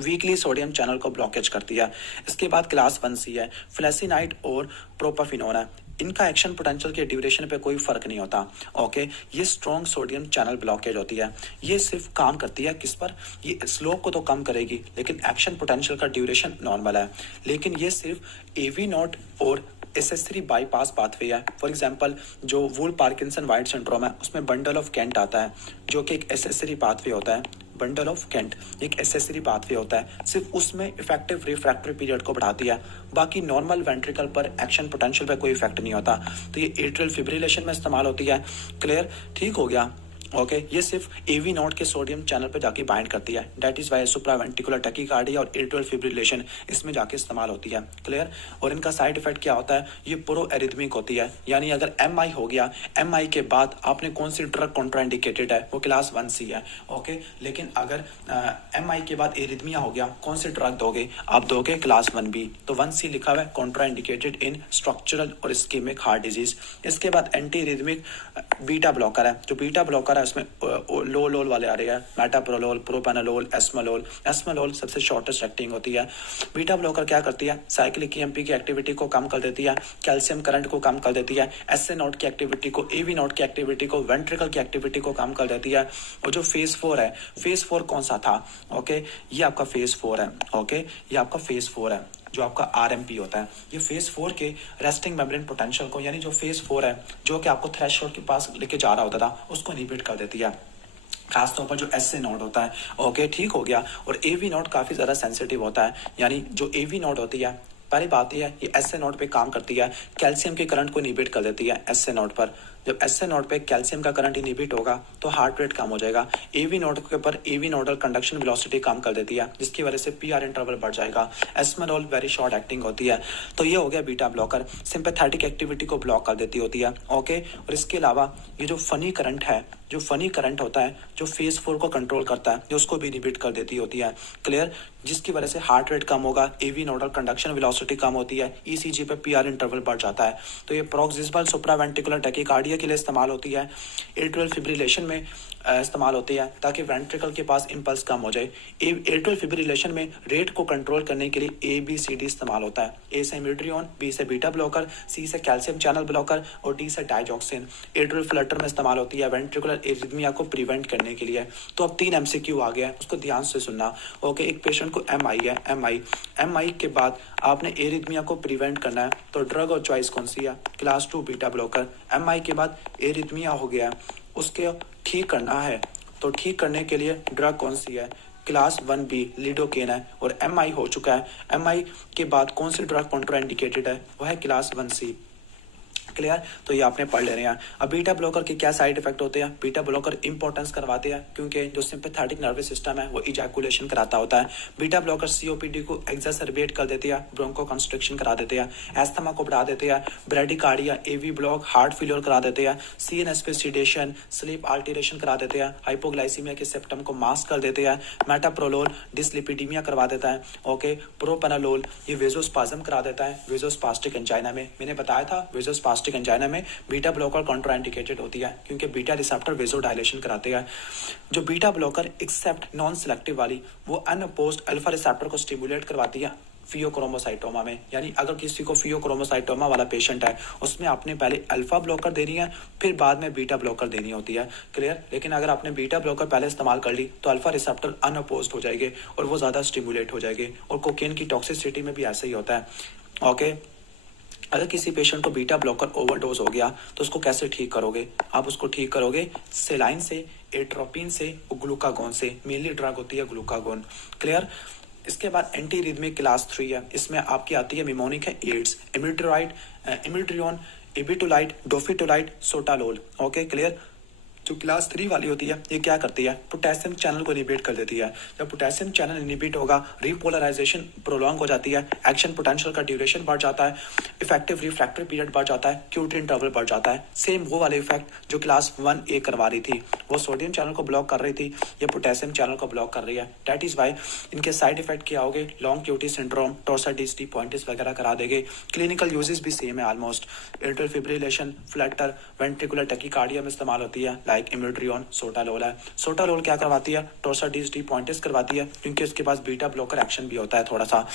वीकली सोडियम चैनल को ब्लॉकेज करती है। इसके बाद क्लास 1C है, फ्लेसिनाइड और प्रोपाफिनोन है। इनका एक्शन पोटेंशियल के ड्यूरेशन पे कोई फर्क नहीं होता। ओके, ये स्ट्रॉन्ग सोडियम चैनल ब्लॉकेज होती है। ये सिर्फ काम करती है किस पर, ये स्लोप को तो कम करेगी लेकिन एक्शन पोटेंशियल का ड्यूरेशन नॉर्मल है। लेकिन ये सिर्फ एवी नॉट और SS3 बाईपास पाथवे है। फॉर एग्जांपल जो वुल पार्किंसन वाइट सिंड्रोम है उसमें बंडल ऑफ कैंट आता है जो कि एक SS3 पाथवे होता है। बंडल ऑफ कैंट एक SS3 पाथवे होता है, सिर्फ उसमें इफेक्टिव रिफ्रैक्टरी पीरियड को बढ़ाती है, बाकी नॉर्मल वेंट्रिकल पर एक्शन पोटेंशियल पे कोई इफेक्ट नहीं होता। तो ये एट्रियल फिब्रिलेशन में इस्तेमाल होती है। क्लियर, ठीक हो गया, ओके। ये सिर्फ एवी नॉट के सोडियम चैनल पे जाके बाइंड करती है, that is why supraventricular tachycardia और एट्रियल फिब्रिलेशन इसमें जाके इस्तेमाल होती है। क्लियर, और इनका साइड इफेक्ट क्या होता है, ये प्रो एरिथमिक होती है। यानी अगर एमआई हो गया, एमआई के बाद आपने कौन सी ड्रग कॉन्ट्राइंडिकेटेड है, वो क्लास 1C है, ओके। लेकिन अगर एमआई के बाद एरिथमिया हो गया, कौन सी ड्रग दोगे, आप दोगे क्लास 1B। तो 1C लिखा हुआ है कॉन्ट्राइंडिकेटेड इन स्ट्रक्चरल और इस्कीमिक हार्ट डिजीज। इसके बाद एंटी एरिथमिक बीटा ब्लॉकर है। जो बीटा ब्लॉकर उसमें लोल वाले आ रहे हैं, मेटाप्रोलोल, प्रोपेनोलोल, एस्मोलोल। एस्मोलोल सबसे शॉर्टेस्ट एक्टिंग होती है। बीटा ब्लॉकर क्या करती है, साइक्लिक EMP की एक्टिविटी को कम कर देती है, कैल्शियम करंट को कम कर देती है, SA नोड की एक्टिविटी को, AV नोड की एक्टिविटी को, वेंट्रिकल की एक्टिविटी को कम कर देती है। और जो फेज 4 है, फेज 4 कौन सा था, ओके, ये आपका फेज 4 है, ओके, ये आपका फेज 4 है। जो आपका RMP होता है, ये फेज 4 के रेस्टिंग मेम्ब्रेन पोटेंशियल को, यानी जो फेज 4 है जो कि आपको थ्रेशोल्ड के पास लेके जा रहा होता था, उसको इनहिबिट कर देती है। खासतौर पर जो SA नोड होता है, ओके ठीक हो गया। और AV नोड काफ़ी ज़्यादा सेंसिटिव होता है, यानी जो AV नोड होती है, पहली बात यह है ये SA नोड पे काम करती है, कैल्शियम के करंट को इनहिबिट कर देती है SA नोड पर। जब SA नोड पे कैल्शियम का करंट इनहिबिट होगा तो हार्ट रेट कम हो जाएगा। AV नोड के ऊपर AV नोडल कंडक्शन वेलोसिटी कम कर देती है, जिसकी वजह से PR इंटरवल बढ़ जाएगा। एस्मेनोल वेरी शॉर्ट एक्टिंग होती है। तो ये हो गया बीटा ब्लॉकर, सिंपैथेटिक एक्टिविटी को ब्लॉक कर देती होती है, ओके। और इसके अलावा ये जो फनी करंट है, जो फनी करंट होता है जो फेज 4 को कंट्रोल करता है, जो उसको भी इनहिबिट कर देती होती है, क्लियर। जिसकी वजह से हार्ट रेट कम होगा, AV नोडल कंडक्शन वेलोसिटी कम होती है, ECG पे PR इंटरवल बढ़ जाता है। तो ये प्रोक्सिस्मल सुप्रावेंट्रिकुलर टैकीकार्डिया के लिए इस्तेमाल होती है, एट्रियल फिब्रिलेशन में इस्तेमाल होती है ताकि वेंट्रिकल के पास इम्पल्स कम हो जाए। एट्रियल फिब्रिलेशन में रेट को कंट्रोल करने के लिए ABCD इस्तेमाल होता है। A से मिड्रियोन, B से बीटा ब्लॉकर, C से कैल्शियम चैनल ब्लॉकर और D से डाइजॉक्सिन। एट्रियल फ्लटर में इस्तेमाल होती है वेंट्रिकुलर एरिथमिया को प्रिवेंट करने के लिए। तो अब 3 MCQ आ गया, उसको ध्यान से सुनना, ओके। एक पेशेंट को MI है, MI के बाद आपने एरिथमिया को प्रिवेंट करना है, तो ड्रग और चॉइस कौन सी है? Class 2 beta blocker. MI के बाद एरिथमिया हो गया, उसके ठीक करना है, तो ठीक करने के लिए ड्रग कौन सी है? क्लास 1B लिडोकेन है। और MI हो चुका है, MI के बाद कौन सी ड्रग कॉन्ट्राइंडिकेटेड है? वह है क्लास 1C, क्लियर। तो ये आपने पढ़ लेने हैं। अब बीटा ब्लॉकर के क्या साइड इफेक्ट होते हैं? बीटा ब्लॉकर इंपॉर्टेंस करवाते हैं क्योंकि जो सिंपैथेटिक नर्वस सिस्टम है वो इजैकुलेशन कराता होता है। बीटा ब्लॉकर COPD को एक्सरबेट कर देते हैं, ब्रोंको कंस्ट्रिक्शन करा देते हैं, एस्थमा को बढ़ा देते हैं, bradycardia, AV block, heart failure करा देते हैं, CNS पे सीडेशन, स्लीप अल्टरेशन करा देते हैं, हाइपोग्लाइसीमिया के सिम्पटम को मास्क कर देते हैं, मेटाप्रोलोल डिसलिपिडीमिया करवा देता है, ओके। प्रोपेनालोल ये वेजोस्पाज्म करा देता है वेजोस्पास्टिक एंजाइना में। मैंने बताया था वेजोस्पास्टिक एंजाइना में बीटा ब्लॉकर कॉन्ट्राइंडिकेटेड होती है क्योंकि बीटा रिसेप्टर वेजोडाइलेशन कराते हैं। जो beta blocker except non selective वाली, वो अनअपोज्ड अल्फा रिसेप्टर को स्टिमुलेट करवाती है फियोक्रोमोसाइटोमा में। यानी अगर किसी को फियोक्रोमोसाइटोमा वाला पेशेंट है, उसमें आपने पहले अल्फा ब्लॉकर देनी है, फिर बाद में बीटा ब्लॉकर देनी होती है, क्लियर। लेकिन अगर आपने बीटा ब्लॉकर पहले इस्तेमाल कर ली तो अल्फा रिसेप्टर अनअपोज्ड हो जाएंगे और वो ज़्यादा स्टिमुलेट हो जाएंगे। और कोकेन की टॉक्सिसिटी में भी ऐसा ही होता है, ओके। अगर किसी पेशेंट को बीटा ब्लॉकर ओवरडोज हो गया तो उसको कैसे ठीक करोगे? आप उसको ठीक करोगे सेलाइन से, एट्रोपिन से, ग्लूकागोन से। मेनली ड्रग होती है ग्लूकागोन, क्लियर। इसके बाद एंटी रिदमिक क्लास 3 है, इसमें आपकी आती है मिमोनिक है, एड्स, इमिड्राइड, इमिड्रियोन, इबिटुलाइट, डोफिटुलाइट, सोटालोल, ओके, क्लियर। जो क्लास 3 वाली होती है ये क्या करती है? पोटेशियम चैनल को इनहिबिट कर देती है। जब पोटेशियम चैनल इनहिबिट होगा, रिपोलराइजेशन प्रोलॉन्ग हो जाती है, एक्शन पोटेंशियल का ड्यूरेशन बढ़ जाता है, इफेक्टिव रिफ्रैक्टरी पीरियड बढ़ जाता है, क्यूटी इंटरवल बढ़ जाता है। सेम वो वाले इफेक्ट जो क्लास 1A करवा रही थी, वो सोडियम चैनल को ब्लॉक कर रही थी, ये पोटेशियम चैनल को ब्लॉक कर रही है। दैट इज वाई इनके साइड इफेक्ट क्या होंगे? लॉन्ग क्यूटी सिंड्रोम, टॉर्साइटिस, पॉइंटिस वगैरह करा देंगे। क्लिनिकल यूजेस भी सेम है almost. Atrial fibrillation, Flutter, ventricular tachycardia में इस्तेमाल होती है, लाइक इमिड्रियोन, सोटालोल है। सोटालोल क्या करवाती है? टॉर्साइटिस, पॉइंटिस करवाती है क्योंकि उसके पास बीटा ब्लॉकर एक्शन भी होता है थोड़ा सा।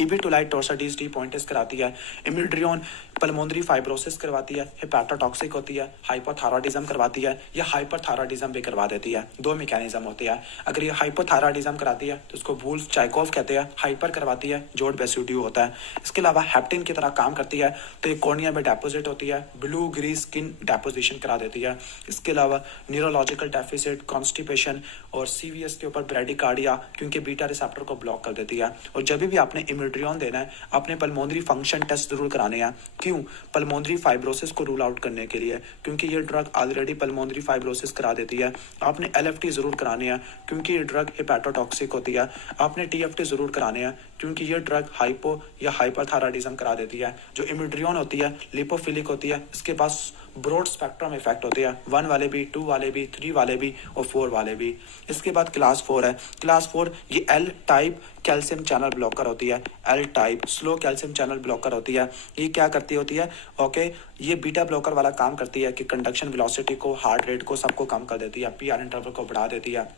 इबिटुलाइट टॉर्साइटिस, पॉइंटिस कराती है। इमिड्रियोन पल्मोनरी फाइब्रोसिस करवाती है, हेपाटोटॉक्सिक होती है, हाइपोथायरॉयडिज्म करवाती है, या हाइपरथायरॉयडिज्म भी करवा देती है। 2 मैकेनिज्म होती है। अगर ये हाइपोथायरॉयडिज्म कराती है तो उसको वुल्फ चाइकोव कहते हैं। हाइपर करवाती है, जोड बेसिडियो होता है। इसके अलावा हेप्टिन की तरह काम करती है, तो ये कॉर्निया में डेपोजिट होती है, ब्लू ग्री स्किन डेपोजिशन करा देती है। इसके अलावा न्यूरोलॉजिकल डेफिसिट, कॉन्स्टिपेशन और CVS के ऊपर ब्रेडिकार्डिया, क्योंकि बीटा रिसेप्टर को ब्लॉक कर देती है। और जब भी आपने इमिड्रियोन देना है, आपने पल्मोनरी फंक्शन टेस्ट जरूर कराने हैं। क्यों? पल्मोनरी फाइब्रोसिस को रूल आउट करने के लिए, क्योंकि ये ड्रग ऑलरेडी पल्मोनरी फाइब्रोसिस करा देती है। आपने LFT जरूर कराने हैं क्योंकि ये ड्रग हेपाटोटॉक्सिक होती है। आपने TFT जरूर कराने हैं क्योंकि ये ड्रग हाइपो या हाइपरथायरॉयडिज्म करा देती है। जो इमिड्रियोन होती है लिपोफिलिक होती है, इसके पास ब्रॉड स्पेक्ट्रम इफेक्ट होते हैं, 1 वाले भी, 2 वाले भी, 3 वाले भी और 4 वाले भी। इसके बाद क्लास 4 है। क्लास 4 ये L type calcium channel blocker होती है। L type slow calcium channel blocker होती है। ये क्या करती होती है? ओके, ये बीटा ब्लॉकर वाला काम करती है कि कंडक्शन वेलोसिटी को, हार्ट रेट को, सबको कम कर देती है, PR इंटरवल को बढ़ा देती है।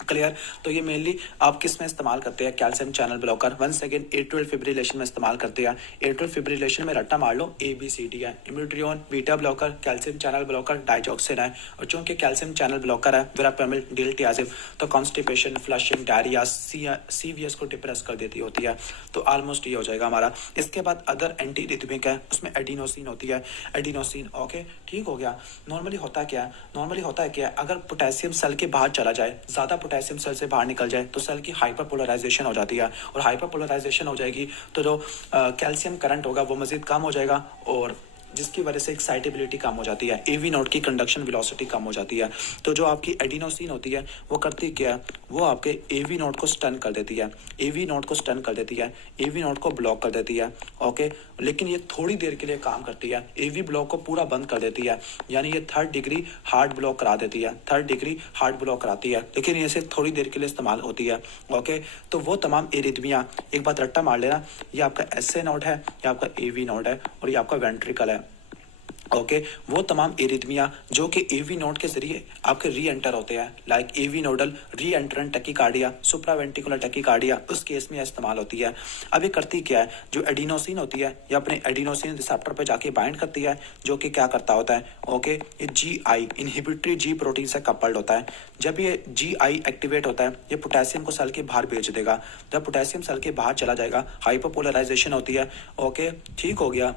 क्लियर। तो ये मेनली आप किस में इस्तेमाल करते हैं, calcium channel blocker. One second, atrial fibrillation में इस्तेमाल करते हैं। एट्रियल फिब्रिलेशन में रट्टा मार लो, ABCD है। Amiodarone, beta blocker, calcium channel blocker, digoxin है। और चूंकि कैल्शियम चैनल ब्लॉकर है, वेरापेमिल, डिल्टियाजिब, तो कॉन्स्टिपेशन, फ्लशिंग, डायरिया, CVS को डिप्रेस कर देती होती है। तो ऑलमोस्ट ये हो जाएगा हमारा। इसके बाद अदर एंटी रिथमिक है, उसमें एडिनोसिन होती है। एडिनोसिन, ओके, ठीक हो गया। नॉर्मली होता क्या है, नॉर्मली होता है क्या, अगर पोटेशियम सेल के बाहर चला जाए, ज्यादा पोटेशियम सेल से बाहर निकल जाए, तो सेल की हाइपरपोलराइजेशन हो जाती है। और हाइपरपोलराइजेशन हो जाएगी तो जो कैल्शियम करंट होगा वो मजीद कम हो जाएगा, और जिसकी वजह से एक्साइटेबिलिटी कम हो जाती है। AV नोड की कंडक्शन वेलोसिटी कम हो जाती है। तो जो आपकी एडिनोसिन होती है वो करती क्या है, वो आपके AV नोड को स्टन कर देती है। AV नोड को स्टन कर देती है, AV नोड को ब्लॉक कर देती है, ओके। लेकिन ये थोड़ी देर के लिए काम करती है, AV ब्लॉक को पूरा बंद कर देती है। यानी ये 3rd डिग्री हार्ट ब्लॉक करा देती है, 3rd डिग्री हार्ट ब्लॉक कराती है, लेकिन ये सिर्फ थोड़ी देर के लिए इस्तेमाल होती है, ओके। तो वो तमाम एरिथमिया, एक बात रट्टा मार लेना, ये आपका SA नोड है, ये आपका AV नोड है, और ये आपका वेंट्रिकल है, ओके। वो तमाम एरिथमिया जो कि AV नोड के जरिए आपके री एंटर होते हैं, लाइक AV नोडल री एंट्रेंट टैकीकार्डिया, सुप्रावेंट्रिकुलर टैकीकार्डिया, उस केस में इस्तेमाल होती है। अब ये करती क्या है, जो एडिनोसिन होती है ये अपने एडिनोसिन रिसेप्टर पर जाके बाइंड करती है, जो कि क्या करता होता है, ओके। ये GI इनहिबिटरी G प्रोटीन से कपल्ड होता है। जब ये GI एक्टिवेट होता है, ये पोटेशियम को सेल के बाहर भेज देगा। जब पोटेशियम सेल के बाहर चला जाएगा, हाइपरपोलराइजेशन होती है, ओके, ठीक हो गया।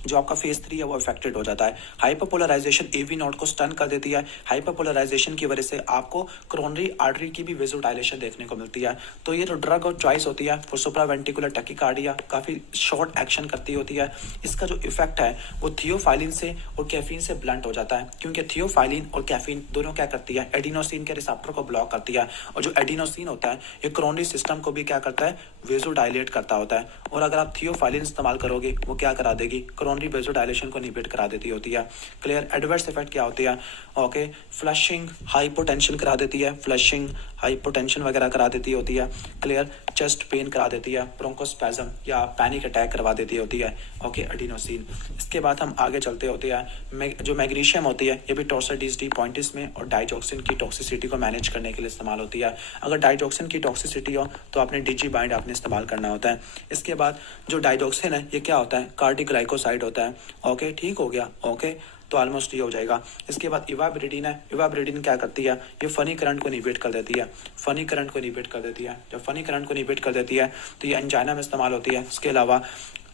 जो आपका फेज 3 है वो अफेक्टेड हो जाता है। हाइपरपोलराइजेशन AV नोड को स्टन कर देती है। हाइपरपोलराइजेशन की वजह से आपको कोरोनरी आर्टरी की भी वेजोडाइलेशन देखने को मिलती है। तो ये जो ड्रग और चॉइस होती है फॉर सुप्रावेंट्रिकुलर टैकीकार्डिया, काफी शॉर्ट एक्शन करती होती है। इसका जो इफेक्ट है वो थियोफाइलिन से और कैफीन से ब्लंट हो जाता है, क्योंकि थियोफाइलिन और कैफीन दोनों क्या करती है, एडिनोसिन के रिसेप्टर को ब्लॉक करती है। और जो एडिनोसिन होता है ये कोरोनरी सिस्टम को भी क्या करता है, वेजोडाइलेट करता होता है। और अगर आप थियोफाइलिन इस्तेमाल करोगे वो क्या करा देगी, कोरोनरी वेजोडाइलेशन को इनहिबिट करा देती होती है। क्लियर। एडवर्स इफेक्ट क्या होती है, ओके, फ्लशिंग, हाइपोटेंशन करा देती है, फ्लशिंग, हाइपोटेंशन वगैरह करा देती होती है। क्लियर। चेस्ट पेन करा देती है, ब्रोंकोस्पैज्म या पैनिक अटैक करवा देती होती है, ओके, एडिनोसिन। इसके बाद हम आगे चलते होते हैं, जो मैग्नीशियम होती है ये भी टॉर्सोडीज डी पॉइंटिस में और डाइजॉक्सिन की टॉक्सिसिटी को मैनेज करने के लिए इस्तेमाल होती है। अगर डाइजॉक्सिन की टॉक्सिसिटी हो तो आपने DG बाइंड आपने इस्तेमाल करना होता है। इसके बाद जो डाइजॉक्सिन है ये क्या होता है, कार्डियोग्लाइकोसाइड होता है, ओके, ठीक हो गया, ओके। तो ऑलमोस्ट ये हो जाएगा। इसके बाद इवाब्रिडिन है। इवाब्रिडिन क्या करती है, ये फनी करंट को इनहिबिट कर देती है, फनी करंट को इनहिबिट कर देती है। जब फनी करंट को इनहिबिट कर देती है तो ये एंजाइना में इस्तेमाल होती है। इसके अलावा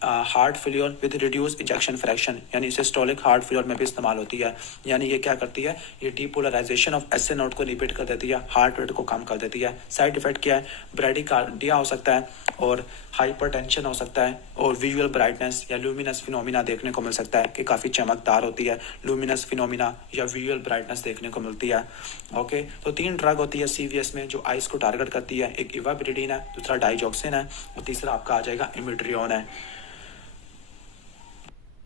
heart failure with reduce ejection fraction यानी सिस्टोलिक हार्ट फेलियर में भी इस्तेमाल होती है। यानी ये क्या करती है, ये डीपोलराइजेशन ऑफ SA नोड को इनहिबिट कर देती है, हार्ट रेट को कम कर देती है। साइड इफेक्ट क्या है, ब्रैडिकार्डिया हो सकता है और हाइपरटेंशन हो सकता है और विजुअल ब्राइटनेस या लूमिनस फिनोमिना देखने को मिल सकता है कि काफ़ी चमकदार होती है, लूमिनस फिनोमिना या विजुअल ब्राइटनेस देखने को मिलती है, ओके। तो 3 ड्रग होती है CVS में जो आइस को टारगेट करती है, एक इवाब्रिडिन है, दूसरा डाइजॉक्सिन है और तीसरा आपका आ जाएगा इमिड्रियोन है।